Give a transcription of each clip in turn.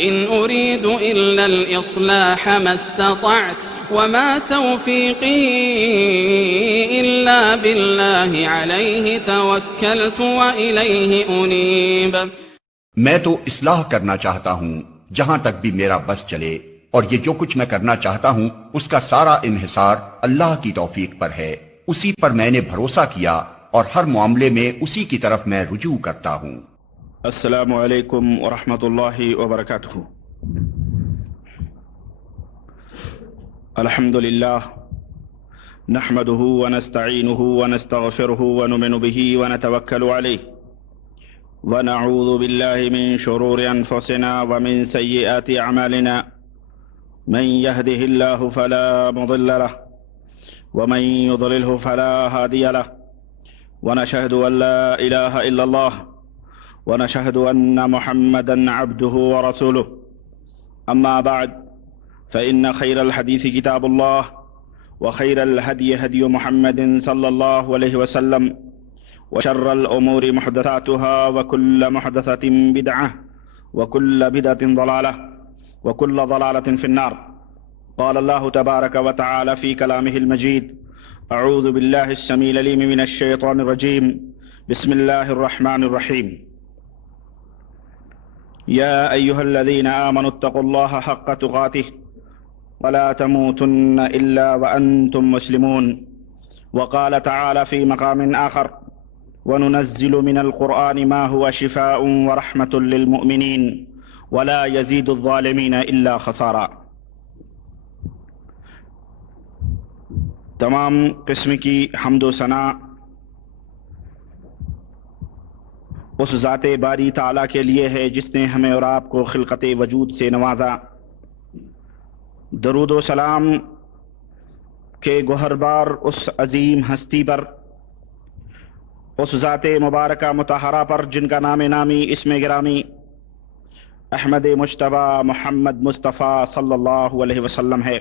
إن أريد إلا الإصلاح ما استطعت وما توفيقي إلا بالله عليه توكلت وإليه أنيب۔ میں تو اصلاح کرنا چاہتا ہوں جہاں تک بھی میرا بس چلے، اور یہ جو کچھ میں کرنا چاہتا ہوں اس کا سارا انحصار اللہ کی توفیق پر ہے، اسی پر میں نے بھروسہ کیا اور ہر معاملے میں اسی کی طرف میں رجوع کرتا ہوں۔ السلام علیکم ورحمۃ اللہ وبرکاتہ۔ الحمد للہ نحمده ونستعینه ونستغفره ونؤمن به ونتوکل علیہ ونعوذ باللہ من شرور انفسنا ومن سیئات اعمالنا، من يهده الله فلا مضل له ومن يضلله فلا هادي له، ونشهد أن لا إله إلا الله ونشهد أن محمدا عبده ورسوله، أما بعد فإن خير الحديث كتاب الله وخير الهدي هدي محمد صلى الله عليه وسلم، وشر الأمور محدثاتها وكل محدثة بدعة وكل بدعة ضلالة وكل ضلالة في النار۔ قال الله تبارك وتعالى في كلامه المجيد: أعوذ بالله السميع العليم من الشيطان الرجيم، بسم الله الرحمن الرحيم۔ يا أيها الذين آمنوا اتقوا الله حق تقاته ولا تموتن إلا وأنتم مسلمون۔ وقال تعالى في مقام آخر: وننزل من القرآن ما هو شفاء ورحمة للمؤمنين ولا يزيد الظالمين إلا خسارا۔ تمام قسم کی حمد و ثنا اس ذات باری تعالیٰ کے لیے ہے جس نے ہمیں اور آپ کو خلقت وجود سے نوازا۔ درود و سلام کے گوہر بار اس عظیم ہستی پر، اس ذات مبارکہ مطہرہ پر جن کا نام نامی اسم گرامی احمد مجتبی محمد مصطفیٰ صلی اللہ علیہ وسلم ہے۔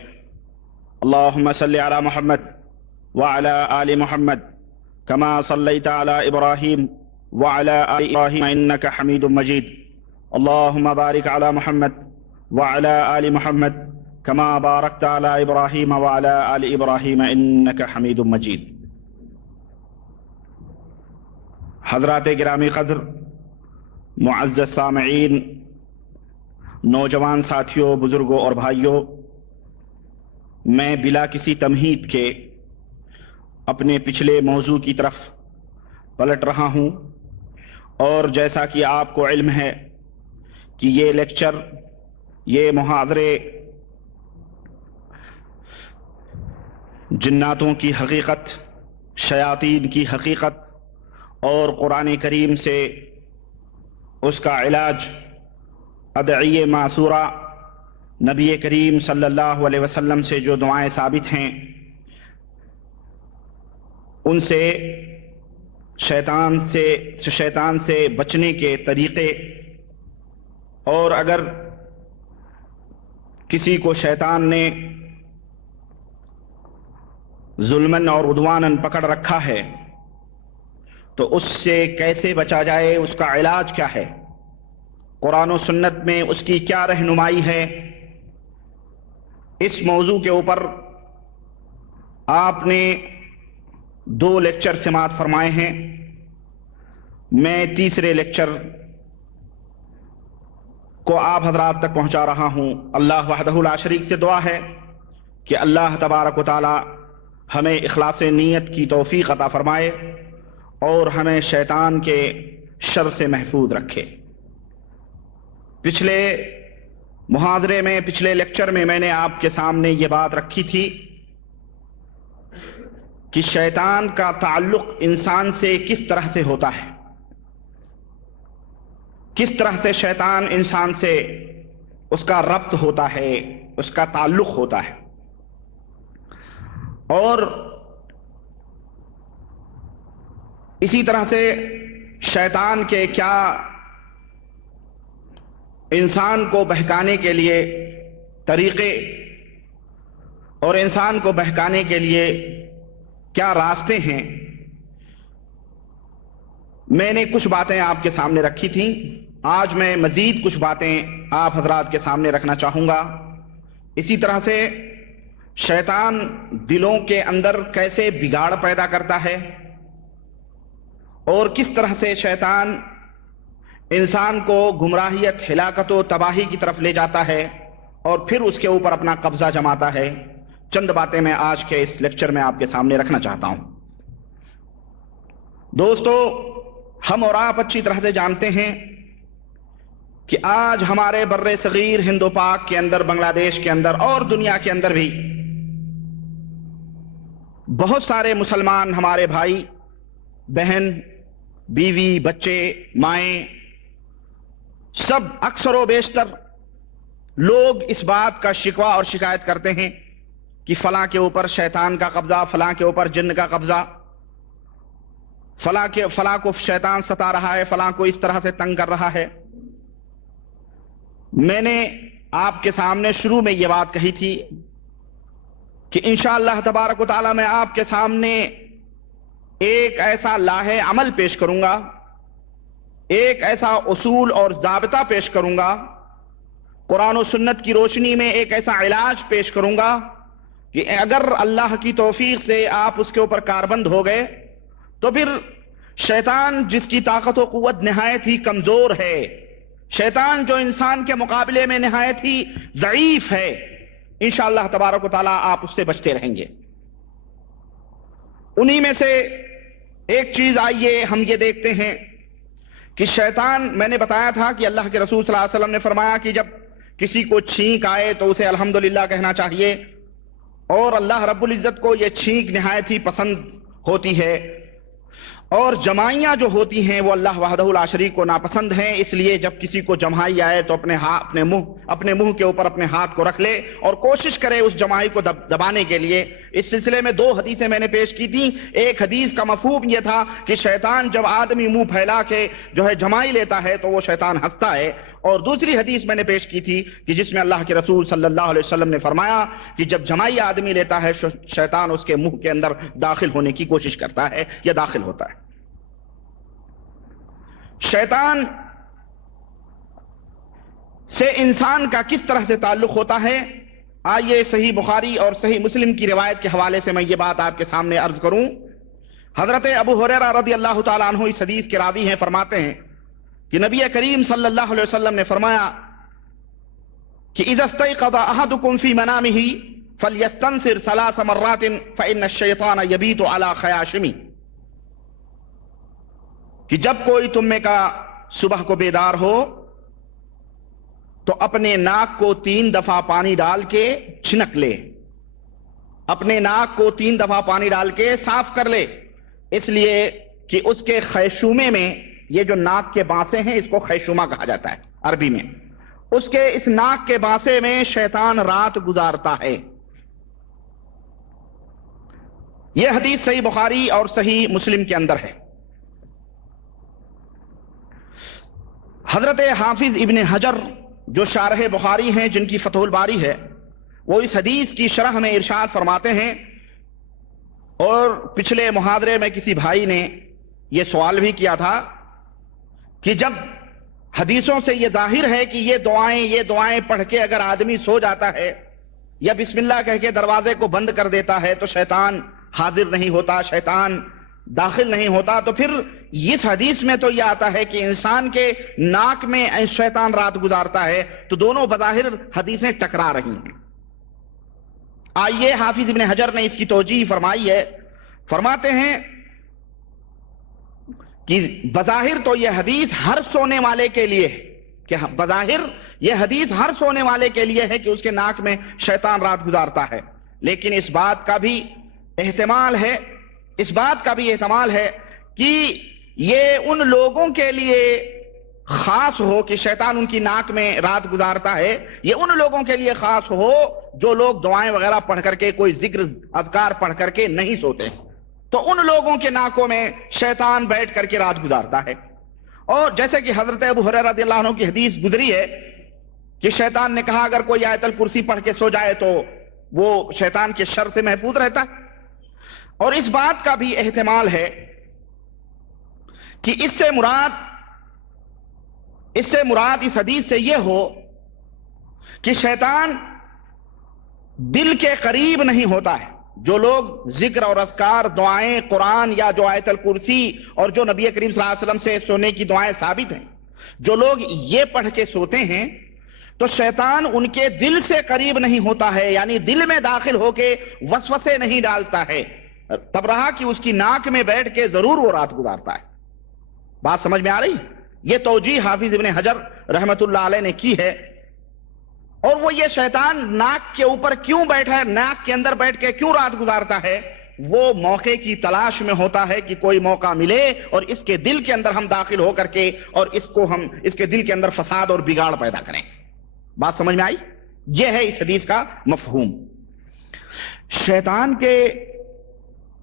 اللہم صلی علی محمد وعلی آل محمد کما صلیت علی ابراہیم وعلی آل ابراہیم انک حمید مجید۔ اللہم بارک علی محمد وعلی آل محمد کما بارکت علی ابراہیم وعلی آل ابراہیم انک حمید مجید۔ حضرات گرامی قدر، معزز سامعین، نوجوان ساتھیوں، بزرگوں اور بھائیوں، میں بلا کسی تمہید کے اپنے پچھلے موضوع کی طرف پلٹ رہا ہوں، اور جیسا کہ آپ کو علم ہے کہ یہ لیکچر، یہ محاضرے جناتوں کی حقیقت، شیاطین کی حقیقت اور قرآن کریم سے اس کا علاج، ادعیے معصورہ، نبی کریم صلی اللہ علیہ وسلم سے جو دعائیں ثابت ہیں، ان سے شیطان سے بچنے کے طریقے، اور اگر کسی کو شیطان نے ظلماً اور عدواناً پکڑ رکھا ہے تو اس سے کیسے بچا جائے، اس کا علاج کیا ہے، قرآن و سنت میں اس کی کیا رہنمائی ہے، اس موضوع کے اوپر آپ نے 2 لیکچر سماعت فرمائے ہیں۔ میں تیسرے لیکچر کو آپ حضرات تک پہنچا رہا ہوں۔ اللہ وحدہ لا شریک سے دعا ہے کہ اللہ تبارک و تعالی ہمیں اخلاص نیت کی توفیق عطا فرمائے اور ہمیں شیطان کے شر سے محفوظ رکھے۔ پچھلے محاضرے میں، پچھلے لیکچر میں میں نے آپ کے سامنے یہ بات رکھی تھی کہ شیطان کا تعلق انسان سے کس طرح سے ہوتا ہے، کس طرح سے شیطان انسان سے اس کا ربط ہوتا ہے، اس کا تعلق ہوتا ہے، اور اسی طرح سے شیطان کے کیا انسان کو بہکانے کے لیے طریقے اور انسان کو بہکانے کے لیے کیا راستے ہیں۔ میں نے کچھ باتیں آپ کے سامنے رکھی تھیں آج میں مزید کچھ باتیں آپ حضرات کے سامنے رکھنا چاہوں گا۔ اسی طرح سے شیطان دلوں کے اندر کیسے بگاڑ پیدا کرتا ہے اور کس طرح سے شیطان انسان کو گمراہیت، ہلاکت و تباہی کی طرف لے جاتا ہے اور پھر اس کے اوپر اپنا قبضہ جماتا ہے، چند باتیں میں آج کے اس لیکچر میں آپ کے سامنے رکھنا چاہتا ہوں۔ دوستو، ہم اور آپ اچھی طرح سے جانتے ہیں کہ آج ہمارے بر صغیر ہند و پاک کے اندر، بنگلہ دیش کے اندر اور دنیا کے اندر بھی بہت سارے مسلمان ہمارے بھائی بہن، بیوی، بچے، مائیں، سب اکثر و بیشتر لوگ اس بات کا شکوہ اور شکایت کرتے ہیں کہ فلاں کے اوپر شیطان کا قبضہ، فلاں کے اوپر جن کا قبضہ، فلاں کو شیطان ستا رہا ہے، فلاں کو اس طرح سے تنگ کر رہا ہے۔ میں نے آپ کے سامنے شروع میں یہ بات کہی تھی کہ انشاءاللہ تبارک و تعالی میں آپ کے سامنے ایک ایسا لاہے عمل پیش کروں گا، ایک ایسا اصول اور ضابطہ پیش کروں گا، قرآن و سنت کی روشنی میں ایک ایسا علاج پیش کروں گا کہ اگر اللہ کی توفیق سے آپ اس کے اوپر کاربند ہو گئے تو پھر شیطان، جس کی طاقت و قوت نہایت ہی کمزور ہے، شیطان جو انسان کے مقابلے میں نہایت ہی ضعیف ہے، انشاءاللہ تبارک و تعالیٰ آپ اس سے بچتے رہیں گے۔ انہی میں سے ایک چیز آئیے ہم یہ دیکھتے ہیں کہ شیطان، میں نے بتایا تھا کہ اللہ کے رسول صلی اللہ علیہ وسلم نے فرمایا کہ جب کسی کو چھینک آئے تو اسے الحمدللہ کہنا چاہیے، اور اللہ رب العزت کو یہ چھینک نہایت ہی پسند ہوتی ہے، اور جمائیاں جو ہوتی ہیں وہ اللہ وحدہ لا شریک کو ناپسند ہیں، اس لیے جب کسی کو جمائی آئے تو اپنے منہ کے اوپر اپنے ہاتھ کو رکھ لے اور کوشش کرے اس جمائی کو دبانے کے لیے۔ اس سلسلے میں 2 حدیثیں میں نے پیش کی تھیں۔ ایک حدیث کا مفہوم یہ تھا کہ شیطان جب آدمی منہ پھیلا کے جو ہے جمائی لیتا ہے تو وہ شیطان ہنستا ہے، اور دوسری حدیث میں نے پیش کی تھی کہ جس میں اللہ کے رسول صلی اللہ علیہ وسلم نے فرمایا کہ جب جمائی آدمی لیتا ہے شیطان اس کے منہ کے اندر داخل ہونے کی کوشش کرتا ہے یا داخل ہوتا ہے۔ شیطان سے انسان کا کس طرح سے تعلق ہوتا ہے، آئیے صحیح بخاری اور صحیح مسلم کی روایت کے حوالے سے میں یہ بات آپ کے سامنے عرض کروں۔ حضرت ابو ہریرہ رضی اللہ تعالیٰ عنہ اس حدیث کے راوی ہیں، فرماتے ہیں کہ نبی کریم صلی اللہ علیہ وسلم نے فرمایا کہ اذا استيقظ احدكم في منامه فليستنثر 3 مرات فإن الشيطان يبيت على خياشمه، کہ جب کوئی تم میں کا صبح کو بیدار ہو تو اپنے ناک کو 3 دفعہ پانی ڈال کے چھنک لے، اپنے ناک کو 3 دفعہ پانی ڈال کے صاف کر لے، اس لیے کہ اس کے خیشومے میں، یہ جو ناک کے بانسے ہیں اس کو خیشومہ کہا جاتا ہے عربی میں، اس کے اس ناک کے بانسے میں شیطان رات گزارتا ہے۔ یہ حدیث صحیح بخاری اور صحیح مسلم کے اندر ہے۔ حضرت حافظ ابن حجر جو شارح بخاری ہیں، جن کی فتح الباری ہے، وہ اس حدیث کی شرح میں ارشاد فرماتے ہیں، اور پچھلے محاضرے میں کسی بھائی نے یہ سوال بھی کیا تھا کہ جب حدیثوں سے یہ ظاہر ہے کہ یہ دعائیں پڑھ کے اگر آدمی سو جاتا ہے یا بسم اللہ کہہ کے دروازے کو بند کر دیتا ہے تو شیطان حاضر نہیں ہوتا، شیطان داخل نہیں ہوتا، تو پھر اس حدیث میں تو یہ آتا ہے کہ انسان کے ناک میں شیطان رات گزارتا ہے، تو دونوں بظاہر حدیثیں ٹکرا رہی ہیں۔ آئیے حافظ ابن حجر نے اس کی توجیہ فرمائی ہے، فرماتے ہیں کہ بظاہر تو یہ حدیث ہر سونے والے کے لیے ہے، کہ بظاہر یہ حدیث ہر سونے والے کے لیے ہے کہ اس کے ناک میں شیطان رات گزارتا ہے، لیکن اس بات کا بھی احتمال ہے کہ یہ ان لوگوں کے لیے خاص ہو کہ شیطان ان کی ناک میں رات گزارتا ہے، یہ ان لوگوں کے لیے خاص ہو جو لوگ دعائیں وغیرہ پڑھ کر کے، کوئی ذکر اذکار پڑھ کر کے نہیں سوتے، تو ان لوگوں کے ناکوں میں شیطان بیٹھ کر کے رات گزارتا ہے۔ اور جیسے کہ حضرت ابو ہریرہ رضی اللہ عنہ کی حدیث گزری ہے کہ شیطان نے کہا اگر کوئی آیت الکرسی پڑھ کے سو جائے تو وہ شیطان کے شر سے محفوظ رہتا ہے۔ اور اس بات کا بھی احتمال ہے کہ اس سے مراد اس سے مراد اس حدیث سے یہ ہو کہ شیطان دل کے قریب نہیں ہوتا ہے. جو لوگ ذکر اور اذکار، دعائیں، قرآن یا جو آیت الکرسی اور جو نبی کریم صلی اللہ علیہ وسلم سے سونے کی دعائیں ثابت ہیں، جو لوگ یہ پڑھ کے سوتے ہیں تو شیطان ان کے دل سے قریب نہیں ہوتا ہے، یعنی دل میں داخل ہو کے وسوسے نہیں ڈالتا ہے. تب رہا کہ اس کی ناک میں بیٹھ کے ضرور وہ رات گزارتا ہے. بات سمجھ میں آ رہی؟ یہ توجیہ حافظ ابن حجر رحمت اللہ علیہ نے کی ہے. اور وہ یہ شیطان ناک کے اوپر کیوں بیٹھا ہے، ناک کے اندر بیٹھ کے کیوں رات گزارتا ہے، وہ موقع کی تلاش میں ہوتا ہے کہ کوئی موقع ملے اور اس کے دل کے اندر ہم داخل ہو کر کے اور اس کے دل کے اندر فساد اور بگاڑ پیدا کریں. بات سمجھ میں آئی؟ یہ ہے اس حدیث کا مفہوم. شیطان کے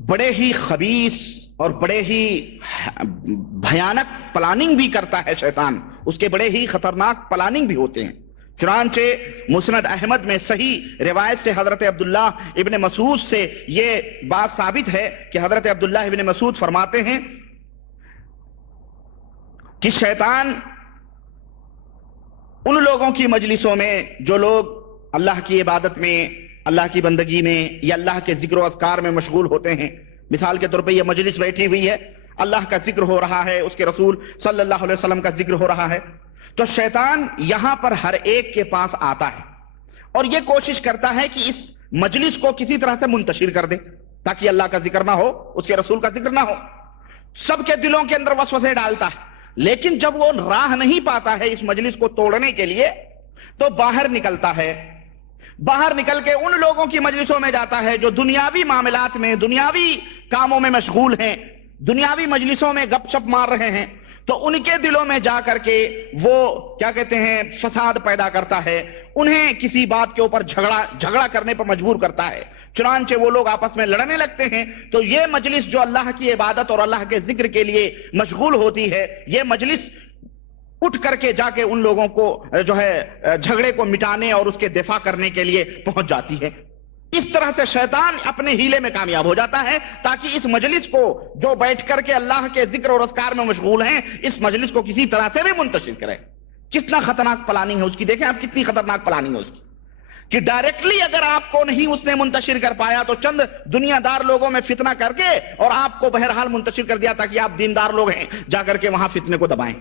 بڑے ہی خبیث اور بڑے ہی بھیانک پلاننگ بھی کرتا ہے شیطان، اس کے بڑے ہی خطرناک پلاننگ بھی ہوتے ہیں. چنانچہ مسند احمد میں صحیح روایت سے حضرت عبداللہ ابن مسعود سے یہ بات ثابت ہے کہ حضرت عبداللہ ابن مسعود فرماتے ہیں کہ شیطان ان لوگوں کی مجلسوں میں جو لوگ اللہ کی عبادت میں، اللہ کی بندگی میں یا اللہ کے ذکر و اذکار میں مشغول ہوتے ہیں. مثال کے طور پہ یہ مجلس بیٹھی ہوئی ہے، اللہ کا ذکر ہو رہا ہے، اس کے رسول صلی اللہ علیہ وسلم کا ذکر ہو رہا ہے، تو شیطان یہاں پر ہر ایک کے پاس آتا ہے اور یہ کوشش کرتا ہے کہ اس مجلس کو کسی طرح سے منتشر کر دے تاکہ اللہ کا ذکر نہ ہو، اس کے رسول کا ذکر نہ ہو. سب کے دلوں کے اندر وسوسے ڈالتا ہے. لیکن جب وہ راہ نہیں پاتا ہے اس مجلس کو توڑنے کے لیے تو باہر نکلتا ہے. باہر نکل کے ان لوگوں کی مجلسوں میں جاتا ہے جو دنیاوی معاملات میں، دنیاوی کاموں میں مشغول ہیں، دنیاوی مجلسوں میں گپ شپ مار رہے ہیں، تو ان کے دلوں میں جا کر کے وہ کیا کہتے ہیں فساد پیدا کرتا ہے، انہیں کسی بات کے اوپر جھگڑا کرنے پر مجبور کرتا ہے. چنانچہ وہ لوگ آپس میں لڑنے لگتے ہیں. تو یہ مجلس جو اللہ کی عبادت اور اللہ کے ذکر کے لیے مشغول ہوتی ہے، یہ مجلس اٹھ کر کے جا کے ان لوگوں کو جو ہے جھگڑے کو مٹانے اور اس کے دفاع کرنے کے لیے پہنچ جاتی ہے. اس طرح سے شیطان اپنے ہیلے میں کامیاب ہو جاتا ہے تاکہ اس مجلس کو جو بیٹھ کر کے اللہ کے ذکر اور اذکار میں مشغول ہیں، اس مجلس کو کسی طرح سے بھی منتشر کرے. کتنا خطرناک پلاننگ ہے اس کی، دیکھیں آپ کتنی خطرناک پلاننگ ہے اس کی کہ ڈائریکٹلی اگر آپ کو نہیں اس نے منتشر کر پایا تو چند دنیا دار لوگوں میں فتنہ کر کے اور آپ کو بہرحال منتشر کر دیا تاکہ آپ دیندار لوگ ہیں جا کر کے وہاں فتنے کو دبائیں.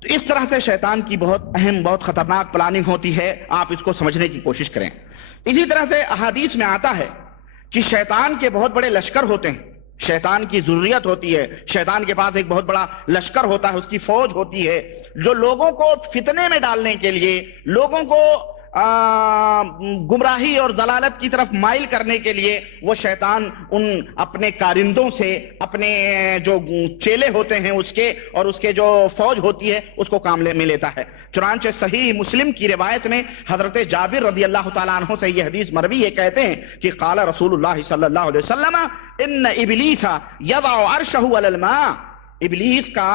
تو اس طرح سے شیطان کی بہت اہم، بہت خطرناک پلاننگ ہوتی ہے. آپ اس کو سمجھنے کی کوشش کریں. اسی طرح سے احادیث میں آتا ہے کہ شیطان کے بہت بڑے لشکر ہوتے ہیں، شیطان کی ضروریت ہوتی ہے، شیطان کے پاس ایک بہت بڑا لشکر ہوتا ہے، اس کی فوج ہوتی ہے جو لوگوں کو فتنے میں ڈالنے کے لیے، لوگوں کو گمراہی اور ضلالت کی طرف مائل کرنے کے لیے وہ شیطان ان اپنے کارندوں سے، اپنے جو چیلے ہوتے ہیں اس کے اور اس کے جو فوج ہوتی ہے اس کو کام میں لیتا ہے. چنانچہ صحیح مسلم کی روایت میں حضرت جابر رضی اللہ تعالیٰ عنہ سے یہ حدیث مروی یہ کہتے ہیں کہ قال رسول اللہ صلی اللہ علیہ وسلم ان ابلیس یضع عرشہ علی الماء، ابلیس کا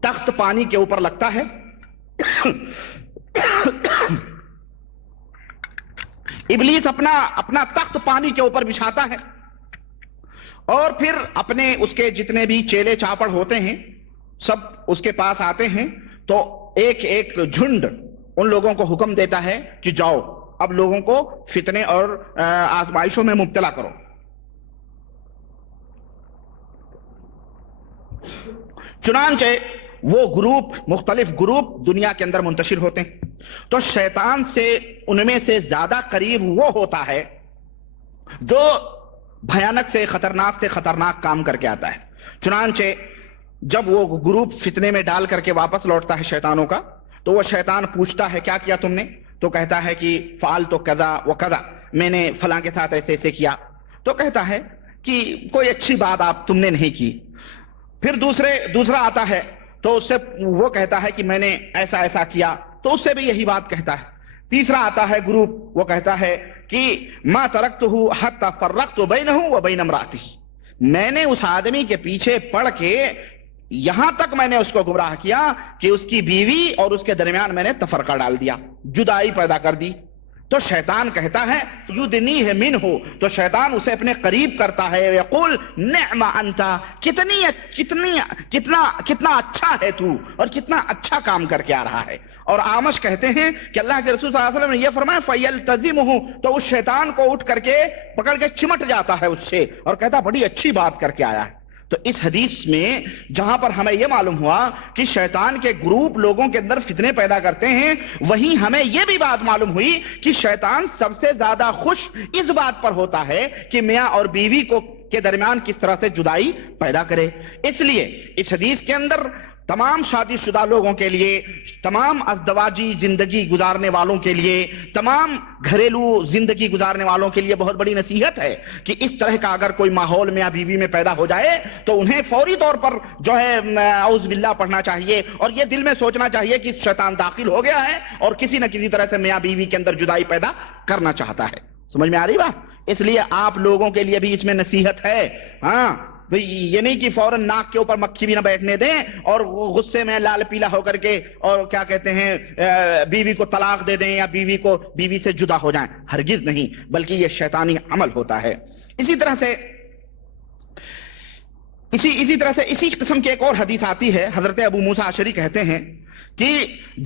تخت پانی کے اوپر لگتا ہے. ابلیس اپنا تخت پانی کے اوپر بچھاتا ہے اور پھر اپنے اس کے جتنے بھی چیلے چاپڑ ہوتے ہیں سب اس کے پاس آتے ہیں تو ایک ایک جھنڈ ان لوگوں کو حکم دیتا ہے کہ جاؤ اب لوگوں کو فتنے اور آزمائشوں میں مبتلا کرو. چنانچہ وہ مختلف گروپ دنیا کے اندر منتشر ہوتے ہیں. تو شیطان سے ان میں سے زیادہ قریب وہ ہوتا ہے جو بھیانک سے خطرناک کام کر کے آتا ہے. چنانچہ جب وہ گروپ فتنے میں ڈال کر کے واپس لوٹتا ہے شیطانوں کا تو وہ شیطان پوچھتا ہے کیا کیا تم نے؟ تو کہتا ہے کہ فعلت کذا و کذا، میں نے فلاں کے ساتھ ایسے ایسے کیا. تو کہتا ہے کہ کوئی اچھی بات تم نے نہیں کی. پھر دوسرا آتا ہے تو اس سے وہ کہتا ہے کہ میں نے ایسا ایسا کیا، تو اس سے بھی یہی بات کہتا ہے. تیسرا آتا ہے گروپ، وہ کہتا ہے کہ ما ترکتہ حتی فرقت بینہ و بین امرأتہ، میں نے اس آدمی کے پیچھے پڑ کے یہاں تک میں نے اس کو گمراہ کیا کہ اس کی بیوی اور اس کے درمیان میں نے تفرقہ ڈال دیا، جدائی پیدا کر دی. تو شیطان کہتا ہے یدنیہ منہ، تو شیطان اسے اپنے قریب کرتا ہے، یقول نعم انت، کتنا اچھا ہے تو، اور کتنا اچھا کام کر کے آ رہا ہے۔ اور آمش کہتے ہیں کہ اللہ کے رسول صلی اللہ علیہ وسلم نے یہ فرمایا فَيَلْتَزِمُهُ، تو اس شیطان کو اٹھ کر کے پکڑ کے چمٹ جاتا ہے اس سے اور کہتا بڑی اچھی بات کر کے آیا ہے۔ تو اس حدیث میں جہاں پر ہمیں یہ معلوم ہوا کہ شیطان کے گروپ لوگوں کے اندر فتنے پیدا کرتے ہیں، وہیں ہمیں یہ بھی بات معلوم ہوئی کہ شیطان سب سے زیادہ خوش اس بات پر ہوتا ہے کہ میاں اور بیوی کے درمیان کس طرح سے جدائی پیدا کرے۔ اس لیے اس حدیث کے اندر تمام شادی شدہ لوگوں کے لیے، تمام ازدواجی زندگی گزارنے والوں کے لیے، تمام گھریلو زندگی گزارنے والوں کے لیے بہت بڑی نصیحت ہے کہ اس طرح کا اگر کوئی ماحول میاں بیوی میں پیدا ہو جائے تو انہیں فوری طور پر جو ہے اعوذ باللہ پڑھنا چاہیے، اور یہ دل میں سوچنا چاہیے کہ شیطان داخل ہو گیا ہے اور کسی نہ کسی طرح سے میاں بیوی کے اندر جدائی پیدا کرنا چاہتا ہے۔ سمجھ میں آ رہی بات؟ اس لیے آپ لوگوں کے لیے بھی اس میں نصیحت ہے، ہاں یہ نہیں کہ فوراً ناک کے اوپر مکھی بھی نہ بیٹھنے دیں اور غصے میں لال پیلا ہو کر کے اور کیا کہتے ہیں بیوی کو طلاق دے دیں یا بیوی سے جدا ہو جائیں، ہرگز نہیں، بلکہ یہ شیطانی عمل ہوتا ہے۔ اسی طرح سے اسی قسم کی ایک اور حدیث آتی ہے، حضرت ابو موسیٰ اشعری کہتے ہیں کہ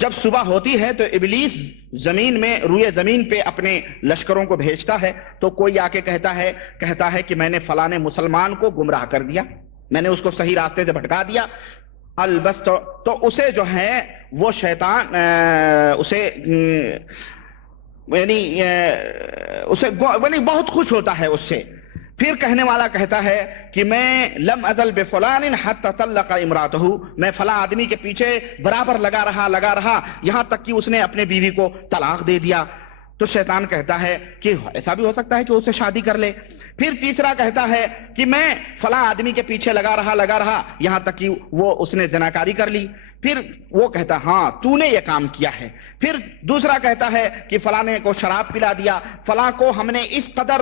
جب صبح ہوتی ہے تو ابلیس زمین میں روئے زمین پہ اپنے لشکروں کو بھیجتا ہے، تو کوئی آ کے کہتا ہے کہ میں نے فلاں مسلمان کو گمراہ کر دیا، میں نے اس کو صحیح راستے سے بھٹکا دیا، البس تو اسے جو ہے وہ شیطان اسے بہت خوش ہوتا ہے اس سے۔ پھر کہنے والا کہتا ہے کہ میں لم ازل بفلان حتی طلق امراتہ، میں فلاں آدمی کے پیچھے برابر لگا رہا یہاں تک کہ اس نے اپنے بیوی کو طلاق دے دیا۔ تو شیطان کہتا ہے کہ ایسا بھی ہو سکتا ہے کہ اسے شادی کر لے۔ پھر تیسرا کہتا ہے کہ میں فلاں آدمی کے پیچھے لگا رہا یہاں تک کہ اس نے زناکاری کر لی۔ پھر وہ کہتا ہاں تو نے یہ کام کیا ہے۔ پھر دوسرا کہتا ہے کہ فلاں کو شراب پلا دیا، فلاں کو ہم نے اس قدر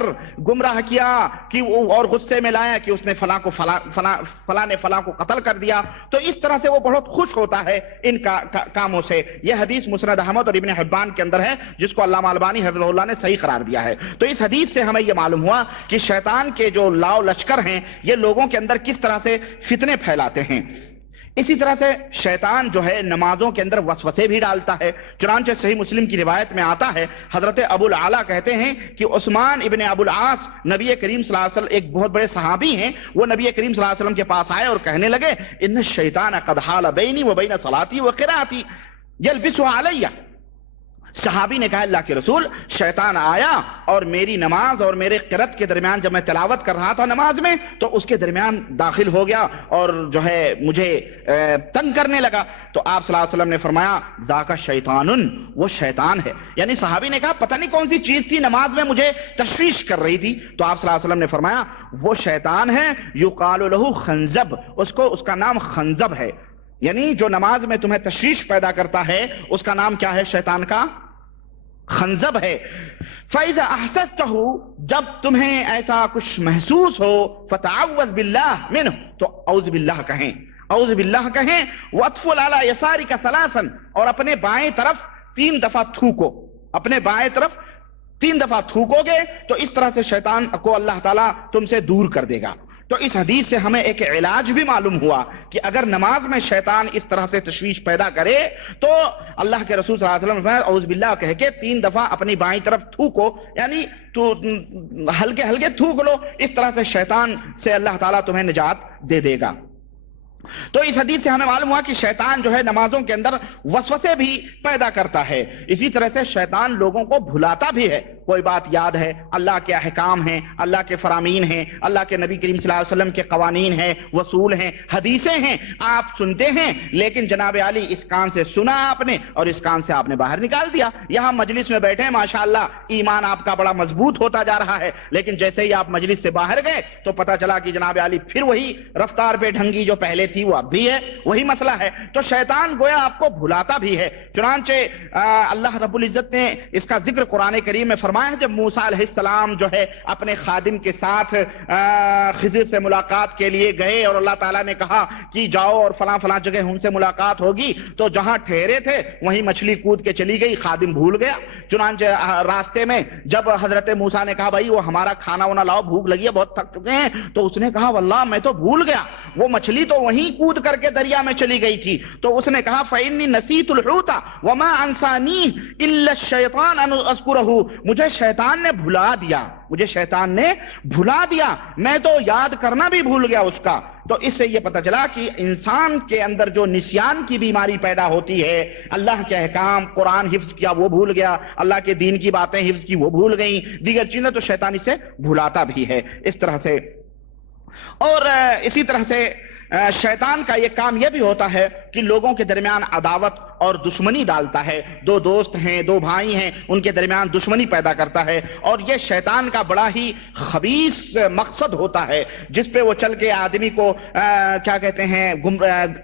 گمراہ کیا کہ اور غصے میں لایا کہ اس نے فلاں نے فلاں کو قتل کر دیا۔ تو اس طرح سے وہ بہت خوش ہوتا ہے ان کاموں سے۔ یہ حدیث مسند احمد اور ابن حبان کے اندر ہے، جس کو علامہ البانی حفظہ اللہ نے صحیح قرار دیا ہے۔ تو اس حدیث سے ہمیں یہ معلوم ہوا کہ شیطان کے جو لاؤ لشکر ہیں یہ لوگوں کے اندر کس طرح سے فتنے پھیلاتے ہیں۔ اسی طرح سے شیطان جو ہے نمازوں کے اندر وسوسے بھی ڈالتا ہے۔ چنانچہ صحیح مسلم کی روایت میں آتا ہے، حضرت ابو العالیٰ کہتے ہیں کہ عثمان ابن ابو العاص نبی کریم صلی اللہ علیہ وسلم ایک بہت بڑے صحابی ہیں، وہ نبی کریم صلی اللہ علیہ وسلم کے پاس آئے اور کہنے لگے ان الشیطان قد حال بینی و بین صلاتی و قراءتی یلبسها علیہ۔ صحابی نے کہا اللہ کے رسول، شیطان آیا اور میری نماز اور میرے قرات کے درمیان جب میں تلاوت کر رہا تھا نماز میں تو اس کے درمیان داخل ہو گیا اور جو ہے مجھے تنگ کرنے لگا۔ تو آپ صلی اللہ علیہ وسلم نے فرمایا ذاک شیطان، وہ شیطان ہے۔ یعنی صحابی نے کہا پتہ نہیں کون سی چیز تھی نماز میں مجھے تشویش کر رہی تھی، تو آپ صلی اللہ علیہ وسلم نے فرمایا وہ شیطان ہے، یقال لہ خنزب، اس کا نام خنزب ہے۔ یعنی جو نماز میں تمہیں تشویش پیدا کرتا ہے اس کا نام کیا ہے؟ شیطان کا خنزب ہے۔ فَإِذَا أَحْسَسْتَهُ، جب تمہیں ایسا کچھ محسوس ہو، فَتَعَوَّذْ بِاللَّهِ مِنْهُ، تو اعوذ باللہ کہیں، وَأَطْفُلْ عَلَى يَسَارِكَ ثَلَاثًا، اور اپنے بائیں طرف 3 دفعہ تھوکو، اپنے بائیں طرف 3 دفعہ تھوکو گے تو اس طرح سے شیطان کو اللہ تعالیٰ تم سے دور کر دے گا۔ تو اس حدیث سے ہمیں ایک علاج بھی معلوم ہوا کہ اگر نماز میں شیطان اس طرح سے تشویش پیدا کرے تو اللہ کے رسول صلی اللہ علیہ وسلم نے اعوذ باللہ کہہ کے 3 دفعہ اپنی بائیں طرف تھوکو، یعنی تو ہلکے تھوک لو، اس طرح سے شیطان سے اللہ تعالیٰ تمہیں نجات دے دے گا۔ تو اس حدیث سے ہمیں معلوم ہوا کہ شیطان جو ہے نمازوں کے اندر وسوسے بھی پیدا کرتا ہے۔ اسی طرح سے شیطان لوگوں کو بھلاتا بھی ہے۔ کوئی بات یاد ہے، اللہ کے احکام ہیں، اللہ کے فرامین ہیں، اللہ کے نبی کریم صلی اللہ علیہ وسلم کے قوانین ہیں، وصول ہیں، حدیثیں ہیں، آپ سنتے ہیں، لیکن جناب علی اس کان سے سنا آپ نے اور اس کان سے آپ نے باہر نکال دیا۔ یہاں مجلس میں بیٹھے ماشاءاللہ ایمان آپ کا بڑا مضبوط ہوتا جا رہا ہے، لیکن جیسے ہی آپ مجلس سے باہر گئے تو پتہ چلا کہ جناب علی پھر وہی رفتار بے ڈھنگی جو پہلے تھی وہ اب بھی ہے، وہی مسئلہ ہے۔ تو شیطان گویا آپ کو بھلاتا بھی ہے۔ چنانچہ اللہ رب العزت نے اس کا ذکر قرآن کریم میں فرمایا فرمایا ہے جب موسیٰ علیہ السلام جو ہے اپنے خادم کے ساتھ خضر سے ملاقات کے لیے گئے اور اللہ تعالیٰ نے کہا کہ جاؤ اور فلاں فلاں جگہ ان سے ملاقات ہوگی، تو جہاں ٹھہرے تھے وہیں مچھلی کود کے چلی گئی، خادم بھول گیا۔ چنانچہ راستے میں جب حضرت موسیٰ نے کہا بھائی وہ ہمارا کھانا وانا لاؤ، بھوک لگی ہے، بہت تھک چکے ہیں، تو اس نے کہا واللہ میں تو بھول گیا، وہ مچھلی تو وہیں کود کر کے دریا میں چلی گئی تھی۔ تو اس نے کہا فَإِنِّي نَسِيتُ الْحُوتَ وَمَا أَنْسَانِيهِ إِلَّا الشَّيْطَانُ أَنْ أَذْكُرَهُ، مجھے شیطان نے بھلا دیا، مجھے شیطان نے بھلا دیا، میں تو یاد کرنا بھی بھول گیا اس کا۔ تو اس سے یہ پتہ چلا کہ انسان کے اندر جو نسیان کی بیماری پیدا ہوتی ہے، اللہ کے احکام قرآن حفظ کیا وہ بھول گیا، اللہ کے دین کی باتیں حفظ کی وہ بھول گئیں، دیگر چیزیں تو شیطان اس سے بھلاتا بھی ہے اس طرح سے۔ اور اسی طرح سے شیطان کا یہ کام یہ بھی ہوتا ہے کہ لوگوں کے درمیان عداوت اور دشمنی ڈالتا ہے، دو دوست ہیں، دو بھائی ہیں، ان کے درمیان دشمنی پیدا کرتا ہے، اور یہ شیطان کا بڑا ہی خبیث مقصد ہوتا ہے جس پہ وہ چل کے آدمی کو کیا کہتے ہیں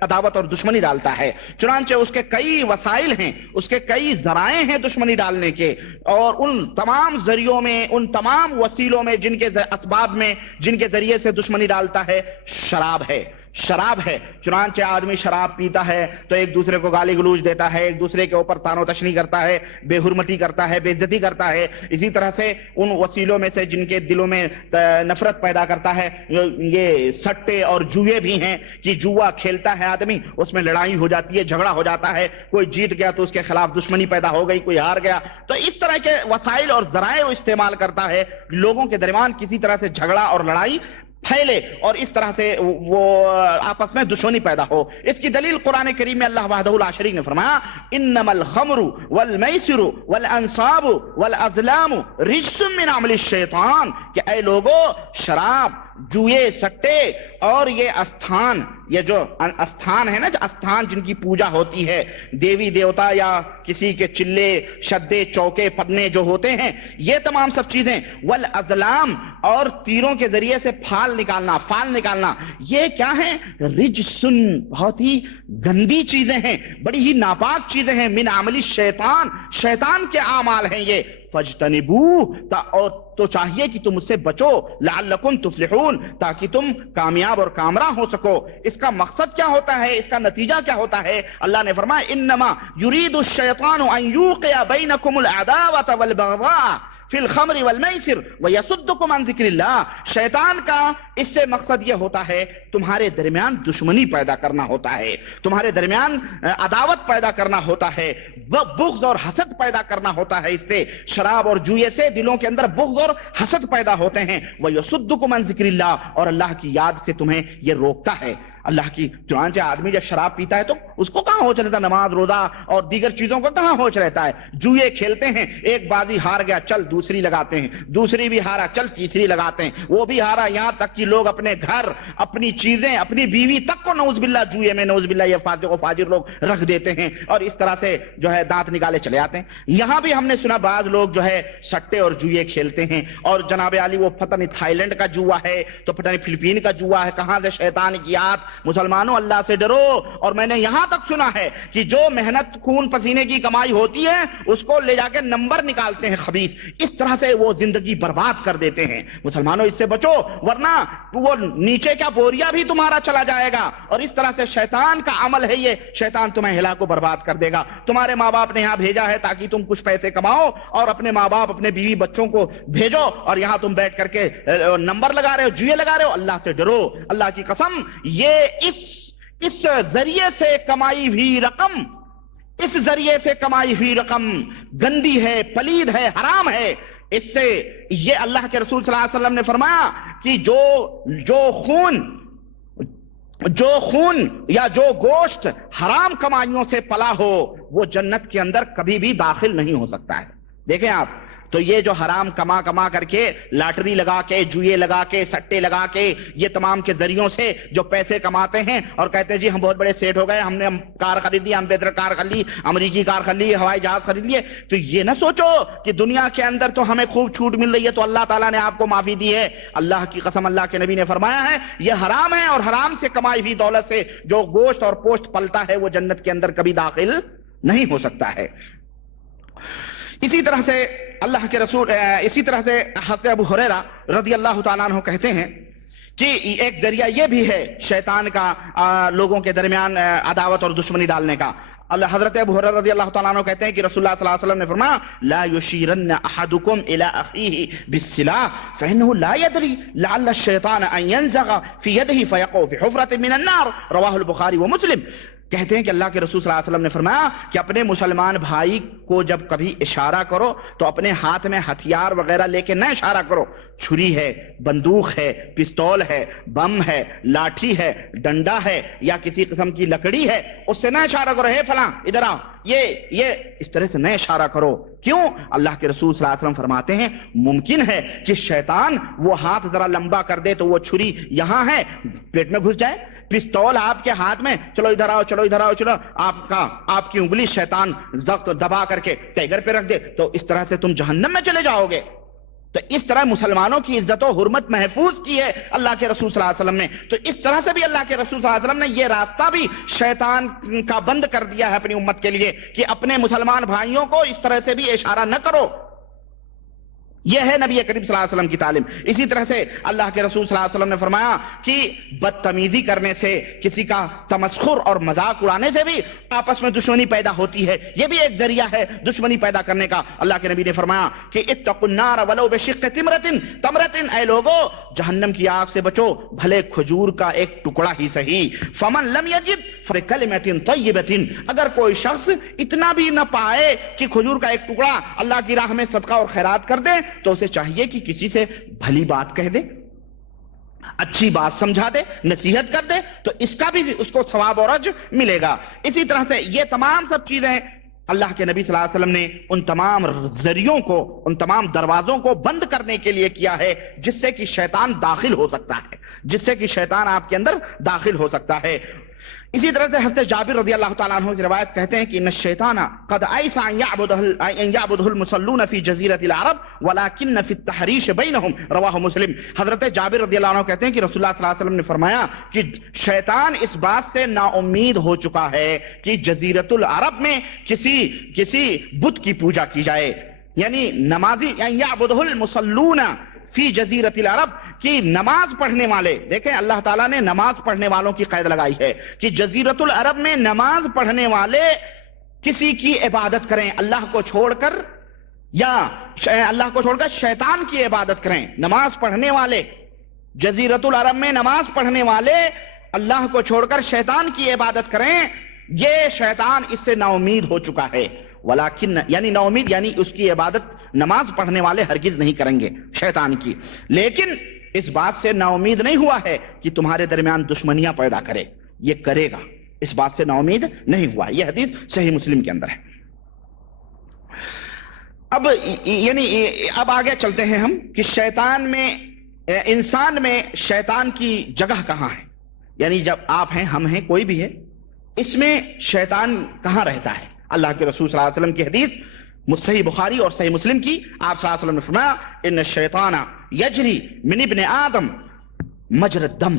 عداوت اور دشمنی ڈالتا ہے۔ چنانچہ اس کے کئی وسائل ہیں، اس کے کئی ذرائع ہیں دشمنی ڈالنے کے، اور ان تمام ذریعوں میں، ان تمام وسیلوں میں، جن کے اسباب میں جن کے ذریعے سے دشمنی ڈالتا ہے، شراب ہے، شراب ہے۔ چنانچہ آدمی شراب پیتا ہے تو ایک دوسرے کو گالی گلوچ دیتا ہے، ایک دوسرے کے اوپر تان و تشنی کرتا ہے، بے حرمتی کرتا ہے، بے عزتی کرتا ہے۔ اسی طرح سے ان وسیلوں میں سے جن کے دلوں میں نفرت پیدا کرتا ہے، یہ سٹے اور جوئے بھی ہیں کہ جوا کھیلتا ہے آدمی، اس میں لڑائی ہو جاتی ہے، جھگڑا ہو جاتا ہے، کوئی جیت گیا تو اس کے خلاف دشمنی پیدا ہو گئی، کوئی ہار گیا، تو اس طرح کے وسائل اور ذرائع استعمال کرتا ہے لوگوں کے درمیان کسی طرح سے جھگڑا اور لڑائی پھیلے اور اس طرح سے وہ آپس میں دشمنی پیدا ہو۔ اس کی دلیل قرآن کریم میں اللہ وحدہ لا شریک نے فرمایا انما الخمر والمیسر والانصاب والازلام رجس من عمل الشیطان، کہ اے لوگو شراب، جوئے، سٹے اور یہ استھان، یہ جو استھان ہے نا، جو استھان جن کی پوجا ہوتی ہے، دیوی دیوتا یا کسی کے چلے، شدے، چوکے، پڑنے جو ہوتے ہیں، یہ تمام سب چیزیں، والازلام اور تیروں کے ذریعے سے فال نکالنا، یہ کیا ہیں؟ رجسن، بہت ہی گندی چیزیں ہیں، بڑی ہی ناپاک چیزیں ہیں، من عمل الشیطان، شیطان کے اعمال ہیں یہ، فاجتنبوہ، اور تو چاہیے کہ تم اس سے بچو، لعلکم تفلحون، تاکہ تم کامیاب اور کامراں ہو سکو۔ اس کا مقصد کیا ہوتا ہے، اس کا نتیجہ کیا ہوتا ہے؟ اللہ نے فرمایا انما یرید الشیطان ان یوقع بینکم العداوۃ والبغضاء فی الخمر والمیسر ویصدکم عن ذکر اللہ، شیطان کا اس سے مقصد یہ ہوتا ہے تمہارے درمیان دشمنی پیدا کرنا ہوتا ہے، تمہارے درمیان عداوت پیدا کرنا ہوتا ہے، بغض اور حسد پیدا کرنا ہوتا ہے۔ اس سے شراب اور جوئے سے دلوں کے اندر بغض اور حسد پیدا ہوتے ہیں، ویصدکم عن ذکر اللہ، اور اللہ کی یاد سے تمہیں یہ روکتا ہے، اللہ کی۔ چنانچہ آدمی جب شراب پیتا ہے تو اس کو کہاں ہوش رہتا ہے؟ نماز، روزہ اور دیگر چیزوں کو کہاں ہوش رہتا ہے؟ جوئے کھیلتے ہیں، ایک بازی ہار گیا، چل دوسری لگاتے ہیں، دوسری بھی ہارا، چل تیسری لگاتے ہیں، وہ بھی ہارا، یہاں تک کہ لوگ اپنے گھر، اپنی چیزیں، اپنی بیوی تک کو نعوذ باللہ جوئے میں، نعوذ باللہ، یہ فاسق و فاجر لوگ رکھ دیتے ہیں، اور اس طرح سے جو ہے دانت نکالے چلے آتے ہیں۔ یہاں بھی ہم نے سنا بعض لوگ جو ہے سٹے اور جوئے کھیلتے ہیں، اور جناب علی وہ پتہ نہیں تھائی لینڈ کا جوا ہے تو پتہ نہیں فلپین کا جوا ہے، کہاں سے شیطان کی یاد۔ مسلمانوں اللہ سے ڈرو، اور میں نے یہاں تک سنا ہے کہ جو محنت خون پسینے کی کمائی ہوتی ہے اس کو لے جا کے نمبر نکالتے ہیں خبیث، اس طرح سے وہ زندگی برباد کر دیتے ہیں۔ مسلمانوں اس سے بچو، ورنہ وہ نیچے کا بوریا بھی تمہارا چلا جائے گا، اور اس طرح سے شیطان کا عمل ہے یہ، شیطان تمہیں ہلاک و برباد کر دے گا۔ تمہارے ماں باپ نے یہاں بھیجا ہے تاکہ تم کچھ پیسے کماؤ اور اپنے ماں باپ، اپنے بیوی بچوں کو بھیجو، اور یہاں تم بیٹھ کر کے نمبر لگا رہے ہو، جوئے لگا رہے ہو۔ اللہ سے ڈرو، اللہ کی قسم، یہ اس ذریعے سے کمائی ہوئی رقم، اس ذریعے سے کمائی ہوئی رقم گندی ہے، پلید ہے، حرام ہے۔ اس سے یہ اللہ کے رسول صلی اللہ علیہ وسلم نے فرمایا کہ جو خون یا جو گوشت حرام کمائیوں سے پلا ہو وہ جنت کے اندر کبھی بھی داخل نہیں ہو سکتا ہے۔ دیکھیں آپ، تو یہ جو حرام کما کر کے، لاٹری لگا کے، جوئے لگا کے، سٹے لگا کے، یہ تمام کے ذریعوں سے جو پیسے کماتے ہیں اور کہتے ہیں جی ہم بہت بڑے سیٹ ہو گئے، ہم نے کار خرید لی، ہم بہتر کار خرید لی، امریکی کار خرید لی، ہوائی جہاز خرید لیے، تو یہ نہ سوچو کہ دنیا کے اندر تو ہمیں خوب چھوٹ مل رہی ہے تو اللہ تعالیٰ نے آپ کو معافی دی ہے۔ اللہ کی قسم، اللہ کے نبی نے فرمایا ہے یہ حرام ہے، اور حرام سے کمائی ہوئی دولت سے جو گوشت اور پوشت پلتا ہے وہ جنت کے اندر کبھی داخل نہیں ہو سکتا ہے۔ اسی طرح سے اللہ کے رسول اسی طرح سے حضرت ابو ہریرہ رضی اللہ تعالیٰ عنہ کہتے ہیں کہ ایک ذریعہ یہ بھی ہے شیطان کا لوگوں کے درمیان عداوت اور دشمنی ڈالنے کا. حضرت ابو ہریرہ رضی اللہ تعالیٰ عنہ کہتے ہیں کہ رسول اللہ صلی اللہ علیہ وسلم نے فرمایا لا یشیرن احدکم الی اخیہ بالسلاح فانه لا یدری لعل الشیطان ان ینزغ فی یدہ فیقع فی حفرۃ من النار، رواہ البخاری و مسلم. کہتے ہیں کہ اللہ کے رسول صلی اللہ علیہ وسلم نے فرمایا کہ اپنے مسلمان بھائی کو جب کبھی اشارہ کرو تو اپنے ہاتھ میں ہتھیار وغیرہ لے کے نہ اشارہ کرو. چھری ہے، بندوق ہے، پستول ہے، بم ہے، لاٹھی ہے، ڈنڈا ہے یا کسی قسم کی لکڑی ہے، اس سے نہ اشارہ کرو ہے فلاں ادھر آؤ، یہ اس طرح سے نہ اشارہ کرو. کیوں؟ اللہ کے رسول صلی اللہ علیہ وسلم فرماتے ہیں ممکن ہے کہ شیطان وہ ہاتھ ذرا لمبا کر دے تو وہ چھری یہاں ہے پیٹ میں گھس جائے، پستول آپ کے ہاتھ میں، چلو ادھر آؤ چلو ادھر آؤ چلو، آپ کی انگلی شیطان ضبط دبا کر کے ٹیگر پہ رکھ دے تو اس طرح سے تم جہنم میں چلے جاؤ گے. تو اس طرح مسلمانوں کی عزت و حرمت محفوظ کی ہے اللہ کے رسول صلی اللہ علیہ وسلم نے. تو اس طرح سے بھی اللہ کے رسول صلی اللہ علیہ وسلم نے یہ راستہ بھی شیطان کا بند کر دیا ہے اپنی امت کے لیے کہ اپنے مسلمان بھائیوں کو اس طرح سے بھی اشارہ نہ کرو. یہ ہے نبی کریم صلی اللہ علیہ وسلم کی تعلیم. اسی طرح سے اللہ کے رسول صلی اللہ علیہ وسلم نے فرمایا کہ بدتمیزی کرنے سے، کسی کا تمسخر اور مذاق اڑانے سے بھی آپس میں دشمنی پیدا ہوتی ہے. یہ بھی ایک ذریعہ ہے دشمنی پیدا کرنے کا. اللہ کے نبی نے فرمایا کہ اتقوا النار ولو بشق تمرۃ، اے لوگو جہنم کی آگ سے بچو بھلے کھجور کا ایک ٹکڑا ہی صحیح. فمن لم یجد فبکلمۃ طیبۃ، اگر کوئی شخص اتنا بھی نہ پائے کہ کھجور کا ایک ٹکڑا اللہ کی راہ میں صدقہ اور خیرات کر دے تو اسے چاہیے کہ کسی سے بھلی بات کہہ دے، اچھی بات سمجھا دے، نصیحت کر دے، تو اس کا بھی اس کو ثواب اور اجر ملے گا. اسی طرح سے یہ تمام سب چیزیں اللہ کے نبی صلی اللہ علیہ وسلم نے ان تمام ذریعوں کو، ان تمام دروازوں کو بند کرنے کے لیے کیا ہے جس سے کہ شیطان داخل ہو سکتا ہے، جس سے کہ شیطان آپ کے اندر داخل ہو سکتا ہے. اسی طرح سے حضرت جابر رضی اللہ تعالیٰ عنہ کی روایت کہتے ہیں کہ ان الشیطان قد ایس ان یعبده المصلون فی جزیرۃ العرب ولکن فی التحریش بینہم، رواہ مسلم. حضرت جابر رضی اللہ عنہ کہتے ہیں کہ رسول اللہ صلی اللہ علیہ وسلم نے فرمایا کہ شیطان اس بات سے نا امید ہو چکا ہے کہ جزیرۃ العرب میں کسی بت کی پوجا کی جائے. یعنی نمازی ان یعبده المصلون فی جزیرۃ العرب کی نماز پڑھنے والے، دیکھیں اللہ تعالیٰ نے نماز پڑھنے والوں کی قید لگائی ہے کہ جزیرۃ العرب میں نماز پڑھنے والے کسی کی عبادت کریں اللہ کو چھوڑ کر، یا اللہ کو چھوڑ کر شیطان کی عبادت کریں. نماز پڑھنے والے جزیرۃ العرب میں نماز پڑھنے والے اللہ کو چھوڑ کر شیطان کی عبادت کریں، یہ شیطان اس سے نا امید ہو چکا ہے. ولیکن یعنی نا امید یعنی اس کی عبادت نماز پڑھنے والے ہرگز نہیں کریں گے شیطان کی، لیکن اس بات سے نا امید نہیں ہوا ہے کہ تمہارے درمیان دشمنیاں پیدا کرے، یہ کرے گا، اس بات سے نا امید نہیں ہوا. یہ حدیث صحیح مسلم کے اندر ہے. اب آگے چلتے ہیں ہم کہ شیطان میں، انسان میں شیطان کی جگہ کہاں ہے. یعنی جب آپ ہیں، ہم ہیں، کوئی بھی ہے، اس میں شیطان کہاں رہتا ہے. اللہ کے رسول صلی اللہ علیہ وسلم کی حدیث صحیح بخاری اور صحیح مسلم کی، آپ صلی اللہ علیہ وسلم نے فرمایا ان الشیطان یجری من ابن آدم مجرى الدم،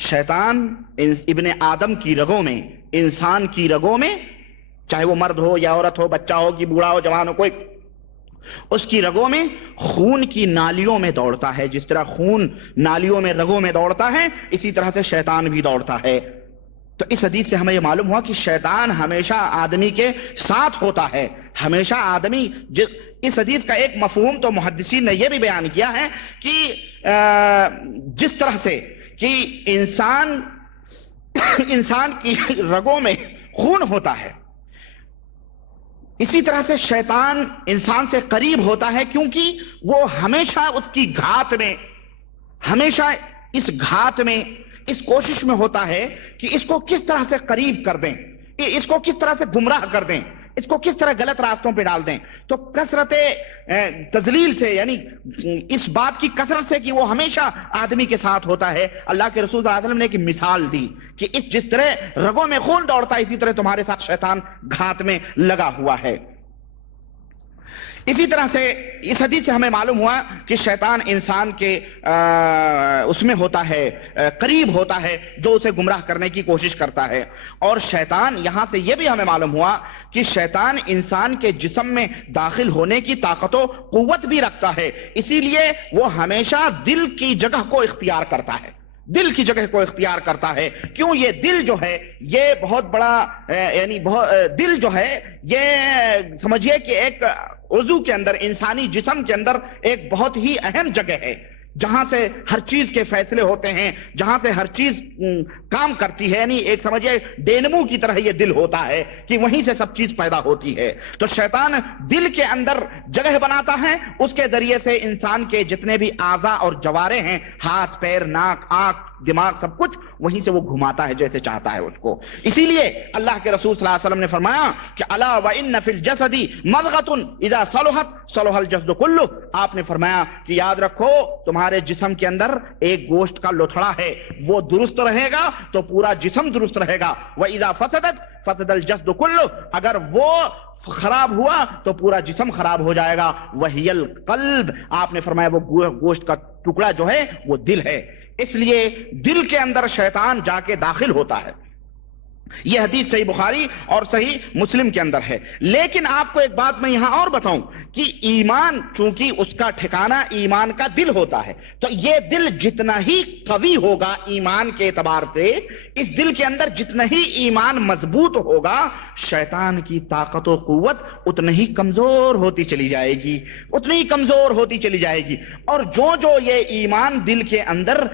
شیطان ابن آدم کی رگوں میں، انسان کی رگوں میں، چاہے وہ مرد ہو یا عورت ہو، بچہ ہو کہ بوڑھا ہو جوان ہو، کوئی، اس کی رگوں میں خون کی نالیوں میں دوڑتا ہے. جس طرح خون نالیوں میں رگوں میں دوڑتا ہے اسی طرح سے شیطان بھی دوڑتا ہے. تو اس حدیث سے ہمیں یہ معلوم ہوا کہ شیطان ہمیشہ آدمی کے ساتھ ہوتا ہے، ہمیشہ آدمی. اس حدیث کا ایک مفہوم تو محدثین نے یہ بھی بیان کیا ہے کہ جس طرح سے کہ انسان کی رگوں میں خون ہوتا ہے، اسی طرح سے شیطان انسان سے قریب ہوتا ہے، کیونکہ وہ ہمیشہ اس کی گھات میں، ہمیشہ اس گھات میں، اس کوشش میں ہوتا ہے کہ اس کو کس طرح سے قریب کر دیں، اس کو کس طرح سے گمراہ کر دیں، اس کو کس طرح غلط راستوں پہ ڈال دیں. تو کثرت تذلیل سے، یعنی اس بات کی کثرت سے کہ وہ ہمیشہ آدمی کے ساتھ ہوتا ہے، اللہ کے رسول صلی اللہ علیہ وسلم نے ایک مثال دی کہ جس طرح رگوں میں خون دوڑتا ہے اسی طرح تمہارے ساتھ شیطان گھات میں لگا ہوا ہے. اسی طرح سے اس حدیث سے ہمیں معلوم ہوا کہ شیطان انسان کے اس میں ہوتا ہے، قریب ہوتا ہے، جو اسے گمراہ کرنے کی کوشش کرتا ہے. اور شیطان، یہاں سے یہ بھی ہمیں معلوم ہوا کہ شیطان انسان کے جسم میں داخل ہونے کی طاقت و قوت بھی رکھتا ہے، اسی لیے وہ ہمیشہ دل کی جگہ کو اختیار کرتا ہے، دل کی جگہ کو اختیار کرتا ہے۔ کیوں؟ یہ دل جو ہے یہ بہت بڑا دل جو ہے یہ سمجھیے کہ ایک عضو کے اندر، انسانی جسم کے اندر ایک بہت ہی اہم جگہ ہے، جہاں سے ہر چیز کے فیصلے ہوتے ہیں، جہاں سے ہر چیز کام کرتی ہے، یعنی ایک سمجھیے ڈینمو کی طرح یہ دل ہوتا ہے کہ وہیں سے سب چیز پیدا ہوتی ہے۔ تو شیطان دل کے اندر جگہ بناتا ہے، اس کے ذریعے سے انسان کے جتنے بھی اعضاء اور جوارے ہیں، ہاتھ، پیر، ناک، آنکھ، دماغ، سب کچھ وہیں سے وہ گھماتا ہے جیسے چاہتا ہے اس کو۔ اسی لیے اللہ کے رسول صلی اللہ علیہ وسلم نے فرمایا کہ الا وان فی الجسد مضغۃ اذا صلحت صلح الجسد کلہ، آپ نے فرمایا کہ یاد رکھو تمہارے جسم کے اندر ایک گوشت کا لوتھڑا ہے، وہ درست رہے گا تو پورا جسم درست رہے گا، واذا فسدت فسد الجسد کلہ، اگر وہ خراب ہوا تو پورا جسم خراب ہو جائے گا، وہی القلب، آپ نے فرمایا وہ گوشت کا ٹکڑا جو ہے وہ دل ہے۔ اس لیے دل کے اندر شیطان جا کے داخل ہوتا ہے۔ یہ حدیث صحیح بخاری اور صحیح مسلم کے اندر ہے۔ لیکن آپ کو ایک بات میں یہاں اور بتاؤں کہ ایمان چونکہ اس کا ٹھکانہ ایمان کا دل ہوتا ہے، تو یہ دل جتنا ہی قوی ہوگا ایمان کے اعتبار سے، اس دل کے اندر جتنا ہی ایمان مضبوط ہوگا، شیطان کی طاقت و قوت اتنا ہی کمزور ہوتی چلی جائے گی، اتنی ہی کمزور ہوتی چلی جائے گی۔ اور جو یہ ایمان دل کے اندر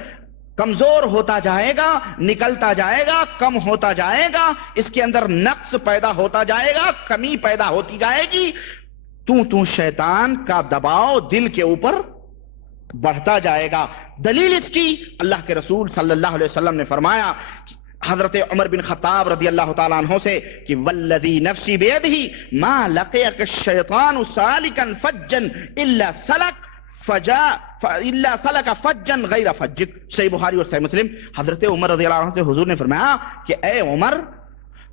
کمزور ہوتا جائے گا، نکلتا جائے گا، کم ہوتا جائے گا، اس کے اندر نقص پیدا ہوتا جائے گا، کمی پیدا ہوتی جائے گی، تو شیطان کا دباؤ دل کے اوپر بڑھتا جائے گا۔ دلیل اس کی اللہ کے رسول صلی اللہ علیہ وسلم نے فرمایا حضرت عمر بن خطاب رضی اللہ تعالیٰ عنہ سے کہ والذی نفسی بیدہ ما لقیک الشیطان سالکا فجا الا سلک الا سلک فجا غیر فجک، صحیح بخاری اور صحیح مسلم۔ حضرت عمر رضی اللہ عنہ سے حضور نے فرمایا کہ اے عمر،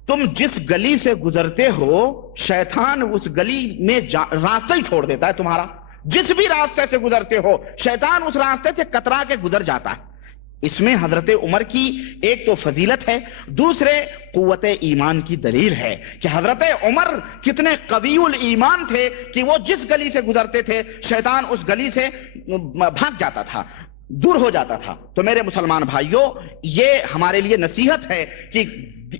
تم جس گلی سے گزرتے ہو شیطان اس گلی میں راستہ ہی چھوڑ دیتا ہے تمہارا، جس بھی راستے سے گزرتے ہو شیطان اس راستے سے کترا کے گزر جاتا ہے۔ اس میں حضرت عمر کی ایک تو فضیلت ہے، دوسرے قوت ایمان کی دلیل ہے کہ حضرت عمر کتنے قوی الایمان تھے کہ وہ جس گلی سے گزرتے تھے شیطان اس گلی سے بھاگ جاتا تھا، دور ہو جاتا تھا۔ تو میرے مسلمان بھائیوں، یہ ہمارے لیے نصیحت ہے کہ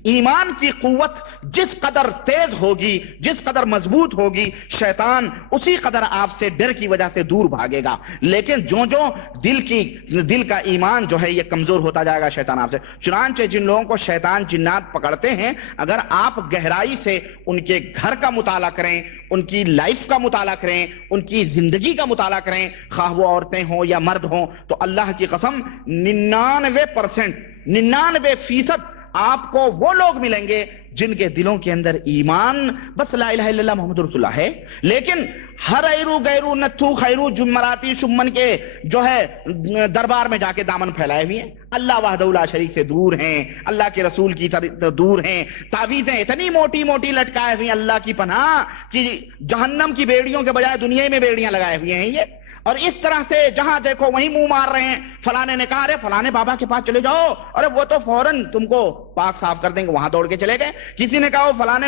ایمان کی قوت جس قدر تیز ہوگی، جس قدر مضبوط ہوگی، شیطان اسی قدر آپ سے ڈر کی وجہ سے دور بھاگے گا۔ لیکن جو دل کا ایمان جو ہے یہ کمزور ہوتا جائے گا شیطان آپ سے۔ چنانچہ جن لوگوں کو شیطان جنات پکڑتے ہیں، اگر آپ گہرائی سے ان کے گھر کا مطالعہ کریں، ان کی لائف کا مطالعہ کریں، ان کی زندگی کا مطالعہ کریں، خواہ وہ عورتیں ہوں یا مرد ہوں، تو اللہ کی قسم 99% آپ کو وہ لوگ ملیں گے جن کے دلوں کے اندر ایمان بس لا الہ الا اللہ محمد رسول اللہ ہے، لیکن ہر ایرو غیرو نتھو خیرو جمراتی شمن کے جو ہے دربار میں جا کے دامن پھیلائے ہوئے ہیں، اللہ وحدہ لا شریک سے دور ہیں، اللہ کے رسول کی دور ہیں، تعویذیں اتنی موٹی موٹی لٹکائے ہوئی ہیں اللہ کی پناہ کہ جہنم کی بیڑیوں کے بجائے دنیا میں بیڑیاں لگائے ہوئے ہیں یہ، اور اس طرح سے جہاں دیکھو وہیں منہ مار رہے ہیں۔ فلانے نے کہا ارے فلانے بابا کے پاس چلے جاؤ، ارے وہ تو فوراً تم کو پاک صاف کر دیں گے، وہاں دوڑ کے چلے گئے۔ کسی نے کہا فلانے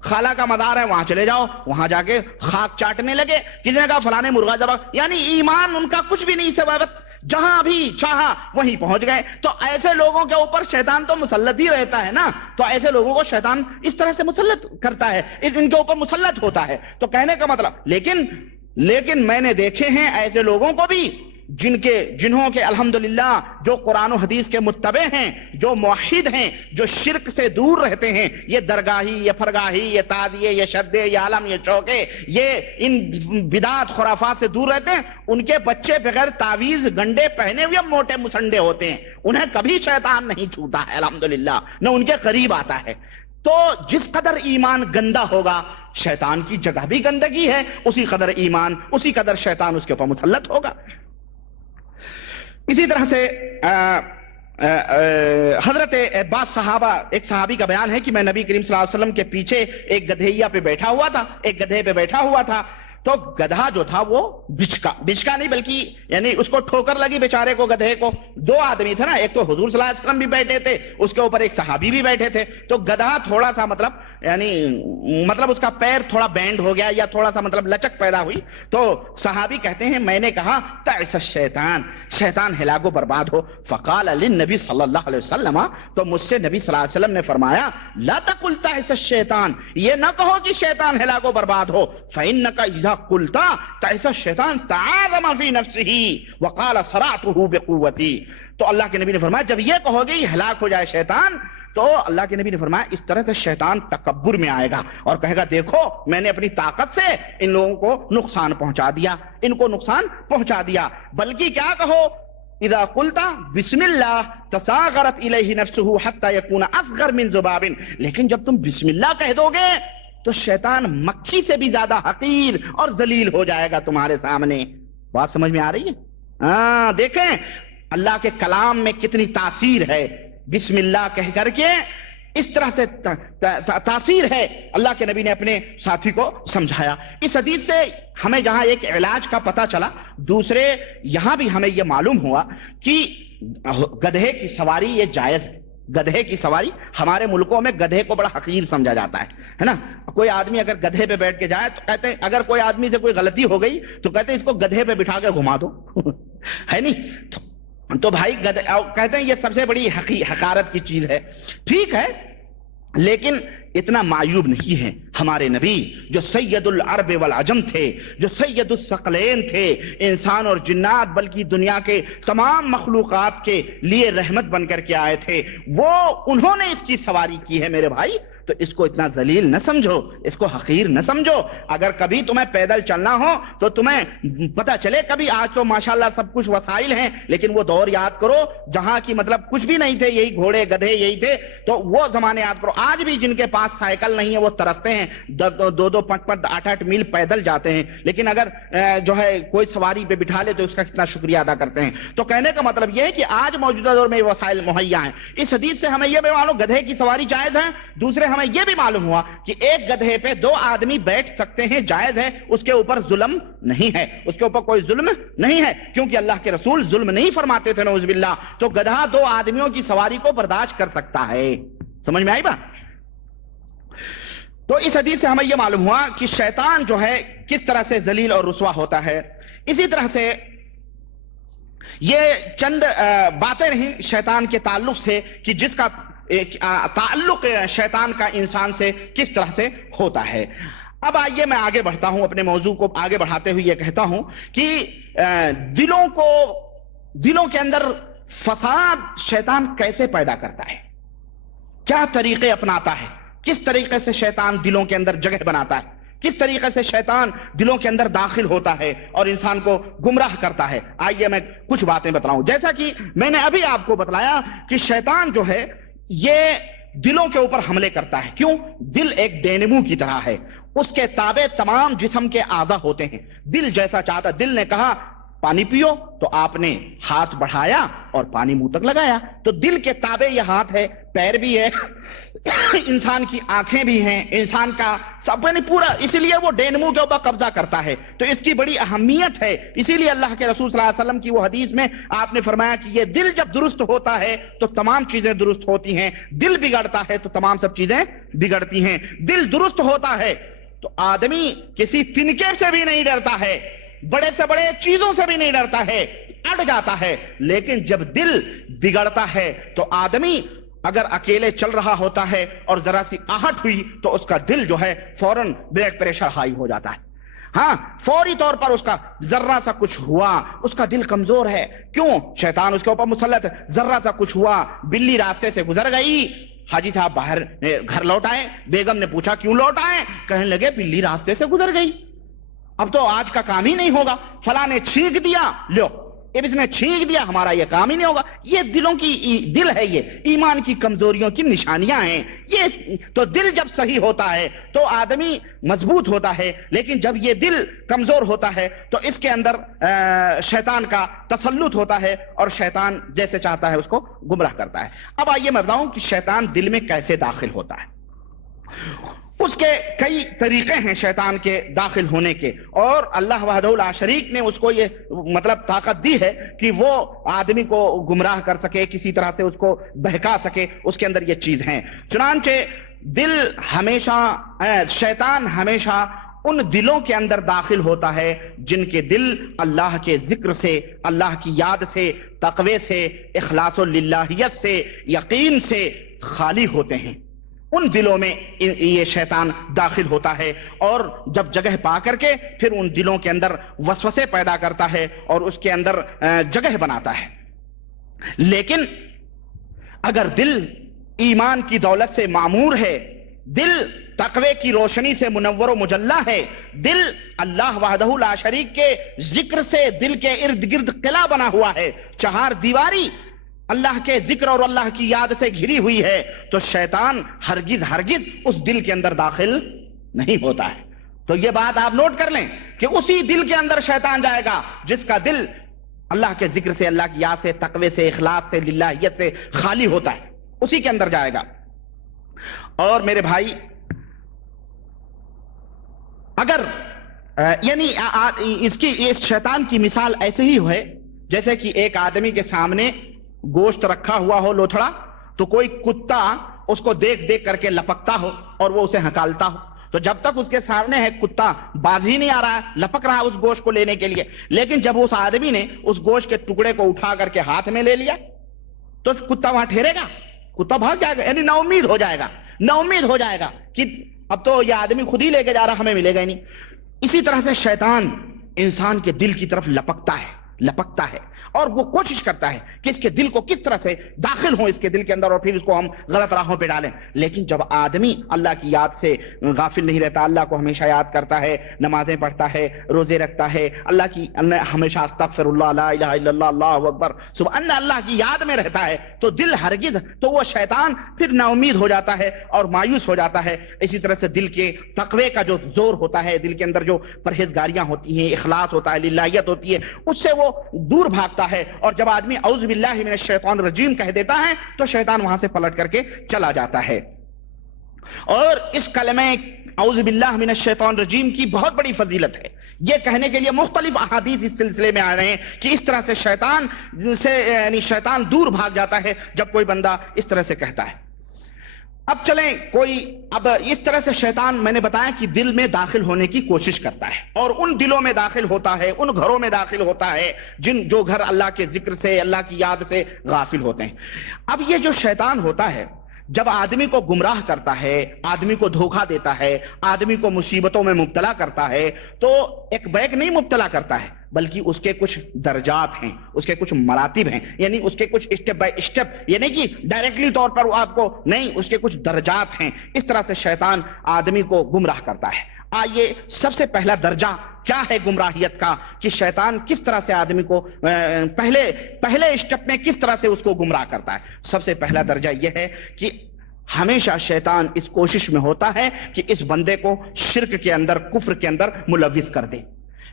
خالہ کا مزار ہے وہاں چلے جاؤ، وہاں جا کے خاک چاٹنے لگے۔ کسی نے کہا فلانے مرغا ذبح، یعنی ایمان ان کا کچھ بھی نہیں سے بس جہاں بھی چاہا وہیں پہنچ گئے۔ تو ایسے لوگوں کے اوپر شیطان تو مسلط ہی رہتا ہے نا، تو ایسے لوگوں کو شیطان اس طرح سے مسلط کرتا ہے، ان کے اوپر مسلط ہوتا ہے۔ تو کہنے کا مطلب لیکن میں نے دیکھے ہیں ایسے لوگوں کو بھی جنہوں کے الحمدللہ جو قرآن و حدیث کے متبع ہیں، جو موحد ہیں، جو شرک سے دور رہتے ہیں، یہ درگاہی، یہ فرگاہی، یہ تادیے، یہ شدے، یہ عالم، یہ چوکے، یہ ان بدعات خرافات سے دور رہتے ہیں، ان کے بچے بغیر تعویذ گنڈے پہنے ہوئے موٹے مسنڈے ہوتے ہیں، انہیں کبھی شیطان نہیں چھوتا ہے الحمدللہ، نہ ان کے قریب آتا ہے۔ تو جس قدر ایمان گندا ہوگا شیطان کی جگہ بھی گندگی ہے، اسی قدر ایمان، اسی قدر شیطان اس کے اوپر مسلط ہوگا۔ اسی طرح سے حضرت بعض صحابہ، ایک صحابی کا بیان ہے کہ میں نبی کریم صلی اللہ علیہ وسلم کے پیچھے ایک گدھے پہ بیٹھا ہوا تھا، تو گدھا جو تھا وہ بچکا نہیں بلکہ یعنی اس کو ٹھوکر لگی بیچارے کو، گدھے کو۔ دو آدمی تھے نا، ایک تو حضور صلی اللہ علیہ وسلم بھی بیٹھے تھے، اس کے اوپر ایک صحابی بھی بیٹھے تھے، تو گدھا تھوڑا سا مطلب یعنی مطلب اس کا پیر تھوڑا بینڈ ہو گیا یا تھوڑا سا مطلب لچک پیدا ہوئی، تو صحابی کہتے ہیں میں نے کہا تعس الشیطان، شیطان ہلاک و برباد ہو۔ فقال للنبی صلی اللہ علیہ وسلم، تو مجھ سے نبی صلی اللہ علیہ وسلم نے فرمایا لا تقل تعس الشیطان، یہ نہ کہو کہ شیطان ہلاک و برباد ہو، فإنك إذا قلت تعس الشیطان تعاظم في نفسه وقال صرعته بقوتي۔ تو اللہ کے نبی نے فرمایا جب یہ کہو گے یہ ہلاک ہو جائے شیطان، تو اللہ کے نبی نے فرمایا اس طرح سے شیطان تکبر میں آئے گا اور کہے گا دیکھو میں نے اپنی طاقت سے ان لوگوں کو نقصان پہنچا دیا، ان کو نقصان پہنچا دیا۔ بلکہ کیا کہو اذا قلت بسم اللہ تصاغرت الیہ نفسہ حتی یکون اصغر من ذباب، لیکن جب تم بسم اللہ کہہ دو گے تو شیطان مکھی سے بھی زیادہ حقیر اور ذلیل ہو جائے گا تمہارے سامنے۔ بات سمجھ میں آ رہی ہے؟ ہاں دیکھیں اللہ کے کلام میں کتنی تاثیر ہے، بسم اللہ کہہ کر کے اس طرح سے تاثیر ہے۔ اللہ کے نبی نے اپنے ساتھی کو سمجھایا۔ اس حدیث سے ہمیں جہاں ایک علاج کا پتہ چلا، دوسرے یہاں بھی ہمیں یہ معلوم ہوا کہ گدھے کی سواری یہ جائز ہے۔ گدھے کی سواری ہمارے ملکوں میں گدھے کو بڑا حقیر سمجھا جاتا ہے نا۔ کوئی آدمی اگر گدھے پہ بیٹھ کے جائے تو کہتے ہیں اگر کوئی آدمی سے کوئی غلطی ہو گئی تو کہتے ہیں اس کو گدھے پہ بٹھا کے گھما دو ہے نہیں؟ تو بھائی کہتے ہیں یہ سب سے بڑی حقارت کی چیز ہے۔ ٹھیک ہے، لیکن اتنا معیوب نہیں ہے ہمارے نبی جو سید العرب والعجم تھے، جو سید الثقلین تھے، انسان اور جنات بلکہ دنیا کے تمام مخلوقات کے لیے رحمت بن کر کے آئے تھے، انہوں نے اس کی سواری کی ہے میرے بھائی۔ تو اس کو اتنا ذلیل نہ سمجھو، اس کو حقیر نہ سمجھو۔ اگر کبھی تمہیں پیدل چلنا ہو تو تمہیں پتہ چلے کبھی آج تو ماشاءاللہ سب کچھ وسائل ہیں، لیکن وہ دور یاد کرو جہاں کی مطلب کچھ بھی نہیں تھے، یہی گھوڑے گدھے یہی تھے، تو وہ زمانے یاد کرو۔ آج بھی جن کے پاس سائیکل نہیں ہے وہ ترستے ہیں، 2-2 5-5 8-8 میل پیدل جاتے ہیں، لیکن اگر جو ہے کوئی سواری پہ بٹھا لے تو اس کا کتنا شکریہ ادا کرتے ہیں۔ تو کہنے کا مطلب یہ ہے کہ آج موجودہ دور میں یہ وسائل مہیا ہیں۔ اس حدیث سے ہمیں یہ بھی معلوم گدھے کی سواری جائز ہے۔ دوسرے ہمیں یہ بھی معلوم ہوا کہ ایک گدھے پہ 2 آدمی بیٹھ سکتے ہیں، جائز ہے، اس کے اوپر ظلم نہیں ہے، اس کے اوپر کوئی ظلم نہیں ہے، کیونکہ اللہ کے رسول ظلم نہیں فرماتے تھے نعوذ باللہ۔ تو گدھا 2 آدمیوں کی سواری کو برداشت کر سکتا ہے۔ سمجھ میں آئی بات؟ تو اس حدیث سے ہمیں یہ معلوم ہوا کہ شیطان جو ہے کس طرح سے ذلیل اور رسوا ہوتا ہے۔ اسی طرح سے یہ چند باتیں رہیں شیطان کے تعلق سے کہ جس کا تعلق شیطان کا انسان سے کس طرح سے ہوتا ہے۔ اب آئیے میں آگے بڑھتا ہوں، اپنے موضوع کو آگے بڑھاتے ہوئے یہ کہتا ہوں کہ دلوں کے اندر فساد شیطان کیسے پیدا کرتا ہے، کیا طریقے اپناتا ہے، کس طریقے سے شیطان دلوں کے اندر جگہ بناتا ہے، کس طریقے سے شیطان دلوں کے اندر داخل ہوتا ہے اور انسان کو گمراہ کرتا ہے۔ آئیے میں کچھ باتیں بتلاؤں۔ جیسا کہ میں نے ابھی آپ کو بتلایا کہ شیطان جو ہے یہ دلوں کے اوپر حملے کرتا ہے۔ کیوں؟ دل ایک ڈینمو کی طرح ہے، اس کے تابع تمام جسم کے اعضاء ہوتے ہیں۔ دل جیسا چاہتا، دل نے کہا پانی پیو تو آپ نے ہاتھ بڑھایا اور پانی منہ تک لگایا۔ تو دل کے تابع یہ ہاتھ ہے، پیر بھی ہے، انسان کی آنکھیں بھی ہیں، انسان کا سب پورا، اسی لیے وہ ڈینمو کے اوپر قبضہ کرتا ہے۔ تو اس کی بڑی اہمیت ہے، اسی لیے اللہ کے رسول صلی اللہ علیہ وسلم کی وہ حدیث میں آپ نے فرمایا کہ یہ دل جب درست ہوتا ہے تو تمام چیزیں درست ہوتی ہیں، دل بگڑتا ہے تو تمام سب چیزیں بگڑتی ہیں۔ دل درست ہوتا ہے تو آدمی کسی تنکے سے بھی نہیں ڈرتا ہے، بڑے سے بڑے چیزوں سے بھی نہیں ڈرتا ہے، اڑ جاتا ہے۔ لیکن جب دل بگڑتا ہے تو آدمی اگر اکیلے چل رہا ہوتا ہے اور ذرا سی آہٹ ہوئی تو اس کا دل جو ہے فوراً بلڈ پریشر ہائی ہو جاتا ہے۔ ہاں، فوری طور پر اس کا ذرا سا کچھ ہوا، اس کا دل کمزور ہے۔ کیوں؟ شیطان اس کے اوپر مسلط ہے۔ ذرا سا کچھ ہوا، بلی راستے سے گزر گئی، حاجی صاحب باہر گھر لوٹ آئے، بیگم نے پوچھا کیوں لوٹ آئے؟ کہنے لگے بلی راستے سے گزر گئی، اب تو آج کا کام ہی نہیں ہوگا، فلاں نے چھینک دیا، لو اب اس نے چھینک دیا، ہمارا یہ کام ہی نہیں ہوگا۔ یہ دلوں کی دل ہے، یہ ایمان کی کمزوریوں کی نشانیاں ہیں۔ یہ تو دل جب صحیح ہوتا ہے تو آدمی مضبوط ہوتا ہے، لیکن جب یہ دل کمزور ہوتا ہے تو اس کے اندر شیطان کا تسلط ہوتا ہے اور شیطان جیسے چاہتا ہے اس کو گمراہ کرتا ہے۔ اب آئیے میں بتاؤں کہ شیطان دل میں کیسے داخل ہوتا ہے۔ اس کے کئی طریقے ہیں شیطان کے داخل ہونے کے، اور اللہ وحدہ لا شریک نے اس کو یہ مطلب طاقت دی ہے کہ وہ آدمی کو گمراہ کر سکے، کسی طرح سے اس کو بہکا سکے، اس کے اندر یہ چیز ہیں۔ چنانچہ دل ہمیشہ شیطان ہمیشہ ان دلوں کے اندر داخل ہوتا ہے جن کے دل اللہ کے ذکر سے، اللہ کی یاد سے، تقوی سے، اخلاص و للہیت سے، یقین سے خالی ہوتے ہیں۔ ان دلوں میں یہ شیطان داخل ہوتا ہے اور جب جگہ پا کر کے پھر ان دلوں کے اندر وسوسے پیدا کرتا ہے اور اس کے اندر جگہ بناتا ہے۔ لیکن اگر دل ایمان کی دولت سے معمور ہے، دل تقوی کی روشنی سے منور و مجلہ ہے، دل اللہ وحدہ لا شریک کے ذکر سے دل کے ارد گرد قلعہ بنا ہوا ہے، چہار دیواری اللہ کے ذکر اور اللہ کی یاد سے گھری ہوئی ہے، تو شیطان ہرگز ہرگز اس دل کے اندر داخل نہیں ہوتا ہے۔ تو یہ بات آپ نوٹ کر لیں کہ اسی دل کے اندر شیطان جائے گا جس کا دل اللہ کے ذکر سے، اللہ کی یاد سے، تقوی سے، اخلاص سے، للہیت سے خالی ہوتا ہے، اسی کے اندر جائے گا۔ اور میرے بھائی، اگر یعنی اس شیطان کی مثال ایسے ہی ہے جیسے کہ ایک آدمی کے سامنے گوشت رکھا ہوا ہو لوتھڑا، تو کوئی کتا اس کو دیکھ دیکھ کر کے لپکتا ہو اور وہ اسے ہکالتا ہو، تو جب تک اس کے سامنے ہے کتا باز ہی نہیں آ رہا ہے، لپک رہا ہے اس گوشت کو لینے کے لیے۔ لیکن جب اس آدمی نے اس گوشت کے ٹکڑے کو اٹھا کر کے ہاتھ میں لے لیا تو کتا وہاں ٹھہرے گا؟ کتا بھاگ جائے گا، یعنی نا امید ہو جائے گا، نا امید ہو جائے گا کہ اب تو یہ آدمی خود ہی لے کے جا رہا، ہمیں ملے گا ہی نہیں۔ اسی طرح سے شیطان انسان کے دل کی طرف لپکتا ہے اور وہ کوشش کرتا ہے کہ اس کے دل کو کس طرح سے داخل ہوں اس کے دل کے اندر اور پھر اس کو ہم غلط راہوں پہ ڈالیں۔ لیکن جب آدمی اللہ کی یاد سے غافل نہیں رہتا، اللہ کو ہمیشہ یاد کرتا ہے، نمازیں پڑھتا ہے، روزے رکھتا ہے، اللہ کی ہمیشہ استغفر اللہ، لا الہ الا اللہ، اللہ اکبر سبحان اللہ کی یاد میں رہتا ہے، تو دل ہرگز، تو وہ شیطان پھر نا امید ہو جاتا ہے اور مایوس ہو جاتا ہے۔ اسی طرح سے دل کے تقوی کا جو زور ہوتا ہے، دل کے اندر جو پرہیزگاریاں ہوتی ہیں، اخلاص ہوتا ہے، للہیت ہوتی ہے، اس سے وہ دور بھاگتا ہے، اور جب آدمی اعوذ باللہ من الشیطان الرجیم کہہ دیتا ہے تو شیطان وہاں سے پلٹ کر کے چلا جاتا ہے۔ اور اس کلمہ اعوذ باللہ من الشیطان الرجیم کی بہت بڑی فضیلت ہے۔ یہ کہنے کے لیے مختلف احادیث اس سلسلے میں آ رہے ہیں کہ اس طرح سے یعنی شیطان دور بھاگ جاتا ہے جب کوئی بندہ اس طرح سے کہتا ہے۔ اب چلیں اب اس طرح سے شیطان، میں نے بتایا کہ دل میں داخل ہونے کی کوشش کرتا ہے اور ان دلوں میں داخل ہوتا ہے، ان گھروں میں داخل ہوتا ہے جو گھر اللہ کے ذکر سے، اللہ کی یاد سے غافل ہوتے ہیں۔ اب یہ جو شیطان ہوتا ہے جب آدمی کو گمراہ کرتا ہے، آدمی کو دھوکہ دیتا ہے، آدمی کو مصیبتوں میں مبتلا کرتا ہے، تو ایک بیک نہیں مبتلا کرتا ہے بلکہ اس کے کچھ درجات ہیں، اس کے کچھ مراتب ہیں، یعنی اس کے کچہ اسٹیپ بائی اسٹیپ، یہ نہیں کہ ڈائریکٹلی طور پر وہ آپ کو نہیں، اس کے کچھ درجات ہیں۔ اس طرح سے شیطان آدمی کو گمراہ کرتا ہے۔ آئیے سب سے پہلا درجہ کیا ہے گمراہیت کا، کہ شیطان کس طرح سے آدمی کو پہلے اسٹیپ میں کس طرح سے اس کو گمراہ کرتا ہے۔ سب سے پہلا درجہ یہ ہے کہ ہمیشہ شیطان اس کوشش میں ہوتا ہے کہ اس بندے کو شرک کے اندر، کفر کے اندر ملوث کر دے،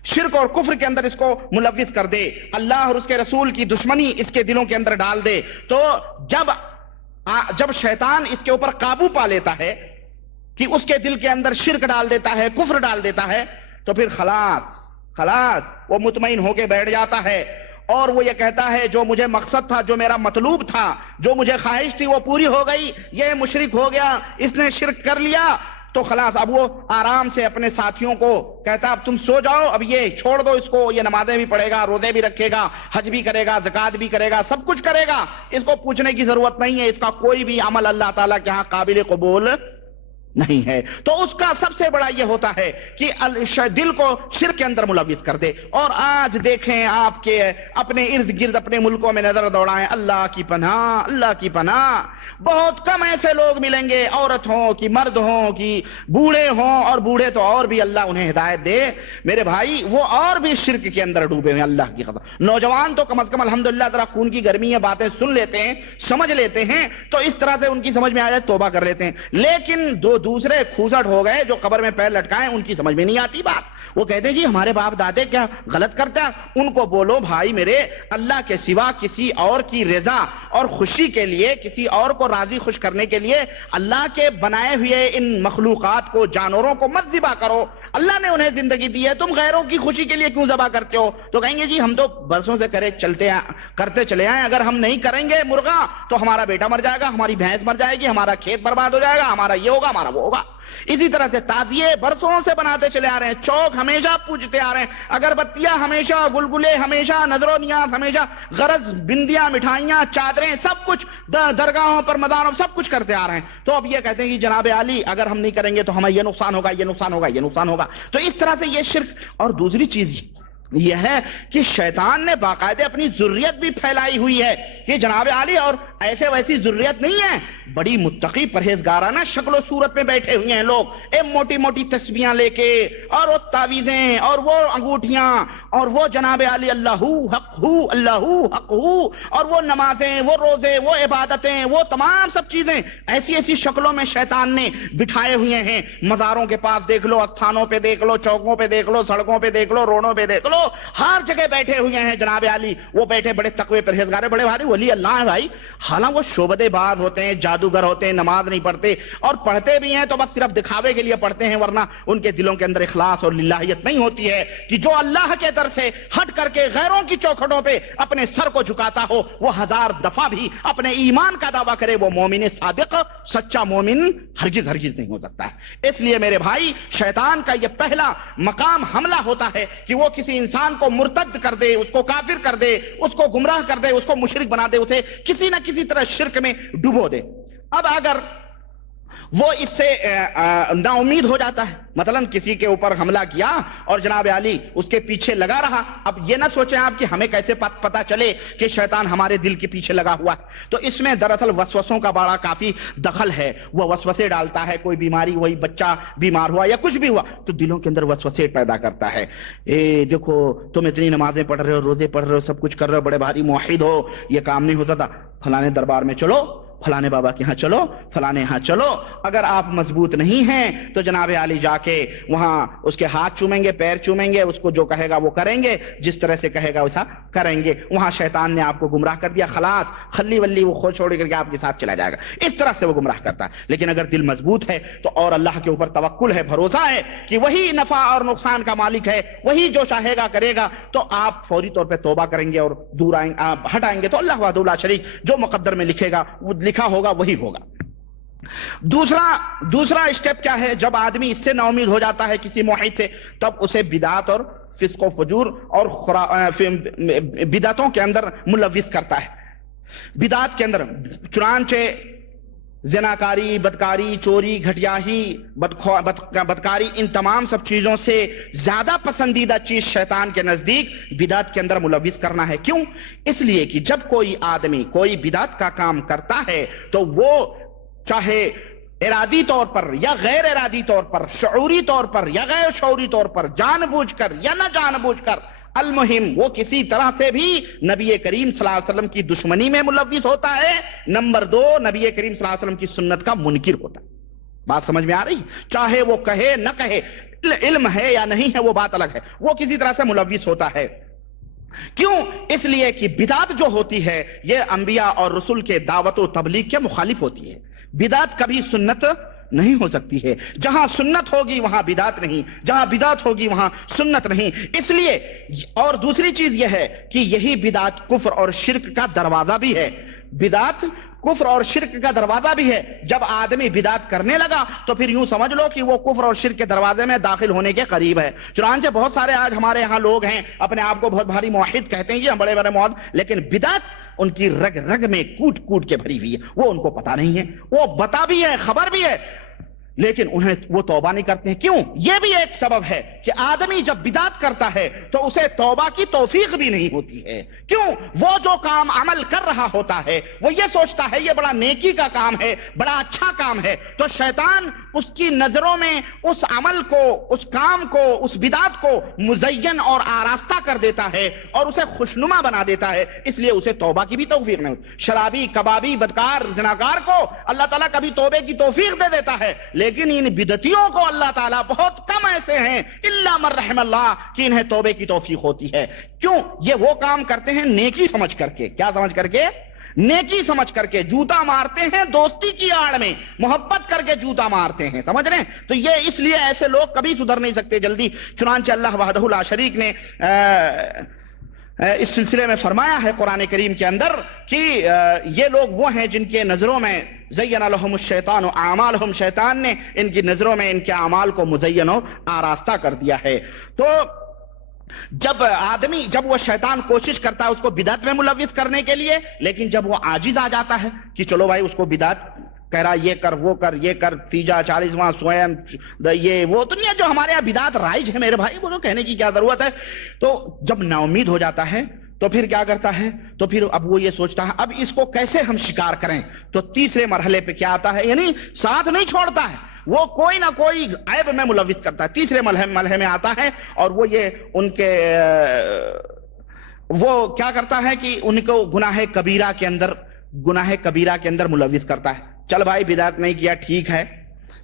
شرک اور کفر کے اندر اس کو ملوث کر دے، اللہ اور اس کے رسول کی دشمنی اس کے دلوں کے اندر ڈال دے۔ تو جب شیطان اس کے اوپر قابو پا لیتا ہے کہ اس کے دل کے اندر شرک ڈال دیتا ہے، کفر ڈال دیتا ہے، تو پھر خلاص وہ مطمئن ہو کے بیٹھ جاتا ہے اور وہ یہ کہتا ہے جو مجھے مقصد تھا، جو میرا مطلوب تھا، جو مجھے خواہش تھی وہ پوری ہو گئی، یہ مشرک ہو گیا، اس نے شرک کر لیا، تو خلاص اب وہ آرام سے اپنے ساتھیوں کو کہتا اب تم سو جاؤ، اب یہ چھوڑ دو اس کو، یہ نمازیں بھی پڑھے گا، روزے بھی رکھے گا، حج بھی کرے گا، زکوٰۃ بھی کرے گا، سب کچھ کرے گا، اس کو پوچھنے کی ضرورت نہیں ہے، اس کا کوئی بھی عمل اللہ تعالیٰ کے ہاں قابل قبول نہیں ہے۔ تو اس کا سب سے بڑا یہ ہوتا ہے کہ دل کو شرک کے اندر ملوث کر دے۔ اور آج دیکھیں آپ کے اپنے ارد گرد اپنے ملکوں میں نظر دوڑائیں، اللہ کی پناہ، اللہ کی پناہ، بہت کم ایسے لوگ ملیں گے، عورت ہوں کہ مرد ہوں کہ بوڑھے ہوں، اور بوڑھے تو اور بھی اللہ انہیں ہدایت دے میرے بھائی، وہ اور بھی شرک کے اندر ڈوبے ہوئے، اللہ کی قسم۔ نوجوان تو کم از کم الحمدللہ ذرا خون کی گرمی ہے، باتیں سن لیتے ہیں، سمجھ لیتے ہیں، تو اس طرح سے ان کی سمجھ میں آ جائے توبہ کر لیتے ہیں۔ لیکن دوسرے کھوسٹ ہو گئے جو قبر میں پیر لٹکائیں، ان کی سمجھ میں نہیں آتی بات، وہ کہتے ہیں جی ہمارے باپ دادے کیا غلط کرتے ہیں۔ ان کو بولو بھائی میرے، اللہ کے سوا کسی اور کی رضا اور خوشی کے لیے، کسی اور کو راضی خوش کرنے کے لیے اللہ کے بنائے ہوئے ان مخلوقات کو، جانوروں کو مت ذبح کرو، اللہ نے انہیں زندگی دی ہے، تم غیروں کی خوشی کے لیے کیوں ذبح کرتے ہو؟ تو کہیں گے جی ہم تو برسوں سے کرتے چلے آئے، اگر ہم نہیں کریں گے مرغا تو ہمارا بیٹا مر جائے گا، ہماری بھینس مر جائے گی، ہمارا کھیت برباد ہو جائے گا، ہمارا یہ ہوگا، ہمارا وہ ہوگا۔ اسی طرح سے تعزیے برسوں سے بناتے چلے آ رہے ہیں، چوک ہمیشہ پوجتے آ رہے ہیں، اگربتیاں ہمیشہ، گلگلے ہمیشہ، نظر و نیاز ہمیشہ، غرض بندیاں، مٹھائیاں، چادریں، سب کچھ درگاہوں پر، مزاروں، سب کچھ کرتے آ رہے ہیں۔ تو اب یہ کہتے ہیں کہ جناب علی اگر ہم نہیں کریں گے تو ہمیں یہ نقصان ہوگا، یہ نقصان ہوگا، یہ نقصان ہوگا۔ تو اس طرح سے یہ شرک۔ اور دوسری چیز یہ ہے کہ شیطان نے باقاعدہ اپنی ذریت بھی پھیلائی ہوئی ہے کہ جناب علی اور ایسے ویسی ذریت نہیں ہے، بڑی متقی پرہیزگارانہ شکل و صورت میں بیٹھے ہوئے ہیں لوگ، موٹی موٹی تسبیحاں لے کے، اور وہ تعویذیں، اور وہ انگوٹھیاں، اور وہ جناب علی اللہ حق ہو، اللہ حق ہو، اور وہ نمازیں، وہ روزے، وہ عبادتیں، وہ تمام سب چیزیں ایسی ایسی شکلوں میں شیطان نے بٹھائے ہوئے ہیں۔ مزاروں کے پاس دیکھ لو، استھانوں پہ دیکھ لو، چوکوں پہ دیکھ لو، سڑکوں پہ دیکھ لو، روڈوں پہ دیکھ لو، ہر جگہ بیٹھے ہوئے ہیں جناب علی۔ وہ بیٹھے بڑے تقوی پرہیزگار، بڑے بھاری ولی اللہ ہیں بھائی، حالانکہ وہ شعبدے باز ہوتے ہیں، جادوگر ہوتے ہیں، نماز نہیں پڑھتے، اور پڑھتے بھی ہیں تو بس صرف دکھاوے کے لیے پڑھتے ہیں، ورنہ ان کے دلوں کے اندر اخلاص اور للہیت نہیں ہوتی ہے کہ جو اللہ کے در سے ہٹ کر کے غیروں کی چوکھٹوں پہ اپنے سر کو جھکاتا ہو، وہ ہزار دفعہ بھی اپنے ایمان کا دعویٰ کرے، وہ مومن صادق، سچا مومن ہرگز ہرگز نہیں ہو سکتا ہے۔ اس لیے میرے بھائی، شیطان کا یہ پہلا مقام حملہ ہوتا ہے کہ وہ کسی انسان کو مرتد کر دے، اس کو کافر کر دے، اس کو گمراہ کر دے، اس کو مشرک بنا دے، اسے کسی نہ کسی طرح شرک میں ڈبو دے۔ اب اگر وہ اس سے نا امید ہو جاتا ہے، مثلا کسی کے اوپر حملہ کیا اور جناب علی اس کے پیچھے لگا رہا، اب یہ نہ سوچیں آپ کہ ہمیں کیسے پتہ چلے کہ شیطان ہمارے دل کے پیچھے لگا ہوا ہے۔ تو اس میں دراصل وسوسوں کا بڑا کافی دخل ہے، وہ وسوسے ڈالتا ہے، کوئی بیماری ہوئی، بچہ بیمار ہوا یا کچھ بھی ہوا تو دلوں کے اندر وسوسے پیدا کرتا ہے۔ دیکھو تم اتنی نمازیں پڑھ رہے ہو، روزے پڑھ رہے ہو، سب کچھ کر رہے ہو، بڑے بھاری موحد ہو، یہ کام نہیں ہو سکتا، فلانے دربار میں چلو، فلانے بابا کے ہاں چلو، فلانے ہاں چلو۔ اگر آپ مضبوط نہیں ہیں تو جناب علی جا کے وہاں اس کے ہاتھ چومیں گے، پیر چومیں گے، اس کو جو کہے گا وہ کریں گے، جس طرح سے کہے گا ویسا کریں گے۔ وہاں شیطان نے آپ کو گمراہ کر دیا، خلاص خلی ولی وہ خود چھوڑ کر کے آپ کے ساتھ چلا جائے گا۔ اس طرح سے وہ گمراہ کرتا ہے۔ لیکن اگر دل مضبوط ہے تو اور اللہ کے اوپر توکل ہے، بھروسہ ہے کہ وہی نفع اور نقصان کا مالک ہے، وہی جو چاہے گا کرے گا، تو آپ فوری طور پہ توبہ کریں گے اور دور ہٹائیں گے تو اللہ وحدہ لا شریک جو مقدر میں لکھا ہوگا وہی ہوگا۔ دوسرا اسٹیپ کیا ہے؟ جب آدمی اس سے نا امید ہو جاتا ہے کسی موحد سے، تب اسے بدعت اور فسق و فجور اور بدعتوں کے اندر ملوث کرتا ہے۔ بدعت کے اندر چنانچہ زناکاری، بدکاری، چوری، گھٹیاہی، بدکاری، ان تمام سب چیزوں سے زیادہ پسندیدہ چیز شیطان کے نزدیک بدعت کے اندر ملوث کرنا ہے۔ کیوں؟ اس لیے کہ جب کوئی آدمی کوئی بدعت کا کام کرتا ہے تو وہ چاہے ارادی طور پر یا غیر ارادی طور پر، شعوری طور پر یا غیر شعوری طور پر، جان بوجھ کر یا نہ جان بوجھ کر، المہم وہ کسی طرح سے بھی نبی کریم صلی اللہ علیہ وسلم کی دشمنی میں ملوث ہوتا ہے۔ نمبر 2، نبی کریم صلی اللہ علیہ وسلم کی سنت کا منکر ہوتا ہے۔ بات سمجھ میں آ رہی؟ چاہے وہ کہے نہ کہے، علم ہے یا نہیں ہے وہ بات الگ ہے، وہ کسی طرح سے ملوث ہوتا ہے۔ کیوں؟ اس لیے کہ بدعت جو ہوتی ہے یہ انبیاء اور رسول کے دعوت و تبلیغ کے مخالف ہوتی ہے۔ بدعت کبھی سنت نہیں ہو سکتی ہے۔ جہاں سنت ہوگی وہاں بدعت نہیں، جہاں بدعت ہوگی وہاں سنت نہیں۔ اس لیے اور دوسری چیز یہ ہے کہ یہی بدعت کفر اور شرک کا دروازہ بھی ہے۔ بدعت کفر اور شرک کا دروازہ بھی ہے۔ جب آدمی بدعت کرنے لگا تو پھر یوں سمجھ لو کہ وہ کفر اور شرک کے دروازے میں داخل ہونے کے قریب ہے۔ چنانچہ بہت سارے آج ہمارے ہاں لوگ ہیں، اپنے آپ کو بہت بھاری موحد کہتے ہیں، یہ بڑے بڑے موحد، لیکن بدعت ان کی رگ رگ میں کوٹ کوٹ کے بھری ہوئی ہے، وہ ان کو پتا نہیں ہے، وہ بتا بھی ہے، خبر بھی ہے، لیکن انہیں وہ توبہ نہیں کرتے ہیں۔ کیوں؟ یہ بھی ایک سبب ہے کہ آدمی جب بدعت کرتا ہے تو اسے توبہ کی توفیق بھی نہیں ہوتی ہے۔ کیوں؟ وہ جو کام عمل کر رہا ہوتا ہے وہ یہ سوچتا ہے یہ بڑا نیکی کا کام ہے، بڑا اچھا کام ہے، تو شیطان اس کی نظروں میں اس عمل کو، اس کام کو، اس بدعت کو مزین اور آراستہ کر دیتا ہے اور اسے خوشنما بنا دیتا ہے، اس لیے اسے توبہ کی بھی توفیق نہیں ہوتی۔ شرابی، کبابی، بدکار، زناکار کو اللہ تعالیٰ کبھی توبے کی توفیق دے دیتا ہے، لیکن ان بدعتیوں کو اللہ تعالیٰ بہت کم ایسے ہیں الا من رحم اللہ کہ انہیں توبے کی توفیق ہوتی ہے۔ کیوں؟ یہ وہ کام کرتے ہیں نیکی سمجھ کر کے۔ کیا سمجھ کر کے؟ نیکی سمجھ کر کے جوتا مارتے ہیں، دوستی کی آڑ میں محبت کر کے جوتا مارتے ہیں، سمجھ رہے ہیں؟ تو یہ اس لیے ایسے لوگ کبھی سدھر نہیں سکتے جلدی۔ چنانچہ اللہ وحدہ لا شریک نے اس سلسلے میں فرمایا ہے قرآن کریم کے اندر کہ یہ لوگ وہ ہیں جن کے نظروں میں زین لہم الشیطان اعمالہم، شیطان نے ان کی نظروں میں ان کے اعمال کو مزین و آراستہ کر دیا ہے۔ تو جب وہ شیطان کوشش کرتا ہے اس کو بدعت میں ملوث کرنے کے لیے، لیکن جب وہ عاجز آ جاتا ہے کہ چلو بھائی اس کو بدعت کہہ رہا یہ کر وہ کر یہ کر، تیجا 40واں سوئم یہ وہ دنیا جو ہمارے یہاں بدعت رائج ہے میرے بھائی، وہ تو کہنے کی کیا ضرورت ہے۔ تو جب نا امید ہو جاتا ہے تو پھر کیا کرتا ہے؟ تو پھر اب وہ یہ سوچتا ہے اب اس کو کیسے ہم شکار کریں۔ تو تیسرے مرحلے پہ کیا آتا ہے، یعنی ساتھ نہیں چھوڑتا ہے، وہ کوئی نہ کوئی عیب میں ملوث کرتا ہے۔ تیسرے مرحلے میں آتا ہے اور وہ یہ ان کے وہ کیا کرتا ہے کہ ان کو گناہ کبیرہ کے اندر ملوث کرتا ہے۔ چل بھائی بدعت نہیں کیا ٹھیک ہے،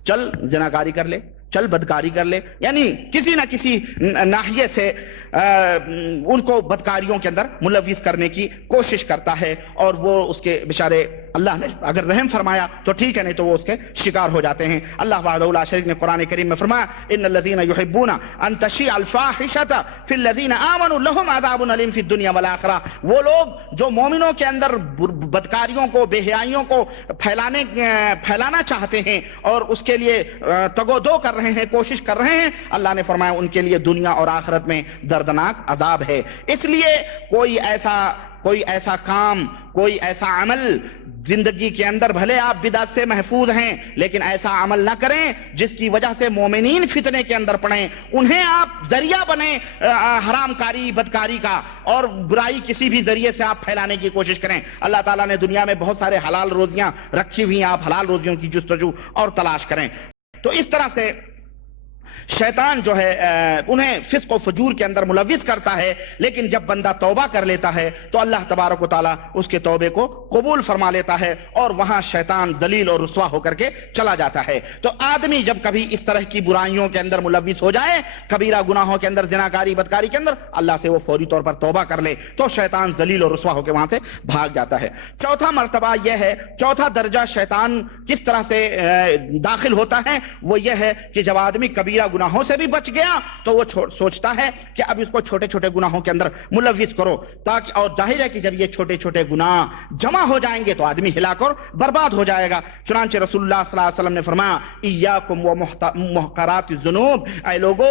چل زناکاری کر لے، چل بدکاری کر لے، یعنی کسی نہ کسی ناحیے سے ان کو بدکاریوں کے اندر ملوث کرنے کی کوشش کرتا ہے، اور وہ اس کے بیچارے اللہ نے اگر رحم فرمایا تو ٹھیک ہے، نہیں تو وہ اس کے شکار ہو جاتے ہیں۔ اللہ وحدہ لا شریک نے قرآن کریم میں فرمایا ان الذین یحبون ان تشیع الفاحشۃ فی الذین آمنوا لہم عذاب علیم فی الدنیا والآخرہ، وہ لوگ جو مومنوں کے اندر بدکاریوں کو، بے حیائیوں کو پھیلانا چاہتے ہیں اور اس کے لیے تگ و دو کر رہے ہیں، کوشش کر رہے ہیں، اللہ نے فرمایا ان کے لیے دنیا اور آخرت میں دردناک عذاب ہے۔ اس لیے کوئی ایسا کام، کوئی ایسا عمل زندگی کے اندر بھلے آپ بدعت سے محفوظ ہیں لیکن ایسا عمل نہ کریں جس کی وجہ سے مومنین فتنے کے اندر پڑیں، انہیں آپ ذریعہ بنیں حرام کاری بدکاری کا، اور برائی کسی بھی ذریعے سے آپ پھیلانے کی کوشش کریں۔ اللہ تعالیٰ نے دنیا میں بہت سارے حلال روزیاں رکھی ہوئی ہیں، آپ حلال روزیوں کی جستجو اور تلاش کریں۔ تو اس طرح سے شیطان جو ہے انہیں فسق و فجور کے اندر ملوث کرتا ہے، لیکن جب بندہ توبہ کر لیتا ہے تو اللہ تبارک و تعالیٰ اس کے توبے کو قبول فرما لیتا ہے، اور وہاں شیطان ذلیل اور رسوا ہو کر کے چلا جاتا ہے۔ تو آدمی جب کبھی اس طرح کی برائیوں کے اندر ملوث ہو جائے، کبیرہ گناہوں کے اندر، زناکاری بدکاری کے اندر، اللہ سے وہ فوری طور پر توبہ کر لے تو شیطان ذلیل اور رسوا ہو کے وہاں سے بھاگ جاتا ہے۔ چوتھا مرتبہ یہ ہے، چوتھا درجہ شیطان کس طرح سے داخل ہوتا ہے، وہ یہ ہے کہ جب آدمی کبیرہ گناہوں سے بھی بچ گیا تو وہ سوچتا ہے کہ اب اس کو چھوٹے چھوٹے گناہوں کے اندر ملوث کرو، تاکہ، اور ظاہر ہے کہ جب یہ چھوٹے چھوٹے گناہ جمع ہو جائیں گے تو آدمی ہلاک اور برباد ہو جائے گا۔ چنانچہ رسول اللہ صلی اللہ علیہ وسلم نے فرمایا ایاکم و محقرات الذنوب، اے لوگو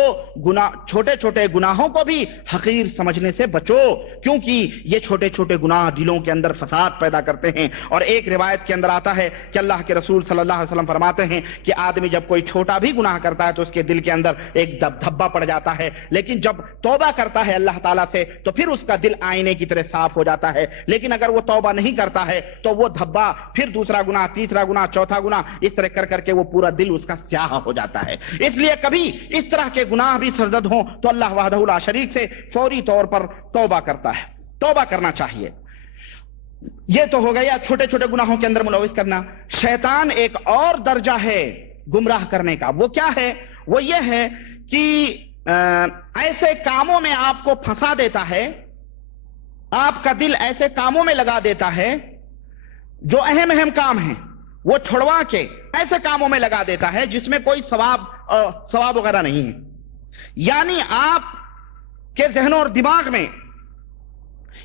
چھوٹے چھوٹے گناہوں کو بھی حقیر سمجھنے سے بچو، کیونکہ یہ چھوٹے چھوٹے گناہ دلوں کے اندر فساد پیدا کرتے ہیں۔ اور ایک روایت کے اندر آتا ہے کہ اللہ کے رسول صلی اللہ علیہ وسلم فرماتے ہیں کہ آدمی جب کوئی چھوٹا بھی گناہ کرتا ہے تو اس کے دل کے اندر ایک دھبا پڑ جاتا ہے، لیکن جب توبہ کرتا ہے اللہ تعالیٰ سے تو پھر اس کا دل آئینے کی طرح صاف ہو جاتا ہے۔ لیکن اگر وہ توبہ نہیں کرتا ہے تو وہ دھبا پھر دوسرا گناہ، تیسرا گناہ، چوتھا گناہ، اس طرح کر کے وہ پورا دل اس کا سیاہ ہو جاتا ہے۔ اس لیے کبھی اس طرح کے گناہ بھی سرزد ہوں تو اللہ وحدہ لا شریک سے فوری طور پر توبہ کرتا ہے، توبہ کرنا چاہیے۔ یہ تو ہو گیا چھوٹے چھوٹے گناہوں کے اندر ملوث کرنا۔ شیطان ایک اور درجہ ہے گمراہ کرنے کا، وہ کیا ہے؟ وہ یہ ہے کہ ایسے کاموں میں آپ کو پھنسا دیتا ہے، آپ کا دل ایسے کاموں میں لگا دیتا ہے جو اہم کام ہیں، وہ چھڑوا کے ایسے کاموں میں لگا دیتا ہے جس میں کوئی ثواب وغیرہ نہیں ہے۔ یعنی آپ کے ذہن اور دماغ میں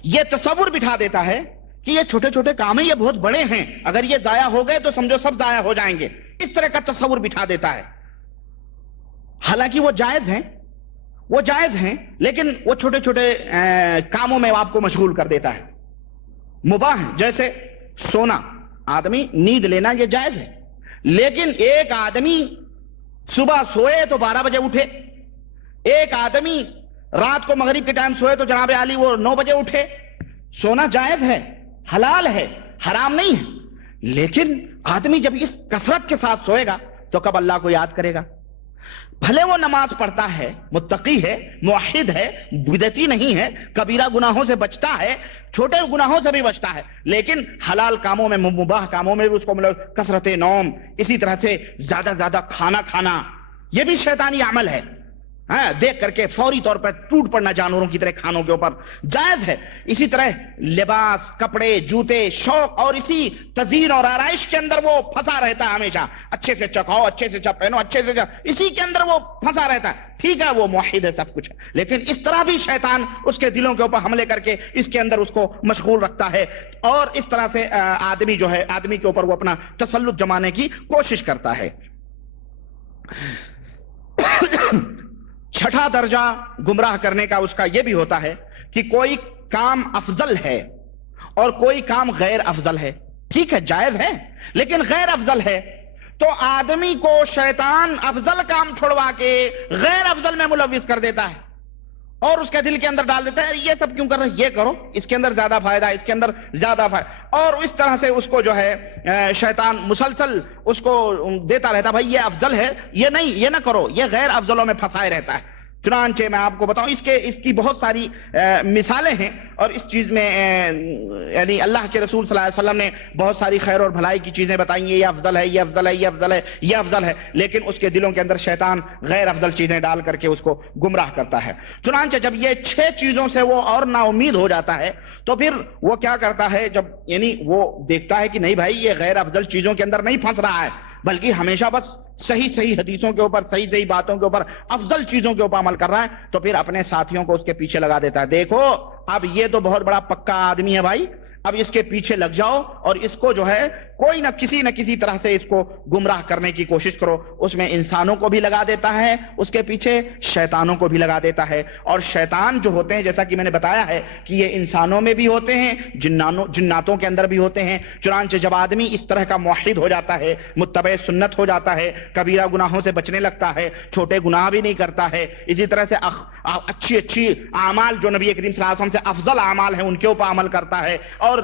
یہ تصور بٹھا دیتا ہے کہ یہ چھوٹے چھوٹے کام ہیں، یہ بہت بڑے ہیں، اگر یہ ضائع ہو گئے تو سمجھو سب ضائع ہو جائیں گے، اس طرح کا تصور بٹھا دیتا ہے۔ حالانکہ وہ جائز ہیں لیکن وہ چھوٹے چھوٹے کاموں میں آپ کو مشغول کر دیتا ہے، مباح ہیں، جیسے سونا، آدمی نیند لینا یہ جائز ہے، لیکن ایک آدمی صبح سوئے تو 12 بجے اٹھے، ایک آدمی رات کو مغرب کے ٹائم سوئے تو جناب عالی وہ 9 بجے اٹھے۔ سونا جائز ہے، حلال ہے، حرام نہیں ہے، لیکن آدمی جب اس کثرت کے ساتھ سوئے گا تو کب اللہ کو یاد کرے گا؟ بھلے وہ نماز پڑھتا ہے، متقی ہے، موحد ہے، بدعتی نہیں ہے، کبیرہ گناہوں سے بچتا ہے، چھوٹے گناہوں سے بھی بچتا ہے، لیکن حلال کاموں میں، مباح کاموں میں بھی اس کو کثرت نوم، اسی طرح سے زیادہ کھانا کھانا، یہ بھی شیطانی عمل ہے۔ دیکھ کر کے فوری طور پر ٹوٹ پڑنا جانوروں کی طرح کھانوں کے اوپر جائز ہے. اسی طرح لباس، کپڑے، جوتے، شوق اور اسی تزئین اور آرائش کے اندر وہ پھنسا رہتا ہے ہمیشہ. اچھے سے چکھاؤ، اچھے سے پہنو، اچھے سے اسی کے اندر وہ پھنسا رہتا ہے. ٹھیک ہے وہ موحد ہے، سب کچھ ہے، لیکن اس طرح بھی شیطان اس کے دلوں کے اوپر حملے کر کے اس کے اندر اس کو مشغول رکھتا ہے اور اس طرح سے آدمی جو ہے آدمی کے اوپر وہ اپنا تسلط جمانے کی کوشش کرتا ہے. چھٹا درجہ گمراہ کرنے کا اس کا یہ بھی ہوتا ہے کہ کوئی کام افضل ہے اور کوئی کام غیر افضل ہے. ٹھیک ہے جائز ہے لیکن غیر افضل ہے، تو آدمی کو شیطان افضل کام چھوڑوا کے غیر افضل میں ملوث کر دیتا ہے اور اس کے دل کے اندر ڈال دیتا ہے یہ سب کیوں کر رہے، یہ کرو، اس کے اندر زیادہ فائدہ ہے، اس کے اندر زیادہ فائدہ. اور اس طرح سے اس کو جو ہے شیطان مسلسل اس کو دیتا رہتا، بھائی یہ افضل ہے، یہ نہیں، یہ نہ کرو، یہ غیر افضلوں میں پھنسائے رہتا ہے. چنانچہ میں آپ کو بتاؤں اس کی بہت ساری مثالیں ہیں اور اس چیز میں یعنی اللہ کے رسول صلی اللہ علیہ وسلم نے بہت ساری خیر اور بھلائی کی چیزیں بتائیں، یہ افضل ہے، یہ افضل ہے، یہ افضل ہے، یہ افضل ہے، لیکن اس کے دلوں کے اندر شیطان غیر افضل چیزیں ڈال کر کے اس کو گمراہ کرتا ہے. چنانچہ جب یہ 6 چیزوں سے وہ اور نا امید ہو جاتا ہے تو پھر وہ کیا کرتا ہے، جب یعنی وہ دیکھتا ہے کہ نہیں بھائی یہ غیر افضل چیزوں کے اندر نہیں پھنس رہا ہے بلکہ ہمیشہ بس صحیح حدیثوں کے اوپر، صحیح باتوں کے اوپر، افضل چیزوں کے اوپر عمل کر رہا ہے، تو پھر اپنے ساتھیوں کو اس کے پیچھے لگا دیتا ہے. دیکھو اب یہ تو بہت بڑا پکا آدمی ہے بھائی، اب اس کے پیچھے لگ جاؤ اور اس کو جو ہے کوئی نہ کسی طرح سے اس کو گمراہ کرنے کی کوشش کرو. اس میں انسانوں کو بھی لگا دیتا ہے، اس کے پیچھے شیطانوں کو بھی لگا دیتا ہے. اور شیطان جو ہوتے ہیں جیسا کہ میں نے بتایا ہے کہ یہ انسانوں میں بھی ہوتے ہیں، جناتوں کے اندر بھی ہوتے ہیں. چنانچہ جب آدمی اس طرح کا موحد ہو جاتا ہے، متبع سنت ہو جاتا ہے، کبیرہ گناہوں سے بچنے لگتا ہے، چھوٹے گناہ بھی نہیں کرتا ہے، اسی طرح سے اچھی اعمال جو نبی کریم صلی اللہ علیہ وسلم سے افضل اعمال ہیں ان کے اوپر عمل کرتا ہے، اور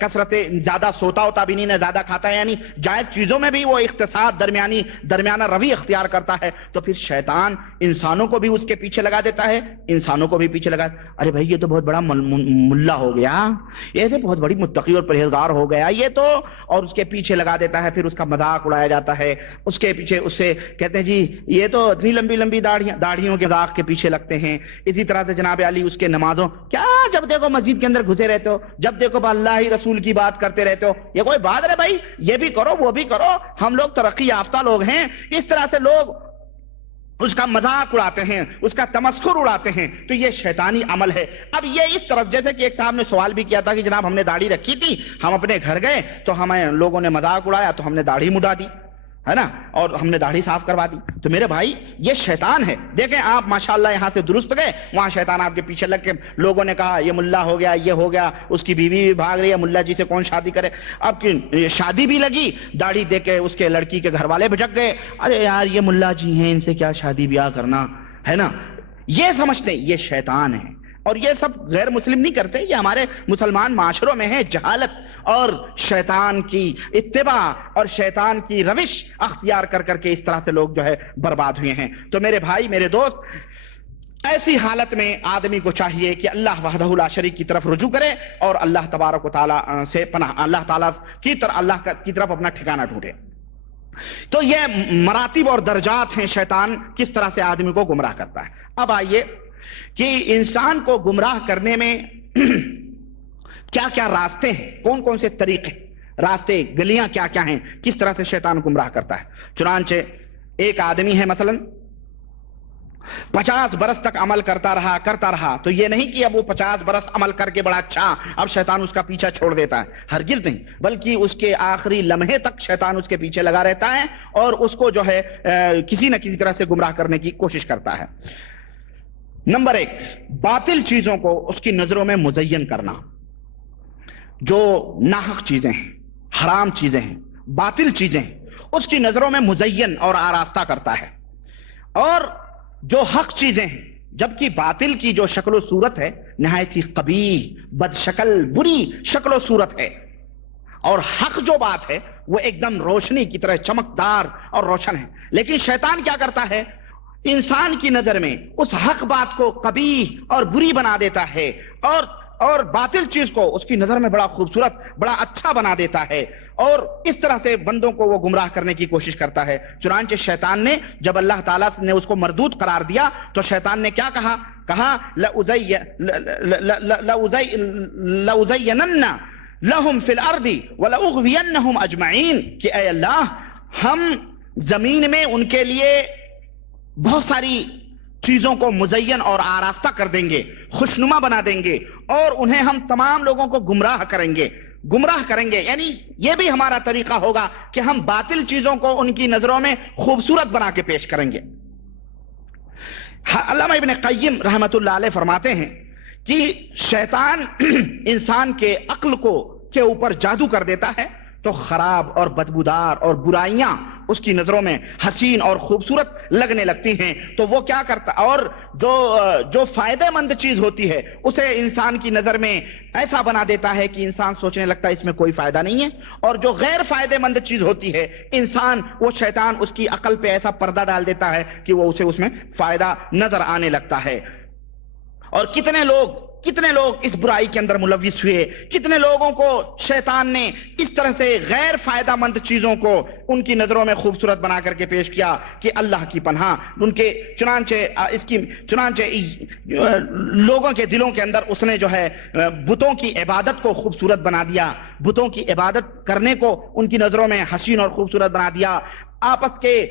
کثرت زیادہ سوتا ہوتا بھی نہیں، زیادہ کھاتا ہے، یعنی جائز چیزوں میں بھی وہ اقتصاد درمیانہ روی اختیار کرتا ہے، تو پھر شیطان انسانوں کو بھی اس کے پیچھے لگا دیتا ہے، انسانوں کو بھی پیچھے لگا، ارے بھائی یہ تو بہت بڑا ملا ہو گیا، یہ تو بہت بڑی متقی اور پرہیزگار ہو گیا یہ تو، اور اس کے پیچھے لگا دیتا ہے. پھر اس کا مذاق اڑایا جاتا ہے، اس کے پیچھے اس سے کہتے ہیں جی یہ تو اتنی لمبی لمبی داڑھیوں کے مذاق کے پیچھے لگتے ہیں. اسی طرح سے جناب علی اس کے نمازوں، کیا جب دیکھو مسجد کے اندر گھسے رہتے ہو، جب دیکھو اللہ ہی رسول کی بات کرتے رہتے ہو، یہ کوئی بات ہے بھائی، یہ بھی کرو وہ بھی کرو، ہم لوگ ترقی یافتہ لوگ ہیں. اس طرح سے لوگ اس کا مذاق اڑاتے ہیں، اس کا تمسخر اڑاتے ہیں، تو یہ شیطانی عمل ہے. اب یہ اس طرح جیسے کہ ایک صاحب نے سوال بھی کیا تھا کہ جناب ہم نے داڑھی رکھی تھی، ہم اپنے گھر گئے تو ہمیں لوگوں نے مذاق اڑایا تو ہم نے داڑھی مڈا دی ہے نا، اور ہم نے داڑھی صاف کروا دی. تو میرے بھائی یہ شیطان ہے. دیکھیں آپ ماشاءاللہ یہاں سے درست گئے، وہاں شیطان آپ کے پیچھے لگ کے لوگوں نے کہا یہ ملا ہو گیا، یہ ہو گیا، اس کی بیوی بھی بھاگ رہی ہے، ملا جی سے کون شادی کرے. اب کی شادی بھی لگی، داڑھی دیکھ کے اس کے لڑکی کے گھر والے بھٹک گئے، ارے یار یہ ملا جی ہیں، ان سے کیا شادی بیاہ کرنا ہے نا. یہ سمجھتے یہ شیطان ہے. اور یہ سب غیر مسلم نہیں کرتے، یہ ہمارے مسلمان معاشروں میں ہے. جہالت اور شیطان کی اتباع اور شیطان کی روش اختیار کر کر کے اس طرح سے لوگ جو ہے برباد ہوئے ہیں. تو میرے بھائی میرے دوست، ایسی حالت میں آدمی کو چاہیے کہ اللہ وحدہ لا شریک کی طرف رجوع کرے اور اللہ تبارک و تعالی سے پناہ، اللہ تعالی کی طرف اپنا ٹھکانہ ڈھونڈے. تو یہ مراتب اور درجات ہیں شیطان کس طرح سے آدمی کو گمراہ کرتا ہے. اب آئیے کہ انسان کو گمراہ کرنے میں کیا کیا راستے ہیں، کون کون سے طریقے، راستے، گلیاں کیا کیا ہیں، کس طرح سے شیطان گمراہ کرتا ہے. چنانچہ ایک آدمی ہے مثلا 50 برس تک عمل کرتا رہا تو یہ نہیں کہ اب وہ 50 برس عمل کر کے بڑا اچھا اب شیطان اس کا پیچھا چھوڑ دیتا ہے، ہرگز نہیں، بلکہ اس کے آخری لمحے تک شیطان اس کے پیچھے لگا رہتا ہے اور اس کو جو ہے کسی نہ کسی طرح سے گمراہ کرنے کی کوشش کرتا ہے. نمبر 1، باطل چیزوں کو اس کی نظروں میں مزین کرنا. جو ناحق چیزیں ہیں، حرام چیزیں ہیں، باطل چیزیں ہیں، اس کی نظروں میں مزین اور آراستہ کرتا ہے. اور جو حق چیزیں ہیں، جبکہ باطل کی جو شکل و صورت ہے نہایت ہی قبیح، بد شکل، بری شکل و صورت ہے، اور حق جو بات ہے وہ ایک دم روشنی کی طرح چمکدار اور روشن ہے. لیکن شیطان کیا کرتا ہے، انسان کی نظر میں اس حق بات کو قبیح اور بری بنا دیتا ہے اور اور باطل چیز کو اس کی نظر میں بڑا خوبصورت بڑا اچھا بنا دیتا ہے اور اس طرح سے بندوں کو وہ گمراہ کرنے کی کوشش کرتا ہے. چنانچہ شیطان نے جب اللہ تعالیٰ نے اس کو مردود قرار دیا تو شیطان نے کیا کہا لَأُزَيَّنَنَّ لَهُمْ فِي الْأَرْضِ وَلَأُغْوِيَنَّهُمْ أَجْمَعِينَ کہ اے اللہ ہم زمین میں ان کے لیے بہت ساری چیزوں کو مزین اور آراستہ کر دیں گے, خوشنما بنا دیں گے اور انہیں ہم تمام لوگوں کو گمراہ کریں گے. یعنی یہ بھی ہمارا طریقہ ہوگا کہ ہم باطل چیزوں کو ان کی نظروں میں خوبصورت بنا کے پیش کریں گے. علامہ ابن قیم رحمت اللہ علیہ فرماتے ہیں کہ شیطان انسان کے عقل کے اوپر جادو کر دیتا ہے تو خراب اور بدبودار اور برائیاں اس کی نظروں میں حسین اور خوبصورت لگنے لگتی ہیں. تو وہ کیا کرتا اور جو فائدہ مند چیز ہوتی ہے اسے انسان کی نظر میں ایسا بنا دیتا ہے کہ انسان سوچنے لگتا ہے اس میں کوئی فائدہ نہیں ہے, اور جو غیر فائدہ مند چیز ہوتی ہے وہ شیطان اس کی عقل پہ ایسا پردہ ڈال دیتا ہے کہ وہ اسے اس میں فائدہ نظر آنے لگتا ہے. اور کتنے لوگ اس برائی کے اندر ملوث ہوئے, کتنے لوگوں کو شیطان نے اس طرح سے غیر فائدہ مند چیزوں کو ان کی نظروں میں خوبصورت بنا کر کے پیش کیا کہ اللہ کی پناہ ان کے چنانچہ لوگوں کے دلوں کے اندر اس نے جو ہے بتوں کی عبادت کو خوبصورت بنا دیا, بتوں کی عبادت کرنے کو ان کی نظروں میں حسین اور خوبصورت بنا دیا. آپس کے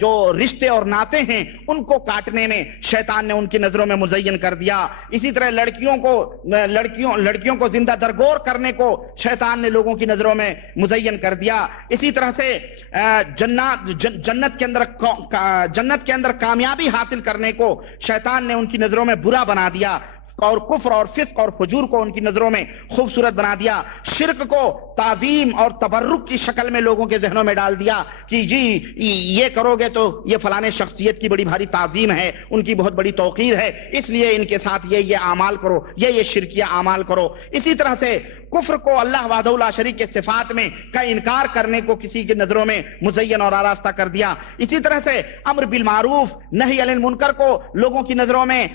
جو رشتے اور ناطے ہیں ان کو کاٹنے میں شیطان نے ان کی نظروں میں مزین کر دیا. اسی طرح لڑکیوں کو زندہ درگور کرنے کو شیطان نے لوگوں کی نظروں میں مزین کر دیا. اسی طرح سے جنت کے اندر کامیابی حاصل کرنے کو شیطان نے ان کی نظروں میں برا بنا دیا, اور کفر اور فسق اور فجور کو ان کی نظروں میں خوبصورت بنا دیا. شرک کو تعظیم اور تبرک کی شکل میں لوگوں کے ذہنوں میں ڈال دیا کہ جی یہ کرو گے تو یہ فلانے شخصیت کی بڑی بھاری تعظیم ہے, ان کی بہت بڑی توقیر ہے, اس لیے ان کے ساتھ یہ اعمال کرو, یہ شرکیہ اعمال کرو. اسی طرح سے کفر کو اللہ وحدہ لا شریک کے صفات میں کا انکار کرنے کو کسی کی نظروں میں مزین اور آراستہ کر دیا. اسی طرح سے امر بالمعروف نہی عن المنکر کو لوگوں کی نظروں میں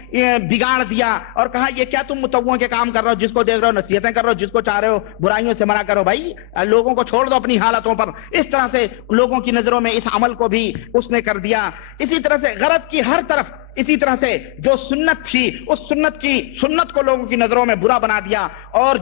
بگاڑ دیا اور کہا یہ کیا تم متوع کے کام کر رہے ہو, جس کو دیکھ رہے ہو نصیحتیں کر رہے ہو, جس کو چاہ رہے ہو برائیوں سے منع کرو, بھائی لوگوں کو چھوڑ دو اپنی حالتوں پر. اس طرح سے لوگوں کی نظروں میں اس عمل کو بھی اس نے کر دیا. اسی طرح سے غرض کی ہر طرف اسی طرح سے جو سنت تھی اس سنت کو لوگوں کی نظروں میں برا بنا دیا, اور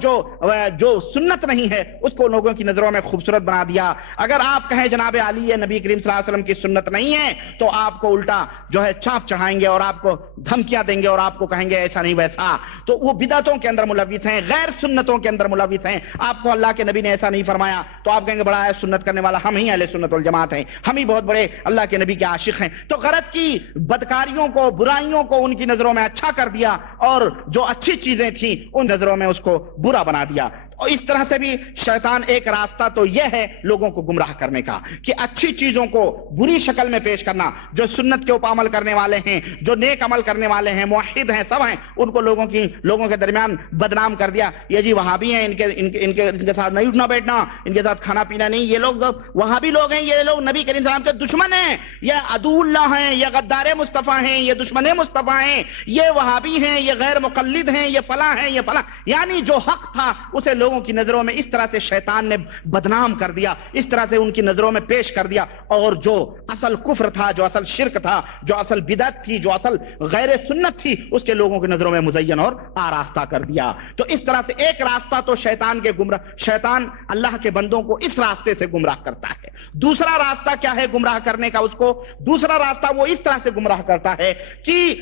جو سنت نہیں ہے اس کو لوگوں کی نظروں میں خوبصورت بنا دیا. اگر آپ کہیں جناب علی ہے نبی کریم صلی اللہ علیہ وسلم کی سنت نہیں ہے تو آپ کو الٹا جو ہے چانپ چڑھائیں گے اور آپ کو دھمکیاں دیں گے اور آپ کو کہیں گے ایسا نہیں ویسا. تو وہ بدعتوں کے اندر ملوث ہیں, غیر سنتوں کے اندر ملوث ہیں. آپ کو اللہ کے نبی نے ایسا نہیں فرمایا تو آپ کہیں گے بڑا ہے سنت کرنے والا, ہم ہی اہل سنت والجماعت ہیں, ہم ہی بہت بڑے اللہ کے نبی کے عاشق ہیں. تو غرض کی بدکاریوں کو برائیوں کو ان کی نظروں میں اچھا کر دیا اور جو اچھی چیزیں تھیں ان نظروں میں اس کو برا بنا دیا. اور اس طرح سے بھی شیطان ایک راستہ تو یہ ہے لوگوں کو گمراہ کرنے کا کہ اچھی چیزوں کو بری شکل میں پیش کرنا. جو سنت کے اوپر عمل کرنے والے ہیں, جو نیک عمل کرنے والے ہیں, موحد ہیں, سب ہیں, ان کو لوگوں کے درمیان بدنام کر دیا. یہ جی وہابی ہیں, ان کے ساتھ نہیں اٹھنا بیٹھنا, ان کے ساتھ کھانا پینا نہیں, یہ لوگ وہابی لوگ ہیں, یہ لوگ نبی کریم صلی اللہ علیہ وسلم کے دشمن ہیں, یہ عدو اللہ ہیں, یہ غدار مصطفیٰ ہیں, یہ دشمن مصطفیٰ ہیں, یہ وہابی ہیں, یہ غیر مقلد ہیں, یہ فلاں ہیں, یہ فلاں. یعنی جو حق تھا اسے لوگوں کی نظروں میں اس طرح سے شیطان نے بدنام کر دیا, اس طرح سے ان کی نظروں میں پیش کر دیا, اور جو اصل کفر تھا, جو اصل شرک تھا, جو اصل بدعت تھی, جو اصل غیر سنت تھی, اس کے لوگوں کی نظروں میں مزین اور آراستہ کر دیا. تو اس طرح سے ایک راستہ تو شیطان اللہ کے بندوں کو اس راستے سے گمراہ کرتا ہے. دوسرا راستہ کیا ہے گمراہ کرنے کا اس کو؟ دوسرا راستہ وہ اس طرح سے گمراہ کرتا ہے کہ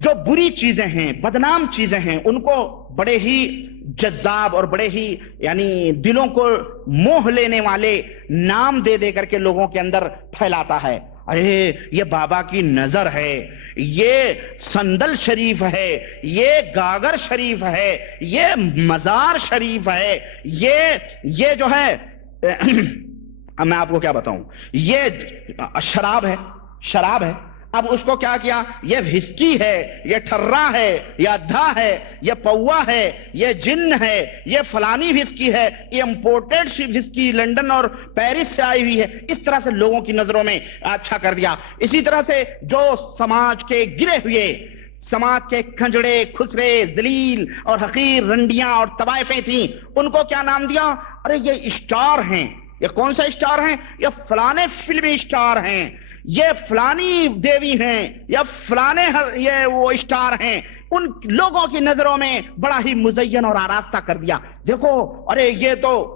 جو بری چیزیں ہیں, بدنام چیزیں ہیں, ان کو بڑے ہی جذاب اور بڑے ہی یعنی دلوں کو موہ لینے والے نام دے کر کے لوگوں کے اندر پھیلاتا ہے. ارے یہ بابا کی نظر ہے, یہ سندل شریف ہے, یہ گاگر شریف ہے, یہ مزار شریف ہے, یہ جو ہے میں آپ کو کیا بتاؤں, یہ شراب ہے. اب اس کو کیا یہ وhisky ہے, یہ ٹھرا ہے, یہ ادھا ہے, یہ پوا ہے, یہ جن ہے, یہ فلانی وhisky ہے, یہ امپورٹڈ وhisky لندن اور پیرس سے آئی ہوئی ہے. اس طرح سے لوگوں کی نظروں میں اچھا کر دیا. اسی طرح سے جو سماج کے گرے ہوئے سماج کے کھنجڑے کھسرے ذلیل اور حقیر رنڈیاں اور طوائفیں تھیں، ان کو کیا نام دیا؟ ارے یہ اسٹار ہیں۔ یہ کون سا اسٹار ہیں؟ یہ فلانے فلمی اسٹار ہیں، یہ فلانی دیوی ہیں، یا فلانے یہ وہ اسٹار ہیں۔ ان لوگوں کی نظروں میں بڑا ہی مزین اور آراستہ کر دیا۔ دیکھو ارے یہ تو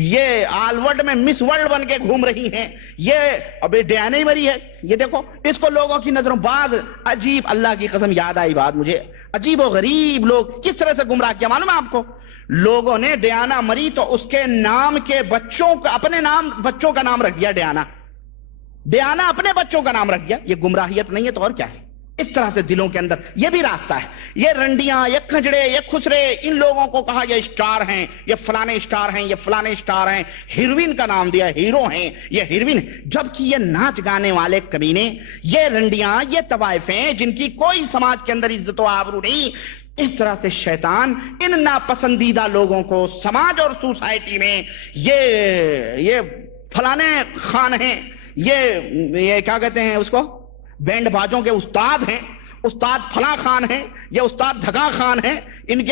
یہ آل ورلڈ میں مس ورلڈ بن کے گھوم رہی ہیں، یہ ابھی ڈیانا ہی مری ہے، یہ دیکھو اس کو لوگوں کی نظروں بعض عجیب، اللہ کی قسم یاد آئی بات مجھے، عجیب و غریب لوگ کس طرح سے گمراہ کیا معلوم ہے آپ کو؟ لوگوں نے ڈیانا مری تو اس کے نام کے بچوں کا، اپنے نام بچوں کا نام رکھ دیا ڈیانا، ڈیانا اپنے بچوں کا نام رکھ دیا۔ یہ گمراہیت نہیں ہے تو اور کیا ہے؟ اس طرح سے دلوں کے اندر یہ بھی راستہ ہے۔ یہ رنڈیاں، یہ کھجڑے، یہ خسرے، ان لوگوں کو کہا یہ اسٹار ہیں، یہ فلانے اسٹار ہیں، یہ فلانے اسٹار ہیں۔ ہیروین کا نام دیا، ہیرو ہیں یہ ہیروین، جبکہ یہ ناچ گانے والے کمینے، یہ رنڈیاں، یہ طوائفیں جن کی کوئی سماج کے اندر عزت و آبرو نہیں۔ اس طرح سے شیطان ان ناپسندیدہ لوگوں کو سماج اور سوسائٹی میں یہ فلانے خان ہیں، یہ کیا کہتے ہیں اس کو، بینڈ باجوں کے استاد ہیں، استاد فلاں خان ہیں، یہ استاد دھگا خان ہیں، ان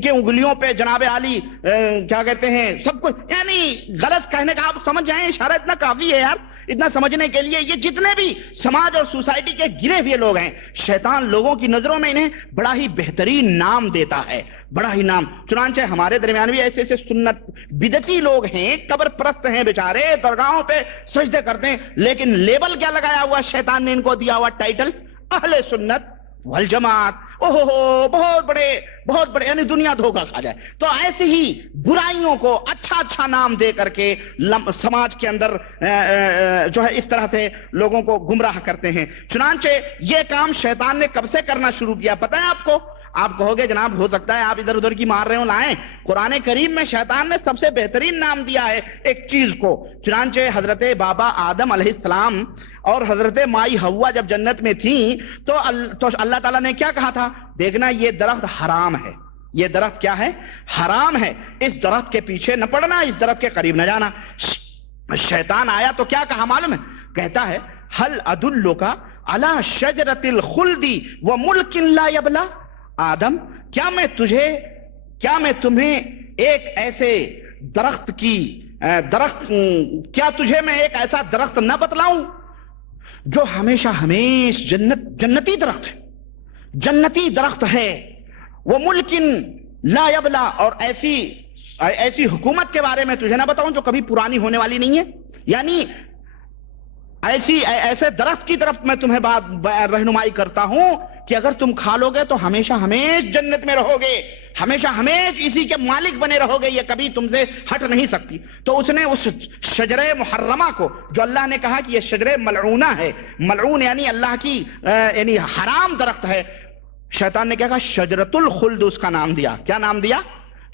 کے انگلیوں پہ جناب عالی کیا کہتے ہیں سب کچھ، یعنی غلط کہنے کا آپ سمجھ جائیں، اشارہ اتنا کافی ہے یار اتنا سمجھنے کے لیے۔ یہ جتنے بھی سماج اور سوسائٹی کے گرے ہوئے لوگ ہیں، شیطان لوگوں کی نظروں میں انہیں بڑا ہی بہترین نام دیتا ہے، بڑا ہی نام۔ چنانچہ ہمارے درمیان بھی ایسے ایسے سنت بدعتی لوگ ہیں، قبر پرست ہیں بیچارے، درگاہوں پہ سجدے کرتے ہیں، لیکن لیبل کیا لگایا ہوا شیطان نے ان کو دیا ہوا ٹائٹل؟ اہل سنت والجماعت۔ اوہو بہت بڑے یعنی دنیا دھوکہ کھا جائے۔ تو ایسے ہی برائیوں کو اچھا نام دے کر کے سماج کے اندر جو ہے اس طرح سے لوگوں کو گمراہ کرتے ہیں۔ چنانچہ یہ کام شیطان نے کب سے کرنا شروع کیا پتہ ہے آپ کو؟ آپ کہو گے جناب ہو سکتا ہے آپ ادھر ادھر کی مار رہے ہو، لائیں قرآن کریم میں شیطان نے سب سے بہترین نام دیا ہے ایک چیز کو۔ چنانچہ حضرت بابا آدم علیہ السلام اور حضرت مائی حوا جب جنت میں تھیں تو اللہ تعالیٰ نے کیا کہا تھا؟ دیکھنا یہ درخت حرام ہے، یہ درخت کیا ہے؟ حرام ہے، اس درخت کے پیچھے نہ پڑنا، اس درخت کے قریب نہ جانا۔ شیطان آیا تو کیا کہا معلوم ہے؟ کہتا ہے ہل ادلک علی شجرۃ الخلد وملک لا یبلی۔ آدم کیا میں تمہیں ایک ایسے درخت کیا تجھے میں ایک ایسا درخت نہ بتلاؤں جو ہمیشہ جنتی درخت ہے، جنتی درخت ہے، وہ ملک لا یبلا، اور ایسی حکومت کے بارے میں تجھے نہ بتاؤں جو کبھی پرانی ہونے والی نہیں ہے۔ یعنی ایسے درخت کی طرف میں تمہیں بات رہنمائی کرتا ہوں کہ اگر تم کھا لو گے تو ہمیشہ جنت میں رہو گے، ہمیشہ اسی کے مالک بنے رہو گے، یہ کبھی تم سے ہٹ نہیں سکتی۔ تو اس نے اس شجرہ محرمہ کو، جو اللہ نے کہا کہ یہ شجرہ ملعونہ ہے، ملعون یعنی اللہ کی یعنی حرام درخت ہے، شیطان نے کیا کہا؟ شجرۃ الخلد اس کا نام دیا۔ کیا نام دیا؟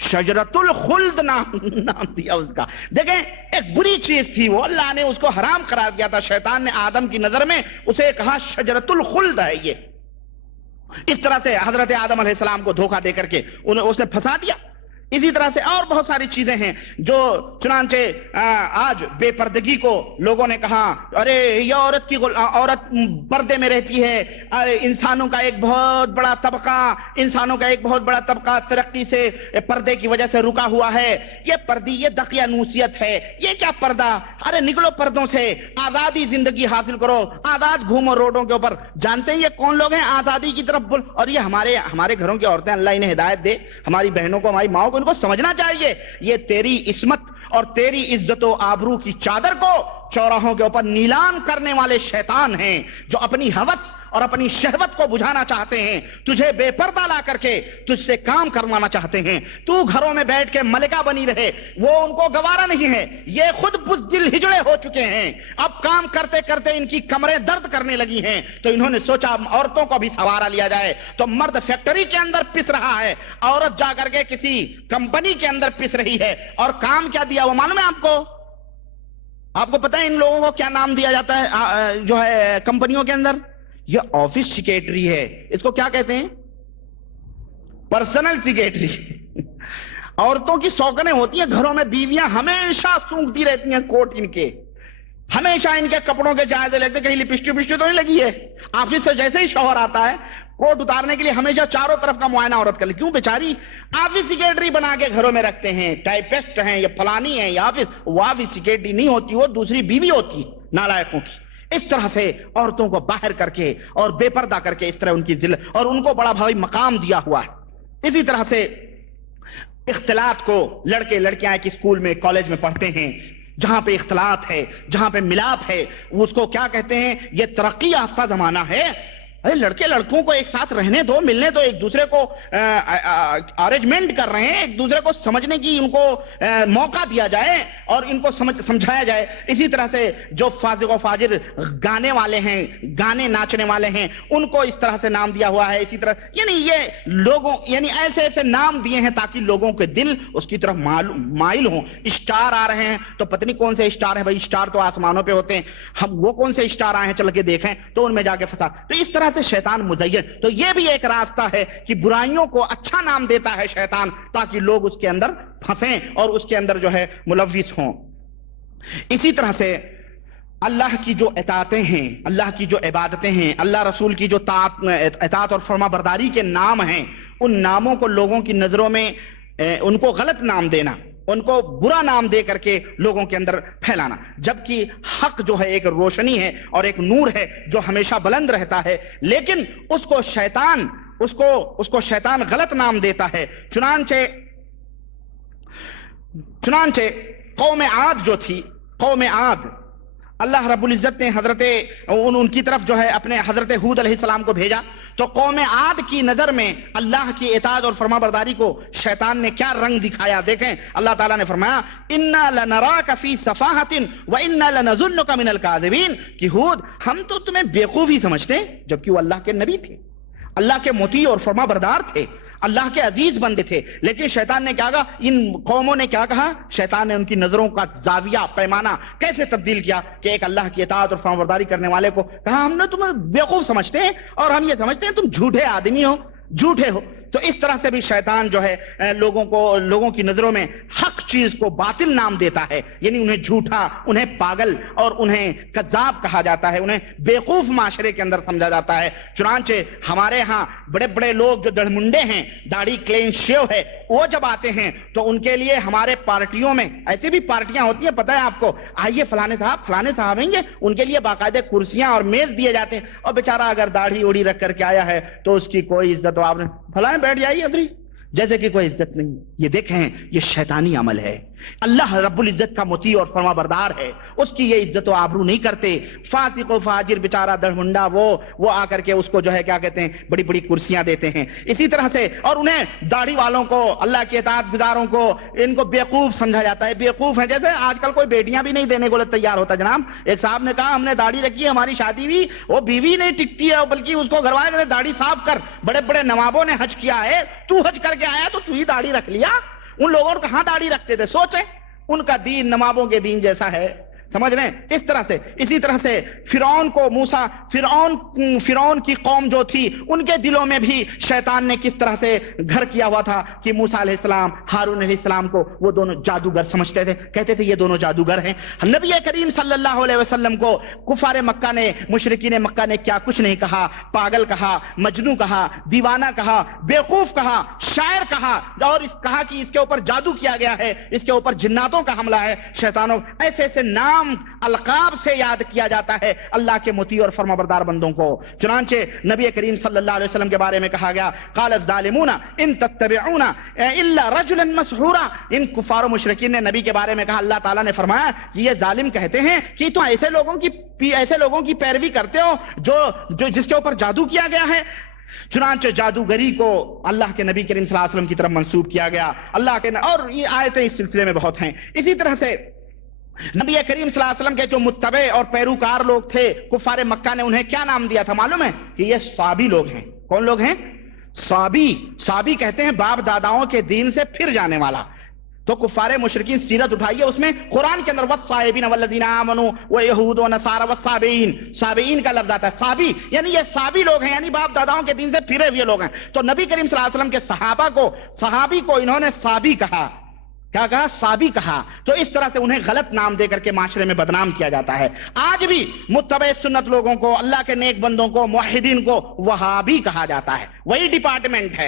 شجرۃ الخلد نام دیا اس کا۔ دیکھیں ایک بری چیز تھی وہ، اللہ نے اس کو حرام قرار دیا تھا، شیطان نے آدم کی نظر میں اسے کہا شجرۃ الخلد ہے یہ۔ اس طرح سے حضرت آدم علیہ السلام کو دھوکہ دے کر کے اسے پھنسا دیا۔ اسی طرح سے اور بہت ساری چیزیں ہیں جو چنانچہ آج بے پردگی کو لوگوں نے کہا ارے یہ عورت پردے میں رہتی ہے، ارے انسانوں کا ایک بہت بڑا طبقہ ترقی سے پردے کی وجہ سے رکا ہوا ہے، یہ پردی یہ دقیانوسیت ہے، یہ کیا پردہ، ارے نکلو پردوں سے، آزادی زندگی حاصل کرو، آزاد گھومو روڈوں کے اوپر۔ جانتے ہیں یہ کون لوگ ہیں آزادی کی طرف بول؟ اور یہ ہمارے گھروں کی عورتیں، اللہ انہیں ہدایت دے، ہماری بہنوں کو ہماری ماؤں کو ان کو سمجھنا چاہیے، یہ تیری عصمت اور تیری عزت و آبرو کی چادر کو چوراہوں کے اوپر نیلام کرنے والے شیطان ہیں، جو اپنی ہوس اور اپنی شہوت کو بجھانا چاہتے ہیں، تجھے بے پردہ لا کر کے تجھ سے کام کروانا چاہتے ہیں، تو گھروں میں بیٹھ کے ملکہ بنی رہے، وہ ان کو گوارا نہیں ہے، یہ خود بزدل ہجڑے ہو چکے ہیں، اب کام کرتے کرتے ان کی کمریں درد کرنے لگی ہیں، تو انہوں نے سوچا عورتوں کو بھی سوارا لیا جائے، تو مرد فیکٹری کے اندر پس رہا ہے، عورت جا کر کے کسی کمپنی کے اندر پس رہی ہے، اور کام کیا دیا وہ معلوم ہے آپ کو پتہ ہے ان لوگوں کو کیا نام دیا جاتا ہے جو ہے کمپنیوں کے اندر؟ یہ آفس سیکریٹری ہے، اس کو کیا کہتے ہیں؟ Personal secretary. عورتوں کی سوکنیں ہوتی ہیں گھروں میں، بیویاں ہمیشہ سونگتی رہتی ہیں کوٹ ان کے، ہمیشہ ان کے کپڑوں کے جائزے لیتے، کہیں لپسٹک پسٹک تو نہیں لگی ہے. آفس سے جیسے ہی شوہر آتا ہے کوٹ اتارنے کے لیے ہمیشہ چاروں طرف کا معائنہ عورت کر لی. کیوں؟ بیچاری آفس سیکرٹری بنا کے گھروں میں رکھتے ہیں، ٹائپسٹ ہیں یا فلانی ہیں یا آفس. وہ آفس سیکرٹری نہیں ہوتی، وہ دوسری بیوی ہوتی ہے نالائقوں کی. اس طرح سے عورتوں کو باہر کر کے اور بے پردہ کر کے اس طرح ان کی ذلت، اور ان کو بڑا بھاری مقام دیا ہوا ہے. اسی طرح سے اختلاط کو لڑکے لڑکیاں ایک اسکول میں کالج میں پڑھتے ہیں، جہاں پہ اختلاط ہے، جہاں پہ ملاپ ہے، اس کو کیا کہتے ہیں؟ یہ ترقی یافتہ زمانہ ہے. ارے لڑکے لڑکوں کو ایک ساتھ رہنے دو، ملنے دو، ایک دوسرے کو ارینجمنٹ کر رہے ہیں، ایک دوسرے کو سمجھنے کی ان کو موقع دیا جائے اور ان کو سمجھایا جائے. اسی طرح سے جو فاسق و فاجر گانے والے ہیں، گانے ناچنے والے ہیں، ان کو اس طرح سے نام دیا ہوا ہے. اسی طرح یعنی یہ لوگوں ایسے ایسے نام دیے ہیں تاکہ لوگوں کے دل اس کی طرف مائل ہوں. اسٹار آ رہے ہیں تو پتہ نہیں کون سے اسٹار ہیں بھائی، اسٹار تو آسمانوں پہ ہوتے ہیں، ہم وہ کون سے اسٹار آئے ہیں چل کے دیکھیں تو ان میں جا کے پھنسا. تو اس طرح سے شیطان مزین. تو یہ بھی ایک راستہ ہے کہ برائیوں کو اچھا نام دیتا ہے شیطان تاکہ لوگ اس کے اندر پھنسیں اور اس کے اندر جو ہے ملوث ہوں. اسی طرح سے اللہ کی جو اطاعتیں ہیں، اللہ کی جو عبادتیں ہیں، اللہ رسول کی جو اطاعت اور فرما برداری کے نام ہیں، ان ناموں کو لوگوں کی نظروں میں ان کو غلط نام دینا، ان کو برا نام دے کر کے لوگوں کے اندر پھیلانا. جبکہ حق جو ہے ایک روشنی ہے اور ایک نور ہے جو ہمیشہ بلند رہتا ہے، لیکن اس کو شیطان غلط نام دیتا ہے. چنانچہ قوم عاد جو تھی، قوم عاد، اللہ رب العزت نے ان کی طرف جو ہے اپنے حضرت ہود علیہ السلام کو بھیجا. تو قوم عاد کی نظر میں اللہ کی اطاعت اور فرما برداری کو شیطان نے کیا رنگ دکھایا. دیکھیں اللہ تعالیٰ نے فرمایا اِنَّا لَنَرَاكَ فِي صَفَاحَةٍ وَإِنَّا لَنَظُنُّكَ مِنَ الْكَاذِبِينَ کہ ہود ہم تو تمہیں بیوقوف ہی سمجھتے ہیں، جبکہ وہ اللہ کے نبی تھے، اللہ کے مطیع اور فرما بردار تھے، اللہ کے عزیز بندے تھے. لیکن شیطان نے کیا کہا؟ ان قوموں نے کیا کہا؟ شیطان نے ان کی نظروں کا زاویہ پیمانہ کیسے تبدیل کیا کہ ایک اللہ کی اطاعت اور فرمانبرداری کرنے والے کو کہا ہم نے تمہیں بیوقوف سمجھتے ہیں اور ہم یہ سمجھتے ہیں تم جھوٹے آدمی ہو، جھوٹے ہو. تو اس طرح سے بھی شیطان جو ہے لوگوں کی نظروں میں حق چیز کو باطل نام دیتا ہے. یعنی انہیں جھوٹا، انہیں پاگل اور انہیں کذاب کہا جاتا ہے، انہیں بیوقوف معاشرے کے اندر سمجھا جاتا ہے. چنانچہ ہمارے ہاں بڑے بڑے لوگ جو دڑمنڈے ہیں، داڑھی کلین شیو ہے، وہ جب آتے ہیں تو ان کے لیے ہمارے پارٹیوں میں ایسی بھی پارٹیاں ہوتی ہیں، پتہ ہے آپ کو، آئیے فلانے صاحب ہیں، ان کے لیے باقاعدہ کرسیاں اور میز دیے جاتے ہیں. اور بیچارہ اگر داڑھی اوڑی رکھ کر کے آیا ہے تو اس کی کوئی عزت و آبرو، فلاں بیٹھ جائیے ادھر، جیسے کہ کوئی عزت نہیں. یہ دیکھیں یہ شیطانی عمل ہے. اللہ رب العزت کا مطیع اور فرما بردار ہے، اس کی یہ عزت و آبرو نہیں کرتے. فاسق و فاجر بیچارہ دڑمنڈا وہ آ کر کے اس کو جو ہے کیا کہتے ہیں، بڑی بڑی کرسیاں دیتے ہیں. اسی طرح سے اور انہیں داڑھی والوں کو، اللہ کے اطاعت گزاروں کو، ان کو بیوقوف سمجھا جاتا ہے. بیوقوف ہے جیسے آج کل کوئی بیٹیاں بھی نہیں دینے کو تیار ہوتا. جناب ایک صاحب نے کہا ہم نے داڑھی رکھی ہے، ہماری شادی بھی، وہ بیوی نہیں ٹکتی ہے بلکہ اس کو گھر والے کہتے داڑھی صاف کر. بڑے بڑے نوابوں نے حج کیا ہے، تو حج کر کے آیا تو ہی داڑھی رکھ لیا. ان لوگوں کو کہاں داڑھی رکھتے تھے؟ سوچیں ان کا دین نوابوں کے دین جیسا ہے، سمجھ رہے ہیں؟ اس طرح سے اسی طرح سے فرعون کی قوم جو تھی ان کے دلوں میں بھی شیطان نے کس طرح سے گھر کیا ہوا تھا کہ موسیٰ علیہ السلام، ہارون علیہ السلام کو وہ دونوں جادوگر سمجھتے تھے، کہتے تھے یہ دونوں جادوگر ہیں. نبی کریم صلی اللہ علیہ وسلم کو کفار مکہ نے، مشرکین مکہ نے کیا کچھ نہیں کہا، پاگل کہا، مجنوں کہا، دیوانہ کہا، بیوقوف کہا، شاعر کہا، اور کہا کہ اس کے اوپر جادو کیا گیا ہے، اس کے اوپر جناتوں کا حملہ ہے، شیطانوں. ایسے ایسے نام القاب سے یاد کیا جاتا ہے اللہ کے مطیع اور فرما بردار بندوں کو. چنانچہ نبی کریم صلی اللہ علیہ وسلم کے بارے میں کہا گیا قال الظالمون ان تتبعون الا رجلا مسحورا. ان کفار و مشرکین نے نبی کے بارے میں کہا، اللہ تعالیٰ نے فرمایا کہ یہ ظالم کہتے ہیں کہ تو ایسے لوگوں کی پیروی کرتے ہو جو جس کے اوپر جادو کیا گیا ہے. چنانچہ جادوگری کو اللہ کے نبی کریم صلی اللہ علیہ وسلم کی طرف منسوب کیا گیا. اور یہ آیتیں اس سلسلے میں بہت ہیں. اسی طرح سے نبی کریم صلی اللہ علیہ وسلم کے جو متبع اور پیروکار لوگ تھے کفار مکہ نے انہیں کیا نام دیا تھا معلوم ہے؟ کہ یہ صابی لوگ ہیں. کون لوگ ہیں؟ صابی کہتے ہیں باپ داداؤں کے دین سے پھر جانے والا. تو کفار مشرکین سیرت اٹھائیے، اس میں قرآن کے اندر والصائبین والذین آمنوا ویہود ونصارى والصابئین، صابئین کا لفظ آتا ہے. صابی یعنی یہ صابی لوگ ہیں، یعنی باپ داداؤں کے دین سے پھرے ہوئے لوگ ہیں. تو نبی کریم صلی اللہ علیہ وسلم کے صحابی کو انہوں نے صابی کہا. کیا کہا؟ صابی کہا. تو اس طرح سے انہیں غلط نام دے کر کے معاشرے میں بدنام کیا جاتا ہے. آج بھی متبع سنت لوگوں کو، اللہ کے نیک بندوں کو، موحدین کو وہابی کہا جاتا ہے. وہی ڈپارٹمنٹ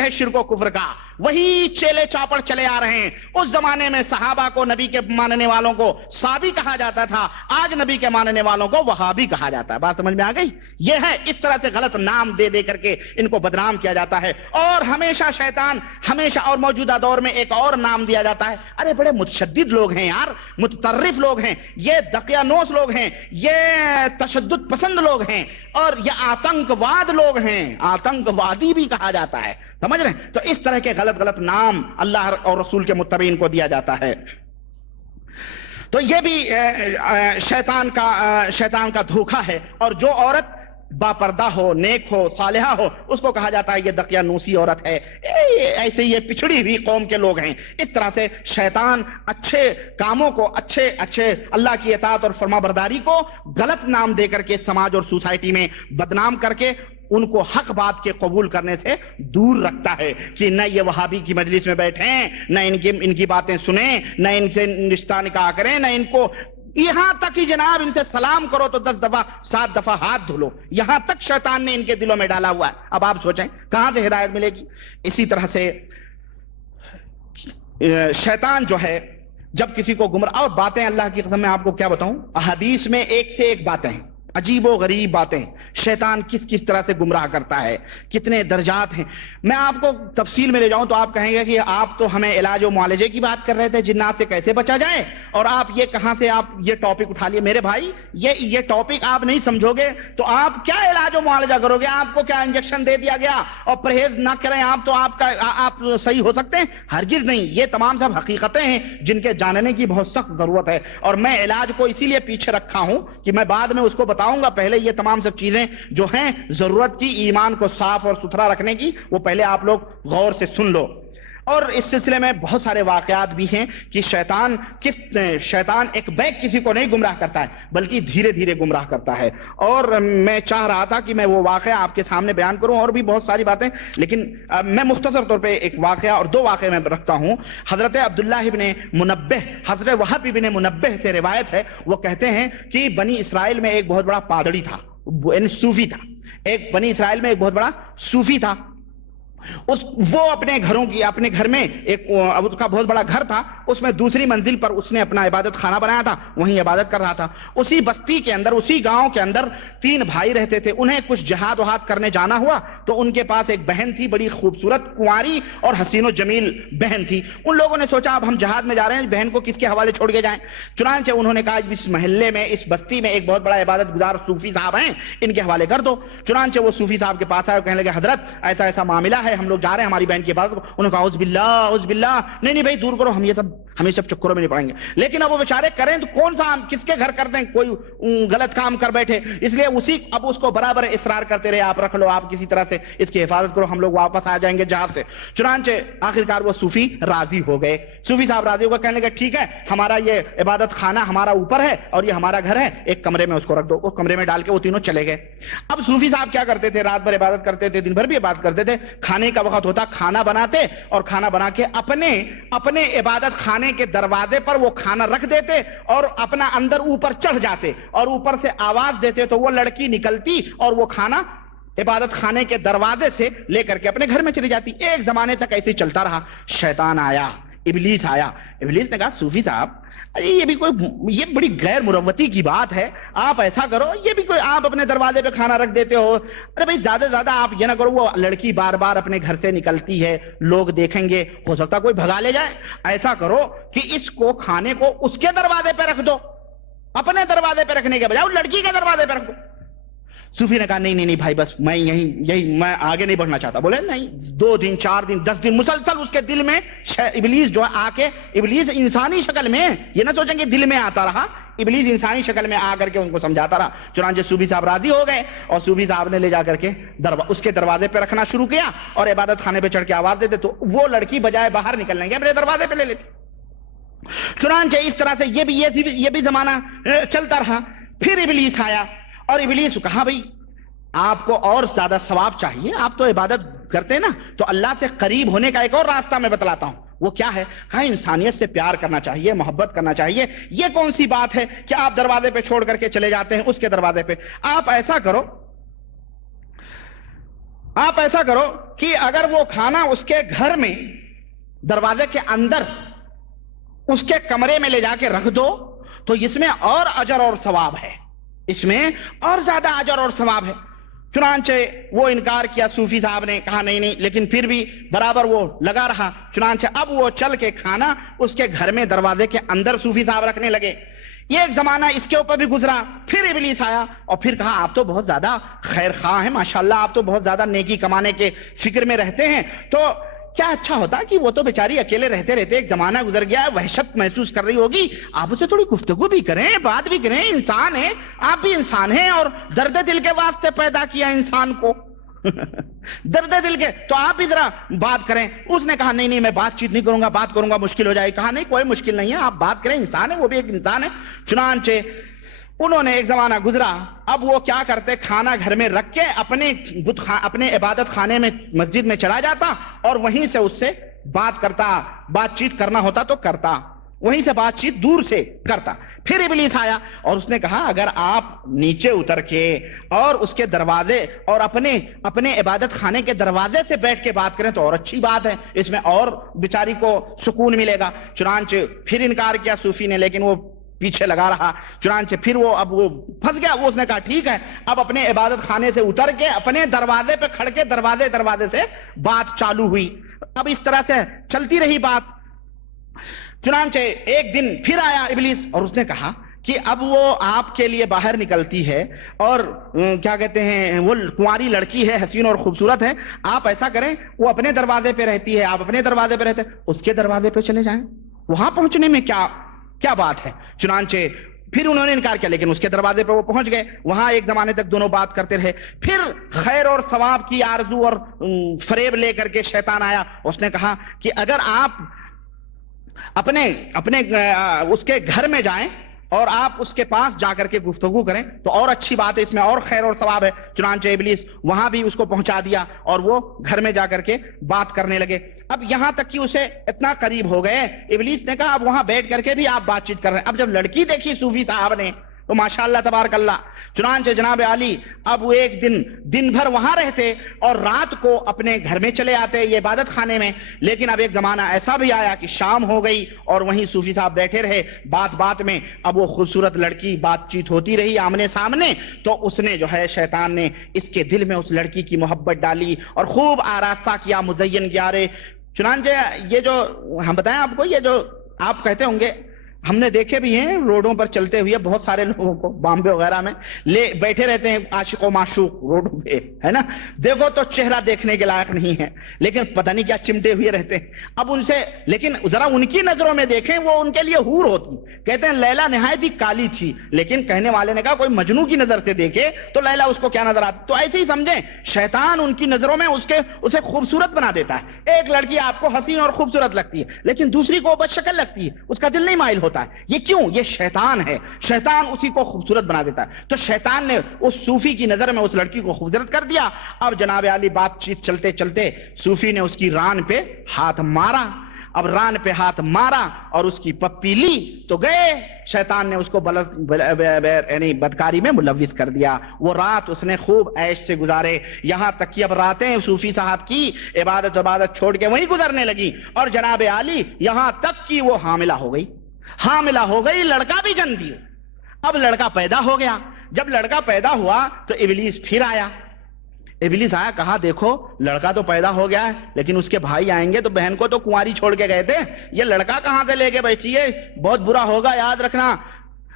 ہے شرک و کفر کا. وہی چیلے چاپڑ چلے آ رہے ہیں. اس زمانے میں صحابہ کو، نبی کے ماننے والوں کو صابی کہا جاتا تھا، آج نبی کے ماننے والوں کو وہابی کہا جاتا ہے. بات سمجھ میں آ گئی؟ یہ ہے، اس طرح سے غلط نام دے دے کر کے ان کو بدنام کیا جاتا ہے. اور ہمیشہ شیطان، ہمیشہ، اور موجودہ دور میں ایک اور نام دیا جاتا ہے. ارے بڑے متشدد لوگ ہیں یار، متطرف لوگ ہیں، یہ دقیانوس لوگ ہیں، یہ تشدد پسند لوگ ہیں، اور یہ آتنکواد لوگ ہیں. آتنکوادی بھی کہا جاتا ہے. سمجھ رہے ہیں؟ تو اس طرح کے غلط نام اللہ اور رسول کے متبعین کو دیا جاتا ہے. تو یہ بھی شیطان کا دھوکہ ہے. اور جو عورت باپردہ ہو، نیک ہو، صالحہ ہو، اس کو کہا جاتا ہے یہ دقیانوسی عورت ہے. ایسے یہ پچھڑی ہوئی قوم کے لوگ ہیں. اس طرح سے شیطان اچھے کاموں کو، اچھے اللہ کی اطاعت اور فرما برداری کو غلط نام دے کر کے سماج اور سوسائٹی میں بدنام کر کے ان کو حق بات کے قبول کرنے سے دور رکھتا ہے. کہ نہ یہ وہابی کی مجلس میں بیٹھیں، نہ ان کی باتیں سنیں، نہ ان سے رشتہ نکاح کریں، نہ ان کو، یہاں تک کہ جناب ان سے سلام کرو تو 10 دفعہ 7 دفعہ ہاتھ دھو لو. یہاں تک شیطان نے ان کے دلوں میں ڈالا ہوا ہے. اب آپ سوچیں کہاں سے ہدایت ملے گی؟ اسی طرح سے شیطان جو ہے جب کسی کو گمراہ، اور باتیں اللہ کی قسم میں آپ کو کیا بتاؤں، احادیث میں ایک سے ایک باتیں ہیں، عجیب و غریب باتیں. شیطان کس طرح سے گمراہ کرتا ہے، کتنے درجات ہیں. میں آپ کو تفصیل میں لے جاؤں تو آپ کہیں گے کہ آپ تو ہمیں علاج و معالجے کی بات کر رہے تھے، جنات سے کیسے بچا جائے، اور آپ یہ کہاں سے آپ یہ ٹاپک اٹھا لیے. میرے بھائی یہ ٹاپک آپ نہیں سمجھو گے تو آپ کیا علاج و معالجہ کرو گے؟ آپ کو کیا انجیکشن دے دیا گیا اور پرہیز نہ کریں آپ تو آپ صحیح ہو سکتے ہیں؟ ہرگز نہیں. یہ تمام سب حقیقتیں ہیں جن کے جاننے کی بہت سخت ضرورت ہے. اور میں علاج کو اسی لیے پیچھے رکھا ہوں کہ میں بعد میں اس کو بتاؤں گا. پہلے یہ تمام سب چیزیں جو ہیں ضرورت کی، ایمان کو صاف اور ستھرا رکھنے کی، وہ پہلے آپ لوگ غور سے سن لو. اور اس سلسلے میں بہت سارے واقعات بھی ہیں کہ شیطان ایک بیک کسی کو نہیں گمراہ کرتا ہے بلکہ دھیرے دھیرے گمراہ کرتا ہے. اور میں چاہ رہا تھا کہ میں وہ واقعہ آپ کے سامنے بیان کروں، اور بھی بہت ساری باتیں، لیکن میں مختصر طور پہ ایک واقعہ اور 2 واقعے میں رکھتا ہوں. حضرت عبداللہ ابن منبہ، حضرت وہب ابن منبہ سے روایت ہے. وہ کہتے ہیں کہ بنی اسرائیل میں ایک بہت بڑا پادری تھا، یعنی صوفی تھا. بنی اسرائیل میں ایک بہت بڑا صوفی تھا. وہ اپنے گھر میں ایک اس کا بہت بڑا گھر تھا، اس میں دوسری منزل پر اس نے اپنا عبادت خانہ بنایا تھا، وہیں عبادت کر رہا تھا. اسی بستی کے اندر، اسی گاؤں کے اندر 3 بھائی رہتے تھے. انہیں کچھ جہاد وہاد کرنے جانا ہوا تو ان کے پاس ایک بہن تھی، بڑی خوبصورت کنواری اور حسین و جمیل بہن تھی. ان لوگوں نے سوچا اب ہم جہاد میں جا رہے ہیں، بہن کو کس کے حوالے چھوڑ کے جائیں. چنانچہ انہوں نے کہا اس محلے میں، اس بستی میں ایک بہت بڑا عبادت گزار صوفی صاحب ہیں، ان کے حوالے کر دو. چنانچہ وہ صوفی صاحب کے پاس آئے اور کہنے لگے حضرت ایسا ایسا معاملہ ہے، ہم لوگ جا رہے ہیں ہماری بہن کی عبادت کو. انہوں نے کہا اعوذ باللہ، نہیں بھائی دور کرو، ہم یہ سب چکروں میں نہیں پڑیں گے. لیکن اب وہ بیچارے کریں تو کون سا، کس کے گھر کرتے ہیں، کوئی غلط کام کر بیٹھے، اس لیے اب اس کو برابر اصرار کرتے رہے، آپ رکھ لو، آپ کسی طرح سے اس کی حفاظت کرو، ہم لوگ واپس آ جائیں گے جہاز سے. چنانچہ آخرکار وہ صوفی راضی ہو گئے. صوفی صاحب راضی ہو گئے، کہنے لگے ٹھیک ہے، ہمارا یہ عبادت خانہ ہمارا اوپر ہے اور یہ ہمارا گھر ہے، ایک کمرے میں اس کو رکھ دو. اس کمرے میں ڈال کے وہ تینوں چلے گئے. اب صوفی صاحب کیا کرتے تھے، رات بھر عبادت کرتے تھے، دن بھر بھی عبادت کرتے تھے. کھانے کا وقت ہوتا، کھانا بناتے اور کھانا بنا کے اپنے عبادت خانے کے دروازے پر وہ کھانا رکھ دیتے اور اپنا اندر اوپر چڑھ جاتے اور اوپر سے آواز دیتے تو وہ لڑکی نکلتی اور وہ کھانا عبادت خانے کے دروازے سے لے کر کے اپنے گھر میں چلی جاتی. ایک زمانے تک ایسے چلتا رہا. شیطان آیا، ابلیس آیا. ابلیس نے کہا صوفی صاحب یہ بڑی غیر مروتی کی بات ہے، آپ ایسا کرو، یہ بھی کوئی آپ اپنے دروازے پہ کھانا رکھ دیتے ہو. ارے بھائی زیادہ سے زیادہ آپ یہ نہ کرو، وہ لڑکی بار بار اپنے گھر سے نکلتی ہے، لوگ دیکھیں گے، ہو سکتا کوئی بھگا لے جائے. ایسا کرو کہ اس کو کھانے کو اس کے دروازے پہ رکھ دو، اپنے دروازے پہ رکھنے کے بجائے وہ لڑکی کے دروازے پہ رکھ دو. صوفی نے کہا نہیں بھائی بس میں یہی میں آگے نہیں بڑھنا چاہتا. بولے نہیں، 2 دن 4 دن 10 دن مسلسل اس کے دل میں ابلیس جو آ کے، ابلیس انسانی شکل میں، یہ نہ سوچیں کہ دل میں آتا رہا، ابلیس انسانی شکل میں آ کر کے ان کو سمجھاتا رہا. چنانچہ صوفی صاحب راضی ہو گئے اور صوفی صاحب نے لے جا کر کے اس کے دروازے پہ رکھنا شروع کیا اور عبادت خانے پہ چڑھ کے آواز دیتے تو وہ لڑکی بجائے باہر نکلنے کے اپنے دروازے پہ لے لیتی. چنانچہ اس طرح سے یہ بھی زمانہ چلتا رہا. پھر ابلیس آیا اور ابلیس کہا بھائی آپ کو اور زیادہ ثواب چاہیے، آپ تو عبادت کرتے ہیں نا، تو اللہ سے قریب ہونے کا ایک اور راستہ میں بتلاتا ہوں. وہ کیا ہے؟ کہا انسانیت سے پیار کرنا چاہیے، محبت کرنا چاہیے. یہ کون سی بات ہے کہ آپ دروازے پہ چھوڑ کر کے چلے جاتے ہیں اس کے دروازے پہ؟ آپ ایسا کرو کہ اگر وہ کھانا اس کے گھر میں دروازے کے اندر اس کے کمرے میں لے جا کے رکھ دو تو اس میں اور اجر اور ثواب ہے، اس میں اور زیادہ اجر اور ثواب ہے. چنانچہ وہ انکار کیا صوفی صاحب نے، کہا نہیں، لیکن پھر بھی برابر وہ لگا رہا. چنانچہ اب وہ چل کے کھانا اس کے گھر میں دروازے کے اندر صوفی صاحب رکھنے لگے. یہ ایک زمانہ اس کے اوپر بھی گزرا. پھر ابلیس آیا اور پھر کہا آپ تو بہت زیادہ خیر خواہ ہیں، ماشاءاللہ آپ تو بہت زیادہ نیکی کمانے کے فکر میں رہتے ہیں، تو کیا اچھا ہوتا کہ وہ تو بیچاری اکیلے رہتے ایک زمانہ گزر گیا ہے، وحشت محسوس کر رہی ہوگی، آپ اسے تھوڑی گفتگو بھی کریں، بات بھی کریں، انسان ہے، آپ بھی انسان ہیں اور درد دل کے واسطے پیدا کیا انسان کو درد دل کے، تو آپ بھی ذرا بات کریں. اس نے کہا نہیں میں بات چیت نہیں کروں گا، بات کروں گا مشکل ہو جائے. کہا نہیں کوئی مشکل نہیں ہے، آپ بات کریں، انسان ہے، وہ بھی ایک انسان ہے. چنانچہ انہوں نے ایک زمانہ گزرا. اب وہ کیا کرتے، کھانا گھر میں رکھ کے اپنے عبادت خانے میں مسجد میں چلا جاتا اور وہیں سے اس سے بات کرتا، بات چیت کرنا ہوتا تو کرتا، وہیں سے بات چیت دور سے کرتا. پھر ابلیس آیا اور اس نے کہا اگر آپ نیچے اتر کے اور اس کے دروازے اور اپنے عبادت خانے کے دروازے سے بیٹھ کے بات کریں تو اور اچھی بات ہے، اس میں اور بیچاری کو سکون ملے گا. چنانچہ پھر انکار کیا صوفی نے، لیکن وہ پیچھے لگا رہا. چنانچہ پھر وہ پھنس گیا. وہ اس نے کہا ٹھیک ہے، اب اپنے عبادت خانے سے اتر کے اپنے دروازے پہ کھڑ کے دروازے سے بات چالو ہوئی. اب اس طرح سے چلتی رہی بات. چنانچہ ایک دن پھر آیا ابلیس اور اس نے کہا کہ اب وہ آپ کے لیے باہر نکلتی ہے اور کیا کہتے ہیں وہ کنواری لڑکی ہے، حسین اور خوبصورت ہے، آپ ایسا کریں وہ اپنے دروازے پہ رہتی ہے، آپ اپنے دروازے پہ رہتے ہیں، اس کے دروازے پہ چلے جائیں، وہاں پہنچنے میں کیا بات ہے. چنانچہ پھر انہوں نے انکار کیا، لیکن اس کے دروازے پہ وہ پہنچ گئے. وہاں ایک زمانے تک دونوں بات کرتے رہے. پھر خیر اور ثواب کی آرزو اور فریب لے کر کے شیطان آیا. اس نے کہا کہ اگر آپ اپنے اس کے گھر میں جائیں اور آپ اس کے پاس جا کر کے گفتگو کریں تو اور اچھی بات ہے، اس میں اور خیر اور ثواب ہے. چنانچہ ابلیس وہاں بھی اس کو پہنچا دیا اور وہ گھر میں جا کر کے بات کرنے لگے. اب یہاں تک کہ اسے اتنا قریب ہو گئے، ابلیس نے کہا اب وہاں بیٹھ کر کے بھی آپ بات چیت کر رہے ہیں. اب جب لڑکی دیکھی صوفی صاحب نے تو ماشاءاللہ تبارک اللہ. چنانچہ جناب علی اب وہ ایک دن بھر وہاں رہتے اور رات کو اپنے گھر میں چلے آتے یہ عبادت خانے میں. لیکن اب ایک زمانہ ایسا بھی آیا کہ شام ہو گئی اور وہیں صوفی صاحب بیٹھے رہے بات میں. اب وہ خوبصورت لڑکی بات چیت ہوتی رہی آمنے سامنے، تو اس نے جو ہے شیطان نے اس کے دل میں اس لڑکی کی محبت ڈالی اور خوب آراستہ کیا، مزین کیا. چنانچہ یہ جو ہم بتائیں آپ کو، یہ جو آپ کہتے ہوں گے ہم نے دیکھے بھی ہیں روڈوں پر چلتے ہوئے بہت سارے لوگوں کو بامبے وغیرہ میں بیٹھے رہتے ہیں عاشق و معشوق روڈوں پہ، ہے نا، دیکھو تو چہرہ دیکھنے کے لائق نہیں ہے لیکن پتہ نہیں کیا چمٹے ہوئے رہتے ہیں. اب ان سے لیکن ذرا ان کی نظروں میں دیکھیں، وہ ان کے لیے حور ہوتی. کہتے ہیں لیلا نہایت ہی کالی تھی، لیکن کہنے والے نے کہا کوئی مجنوں کی نظر سے دیکھے تو لیلا اس کو کیا نظر آتی. تو ایسے ہی سمجھیں شیطان ان کی نظروں میں اسے خوبصورت بنا دیتا ہے. ایک لڑکی آپ کو حسین اور خوبصورت لگتی ہے لیکن دوسری کو بد شکل لگتی ہے، اس کا دل نہیں مائل ہوتا ہے. یہ کیوں؟ یہ شیطان ہے، شیطان اسی کو خوبصورت بنا دیتا ہے. تو شیطان نے اس صوفی کی نظر میں اس لڑکی کو خوبصورت کر دیا. اب جناب علی بات چیت چلتے چلتے صوفی نے اس کی ران پہ ہاتھ مارا. اب ران پہ ہاتھ مارا اور اس کی پپی لی تو گئے. شیطان نے اس کو یعنی بدکاری میں ملوث کر دیا. وہ رات اس نے خوب عیش سے گزارے، یہاں تک کہ اب راتیں صوفی صاحب کی عبادت چھوڑ کے وہیں گزرنے لگی. اور جناب علی یہاں تک کہ وہ حاملہ ہو گئی، لڑکا بھی جنتی. اب لڑکا پیدا ہو گیا. جب لڑکا پیدا ہوا تو ابلیس پھر آیا. کہا دیکھو لڑکا تو پیدا ہو گیا ہے لیکن اس کے بھائی آئیں گے تو بہن کو تو کنواری چھوڑ کے گئے تھے، یہ لڑکا کہاں سے لے کے بیٹھی ہے، بہت برا ہوگا، یاد رکھنا.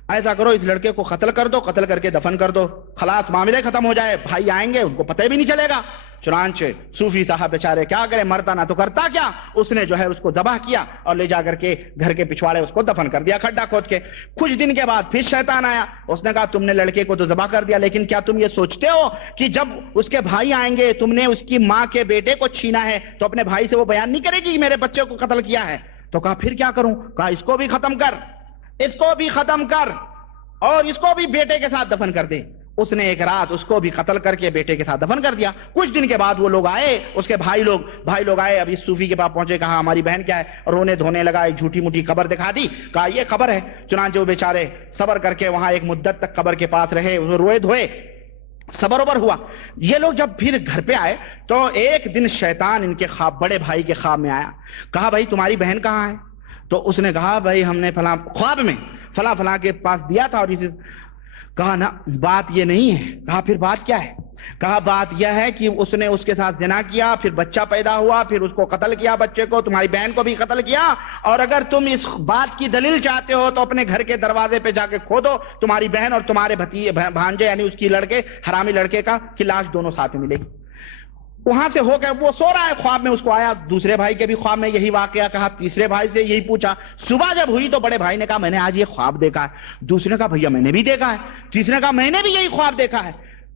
ایسا کرو اس لڑکے کو قتل کر دو، قتل کر کے دفن کر دو، خلاص معاملے ختم ہو جائے. بھائی آئیں گے ان کو پتہ بھی نہیں چلے گا. چنانچہ صوفی صاحب بیچارے کیا کرے، مرتا نہ تو کرتا کیا، اس نے جو ہے اس کو ذبح کیا اور لے جا کر کے گھر کے پچھواڑے اس کو دفن کر دیا کھڈا کھود کے. کچھ دن کے بعد پھر شیطان آیا. اس نے کہا تم نے لڑکے کو تو ذبح کر دیا لیکن کیا تم یہ سوچتے ہو کہ جب اس کے بھائی آئیں گے تم نے اس کی ماں کے بیٹے کو چھینا ہے تو اپنے بھائی سے وہ بیان نہیں کرے گی کہ میرے بچے کو قتل کیا ہے. تو کہا پھر کیا کروں. کہا اس کو بھی ختم کر اور اس کو بھی بیٹے کے ساتھ دفن کر دے. اس نے ایک رات اس کو بھی قتل کر کے بیٹے کے ساتھ دفن کر دیا. کچھ دن کے بعد وہ لوگ آئے, اس کے بھائی لوگ آئے, اب اس صوفی کے پاس پہنچے, کہا ہماری بہن کیا ہے, رونے دھونے لگا, ایک جھوٹی موٹی قبر دکھا دی, کہا یہ قبر ہے. چنانچہ وہ بیچارے صبر کر کے وہاں ایک مدت تک قبر کے پاس رہے, روئے دھوئے, صبر وبر ہوا. یہ لوگ جب پھر گھر پہ آئے تو ایک دن شیطان ان کے خواب, بڑے بھائی کے خواب میں آیا. کہا بھائی تمہاری بہن کہاں ہے؟ تو اس نے کہا بھائی ہم نے فلاں خواب میں فلاں کے پاس دیا تھا. اور اسے کہا نا بات یہ نہیں ہے. کہا پھر بات کیا ہے؟ کہا بات یہ ہے کہ اس نے اس کے ساتھ زنا کیا, پھر بچہ پیدا ہوا, پھر اس کو قتل کیا, بچے کو, تمہاری بہن کو بھی قتل کیا. اور اگر تم اس بات کی دلیل چاہتے ہو تو اپنے گھر کے دروازے پہ جا کے کھودو, تمہاری بہن اور تمہارے بھانجے یعنی اس کی لڑکے, حرامی لڑکے کی لاش دونوں ساتھ میں ملے گی. وہاں سے ہو کر وہ سو رہا ہے, خواب میں اس کو آیا. دوسرے بھائی کے بھی خواب میں یہی واقعہ. کہا تیسرے بھائی سے یہی پوچھا. صبح جب ہوئی تو بڑے بھائی نے کہا میں نے آج یہ خواب دیکھا ہے. دوسرے نے کہا بھیا میں نے بھی دیکھا ہے. تیسرے نے کہا میں نے بھی یہی خواب دیکھا ہے.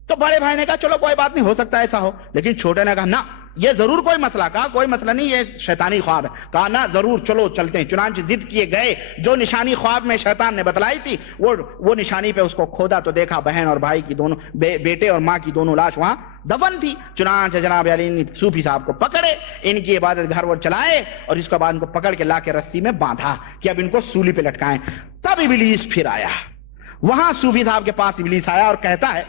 تو بڑے بھائی نے کہا چلو کوئی بات نہیں, ہو سکتا ہے ایسا ہو. لیکن چھوٹے نے کہا نہ یہ ضرور کوئی مسئلہ. کہا کوئی مسئلہ نہیں, یہ شیطانی خواب ہے. کہا نہ ضرور چلو چلتے ہیں. چنانچہ ضد کیے گئے, جو نشانی خواب میں شیطان نے بتلائی تھی وہ نشانی پہ اس کو کھودا تو دیکھا بہن اور بھائی کی دونوں, بیٹے اور ماں کی دونوں لاش وہاں دفن تھی. چنانچہ جناب علی نے صوفی صاحب کو پکڑے, ان کی عبادت گھر وہ چلائے, اور اس کے بعد ان کو پکڑ کے لا کے رسی میں باندھا کہ اب ان کو سولی پہ لٹکائیں. تب ابلیس پھر آیا. وہاں صوفی صاحب کے پاس ابلیس آیا اور کہتا ہے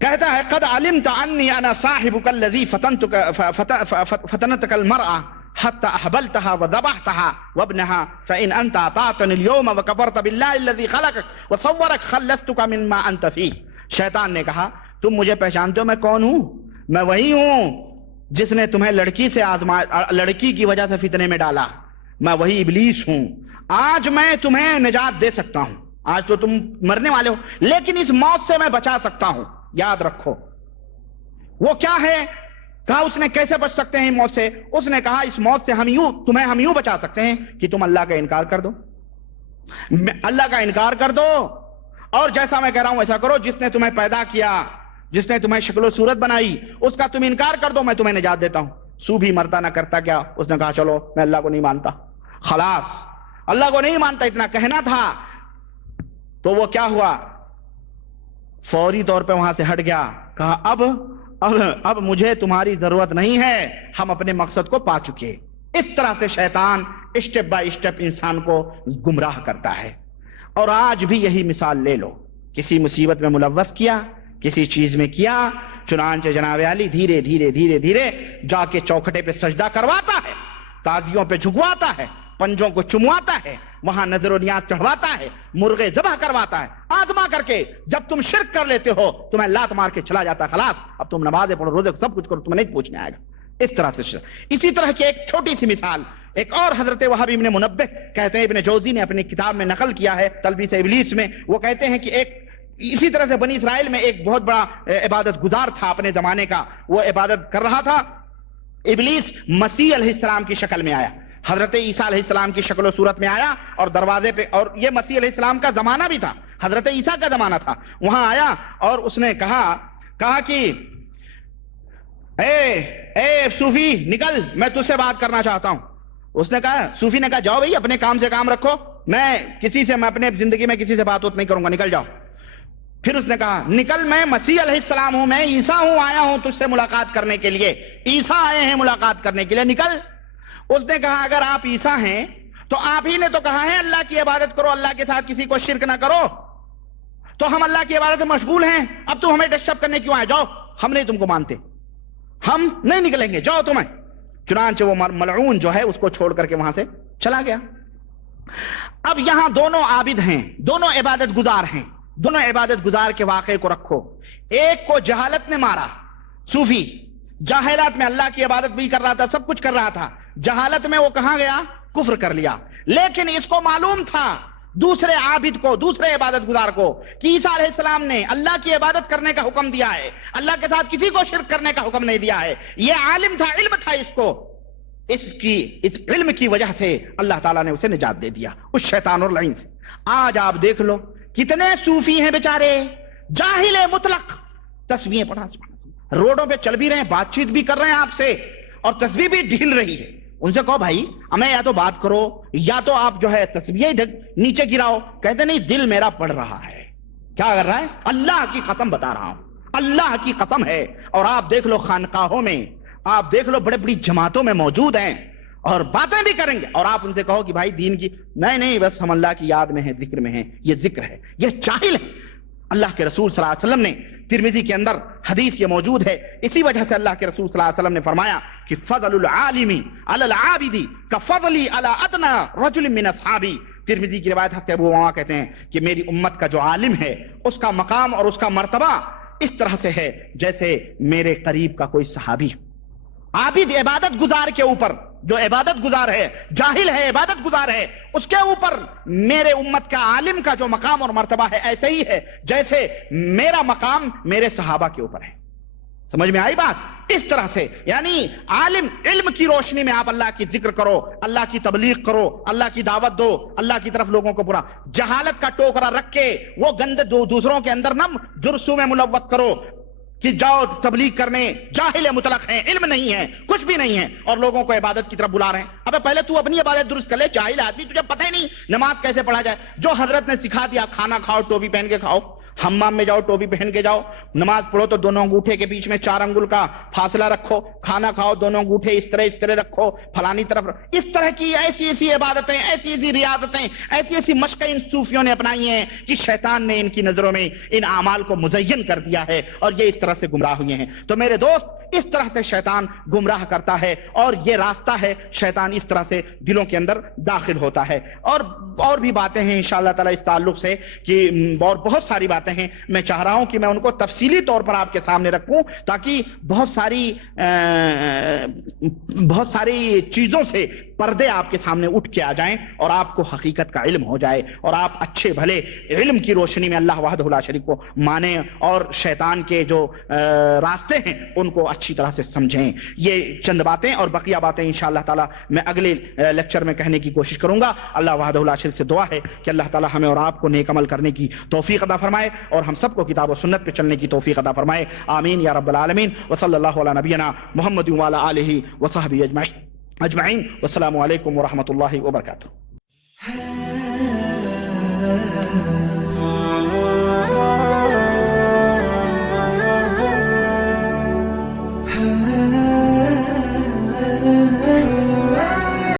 قد علمت انی انا صاحبک الذی فتنتک المرأة حتى احبلتها وذبحتها وابنها فان انت اطعتني اليوم وكفرت بالله الذي خلقك وصورك خلصتك مما انت فيه. شیطان نے کہا تم مجھے پہچانتے ہو میں کون ہوں؟ میں وہی ہوں جس نے تمہیں لڑکی کی وجہ سے فتنے میں ڈالا. میں وہی ابلیس ہوں. آج میں تمہیں نجات دے سکتا ہوں. آج تو تم مرنے والے ہو, لیکن اس موت سے میں بچا سکتا ہوں. یاد رکھو. وہ کیا ہے؟ کہا اس نے کیسے بچ سکتے ہیں موت سے؟ اس نے کہا اس موت سے تمہیں ہم یوں بچا سکتے ہیں کہ تم اللہ کا انکار کر دو. اللہ کا انکار کر دو اور جیسا میں کہہ رہا ہوں ایسا کرو. جس نے تمہیں پیدا کیا, جس نے تمہیں شکل و صورت بنائی, اس کا تم انکار کر دو, میں تمہیں نجات دیتا ہوں. صوفی مرتا نہ کرتا کیا؟ اس نے کہا چلو میں اللہ کو نہیں مانتا. خلاص اللہ کو نہیں مانتا, اتنا کہنا تھا. تو وہ کیا ہوا, فوری طور پہ وہاں سے ہٹ گیا. کہا اب مجھے تمہاری ضرورت نہیں ہے, ہم اپنے مقصد کو پا چکے. اس طرح سے شیطان اسٹیپ بائی اسٹیپ انسان کو گمراہ کرتا ہے. اور آج بھی یہی مثال لے لو. کسی مصیبت میں ملوث کیا, کسی چیز میں کیا, چنانچہ جناب علی دھیرے دھیرے دھیرے دھیرے جا کے چوکھٹے پہ سجدہ کرواتا ہے, تازیوں پہ جھکواتا ہے, پنجوں کو چمواتا ہے, وہاں نظر و نیاز چڑھواتا ہے, مرغے ذبح کرواتا ہے. آزما کر کے جب تم شرک کر لیتے ہو تمہیں لات مار کے چلا جاتا ہے. خلاص اب تم نمازیں پڑھو, روزے سب کچھ کرو, تمہیں نہیں پوچھنے آئے گا. اس طرح سے اسی طرح کی ایک چھوٹی سی مثال ایک اور حضرت وہاب ابن منبہ کہتے ہیں, ابن جوزی نے اپنی کتاب میں نقل کیا ہے تلبیس ابلیس میں. وہ کہتے ہیں کہ ایک اسی طرح سے بنی اسرائیل میں ایک بہت بڑا عبادت گزار تھا اپنے زمانے کا. وہ عبادت کر رہا تھا. ابلیس مسیح علیہ السلام کی شکل میں آیا, حضرت عیسیٰ علیہ السلام کی شکل و صورت میں آیا اور دروازے پہ, اور یہ مسیح علیہ السلام کا زمانہ بھی تھا, حضرت عیسیٰ کا زمانہ تھا. وہاں آیا اور اس نے کہا کہ اے صوفی نکل, میں تجھ سے بات کرنا چاہتا ہوں. اس نے کہا, صوفی نے کہا جاؤ بھائی اپنے کام سے کام رکھو, میں اپنے زندگی میں کسی سے بات نہیں کروں گا, نکل جاؤ. پھر اس نے کہا نکل, میں مسیح علیہ السلام ہوں, میں عیسیٰ ہوں, آیا ہوں تجھ سے ملاقات کرنے کے لیے. عیسیٰ آئے ہیں ملاقات کرنے کے لیے, نکل. اس نے کہا اگر آپ عیسیٰ ہیں تو آپ ہی نے تو کہا ہے اللہ کی عبادت کرو, اللہ کے ساتھ کسی کو شرک نہ کرو, تو ہم اللہ کی عبادت میں مشغول ہیں, اب تم ہمیں ڈسٹرب کرنے کیوں آئے؟ جاؤ, ہم نہیں تم کو مانتے, ہم نہیں نکلیں گے, جاؤ تمہیں. چنانچہ وہ ملعون جو ہے اس کو چھوڑ کر کے وہاں سے چلا گیا. اب یہاں دونوں عابد ہیں, دونوں عبادت گزار ہیں. دونوں عبادت گزار کے واقعے کو رکھو. ایک کو جہالت نے مارا, صوفی جاہلات میں اللہ کی عبادت بھی کر رہا تھا, سب کچھ کر رہا تھا, جہالت میں وہ کہاں گیا, کفر کر لیا. لیکن اس کو معلوم تھا دوسرے عابد کو, دوسرے عبادت گزار کو, کہ عیسیٰ علیہ السلام نے اللہ کی عبادت کرنے کا حکم دیا ہے, اللہ کے ساتھ کسی کو شرک کرنے کا حکم نہیں دیا ہے. یہ عالم تھا, علم تھا اس کو. اس علم کی وجہ سے اللہ تعالیٰ نے اسے نجات دے دیا اس شیطان اور لعین سے. آج آپ دیکھ لو کتنے صوفی ہیں بیچارے, جاہل مطلق, تسبیحیں پڑھا, روڈوں پہ چل بھی رہے ہیں, بات چیت بھی کر رہے ہیں آپ سے, اور تسبیح بھی ڈھیل رہی ہے. ان سے کہو بھائی ہمیں یا تو بات کرو یا تو آپ جو ہے تسبیح نیچے گراؤ. کہتے نہیں دل میرا پڑھ رہا ہے. کیا کر رہا ہے؟ اللہ کی قسم بتا رہا ہوں، اللہ کی قسم ہے. اور آپ دیکھ لو خانقاہوں میں، آپ دیکھ لو بڑے بڑی جماعتوں میں موجود ہیں اور باتیں بھی کریں گے، اور آپ ان سے کہو کہ بھائی دین کی، نہیں بس ہم اللہ کی یاد میں ہیں، ذکر میں ہیں. یہ ذکر ہے، یہ جاہل ہے. اللہ کے رسول صلی اللہ علیہ وسلم نے، ترمذی کے اندر حدیث یہ موجود ہے، اسی وجہ سے اللہ کے رسول صلی اللہ علیہ وسلم نے فرمایا کہ فضل العالم علی العابد کفضلی علی ادنی رجل من اصحابی. ترمذی کی روایت حضرت ابو امامہ کہتے ہیں کہ میری امت کا جو عالم ہے اس کا مقام اور اس کا مرتبہ اس طرح سے ہے جیسے میرے قریب کا کوئی صحابی. عابد عبادت گزار کے اوپر، جو عبادت گزار ہے، جاہل ہے، عبادت گزار ہے، اس کے اوپر میرے امت کا عالم کا جو مقام اور مرتبہ ہے ایسے ہی ہے جیسے میرا مقام میرے صحابہ کے اوپر ہے. سمجھ میں آئی بات؟ اس طرح سے یعنی عالم، علم کی روشنی میں آپ اللہ کی ذکر کرو، اللہ کی تبلیغ کرو، اللہ کی دعوت دو، اللہ کی طرف لوگوں کو پورا. جہالت کا ٹوکرا رکھ کے وہ گندے دوسروں کے اندر نم جرسوں میں ملوث کرو کہ جاؤ تبلیغ کرنے، جاہل مطلق ہیں، علم نہیں ہے، کچھ بھی نہیں ہے، اور لوگوں کو عبادت کی طرف بلا رہے ہیں. ابے پہلے تو اپنی عبادت درست کر لے. جاہل آدمی، تجھے پتہ ہی نہیں نماز کیسے پڑھا جائے. جو حضرت نے سکھا دیا، کھانا کھاؤ ٹوپی پہن کے کھاؤ، حمام میں جاؤ ٹوپی پہن کے جاؤ، نماز پڑھو تو دونوں انگوٹھے کے بیچ میں 4 انگل کا فاصلہ رکھو، کھانا کھاؤ دونوں انگوٹھے اس طرح رکھو، فلانی طرف. اس طرح کی ایسی عبادتیں، ایسی ریاضتیں، ایسی مشقیں ان صوفیوں نے اپنائی ہیں کہ شیطان نے ان کی نظروں میں ان اعمال کو مزین کر دیا ہے اور یہ اس طرح سے گمراہ ہوئے ہیں. تو میرے دوست، اس طرح سے شیطان گمراہ کرتا ہے اور یہ راستہ ہے، شیطان اس طرح سے دلوں کے اندر داخل ہوتا ہے. اور بھی باتیں ہیں انشاءاللہ تعالی اس تعلق سے کہ اور بہت ساری باتیں ہیں. میں چاہ رہا ہوں کہ میں ان کو تفصیلی طور پر آپ کے سامنے رکھوں تاکہ بہت ساری چیزوں سے پردے آپ کے سامنے اٹھ کے آ جائیں اور آپ کو حقیقت کا علم ہو جائے اور آپ اچھے بھلے علم کی روشنی میں اللہ وحدہ لا شریک کو مانیں اور شیطان کے جو راستے ہیں ان کو اچھی طرح سے سمجھیں. یہ چند باتیں اور بقیہ باتیں انشاءاللہ تعالی میں اگلے لیکچر میں کہنے کی کوشش کروں گا. اللہ وحدہ لا شریک سے دعا ہے کہ اللہ تعالی ہمیں اور آپ کو نیک عمل کرنے کی توفیق عطا فرمائے اور ہم سب کو کتاب و سنت پہ چلنے کی توفیق عطا فرمائے. آمین یا رب العالمین. وصلی اللہ علی نبینا محمد وعلی آلہ وصحبہ اجمعین. والسلام علیکم ورحمۃ اللہ وبرکاتہ.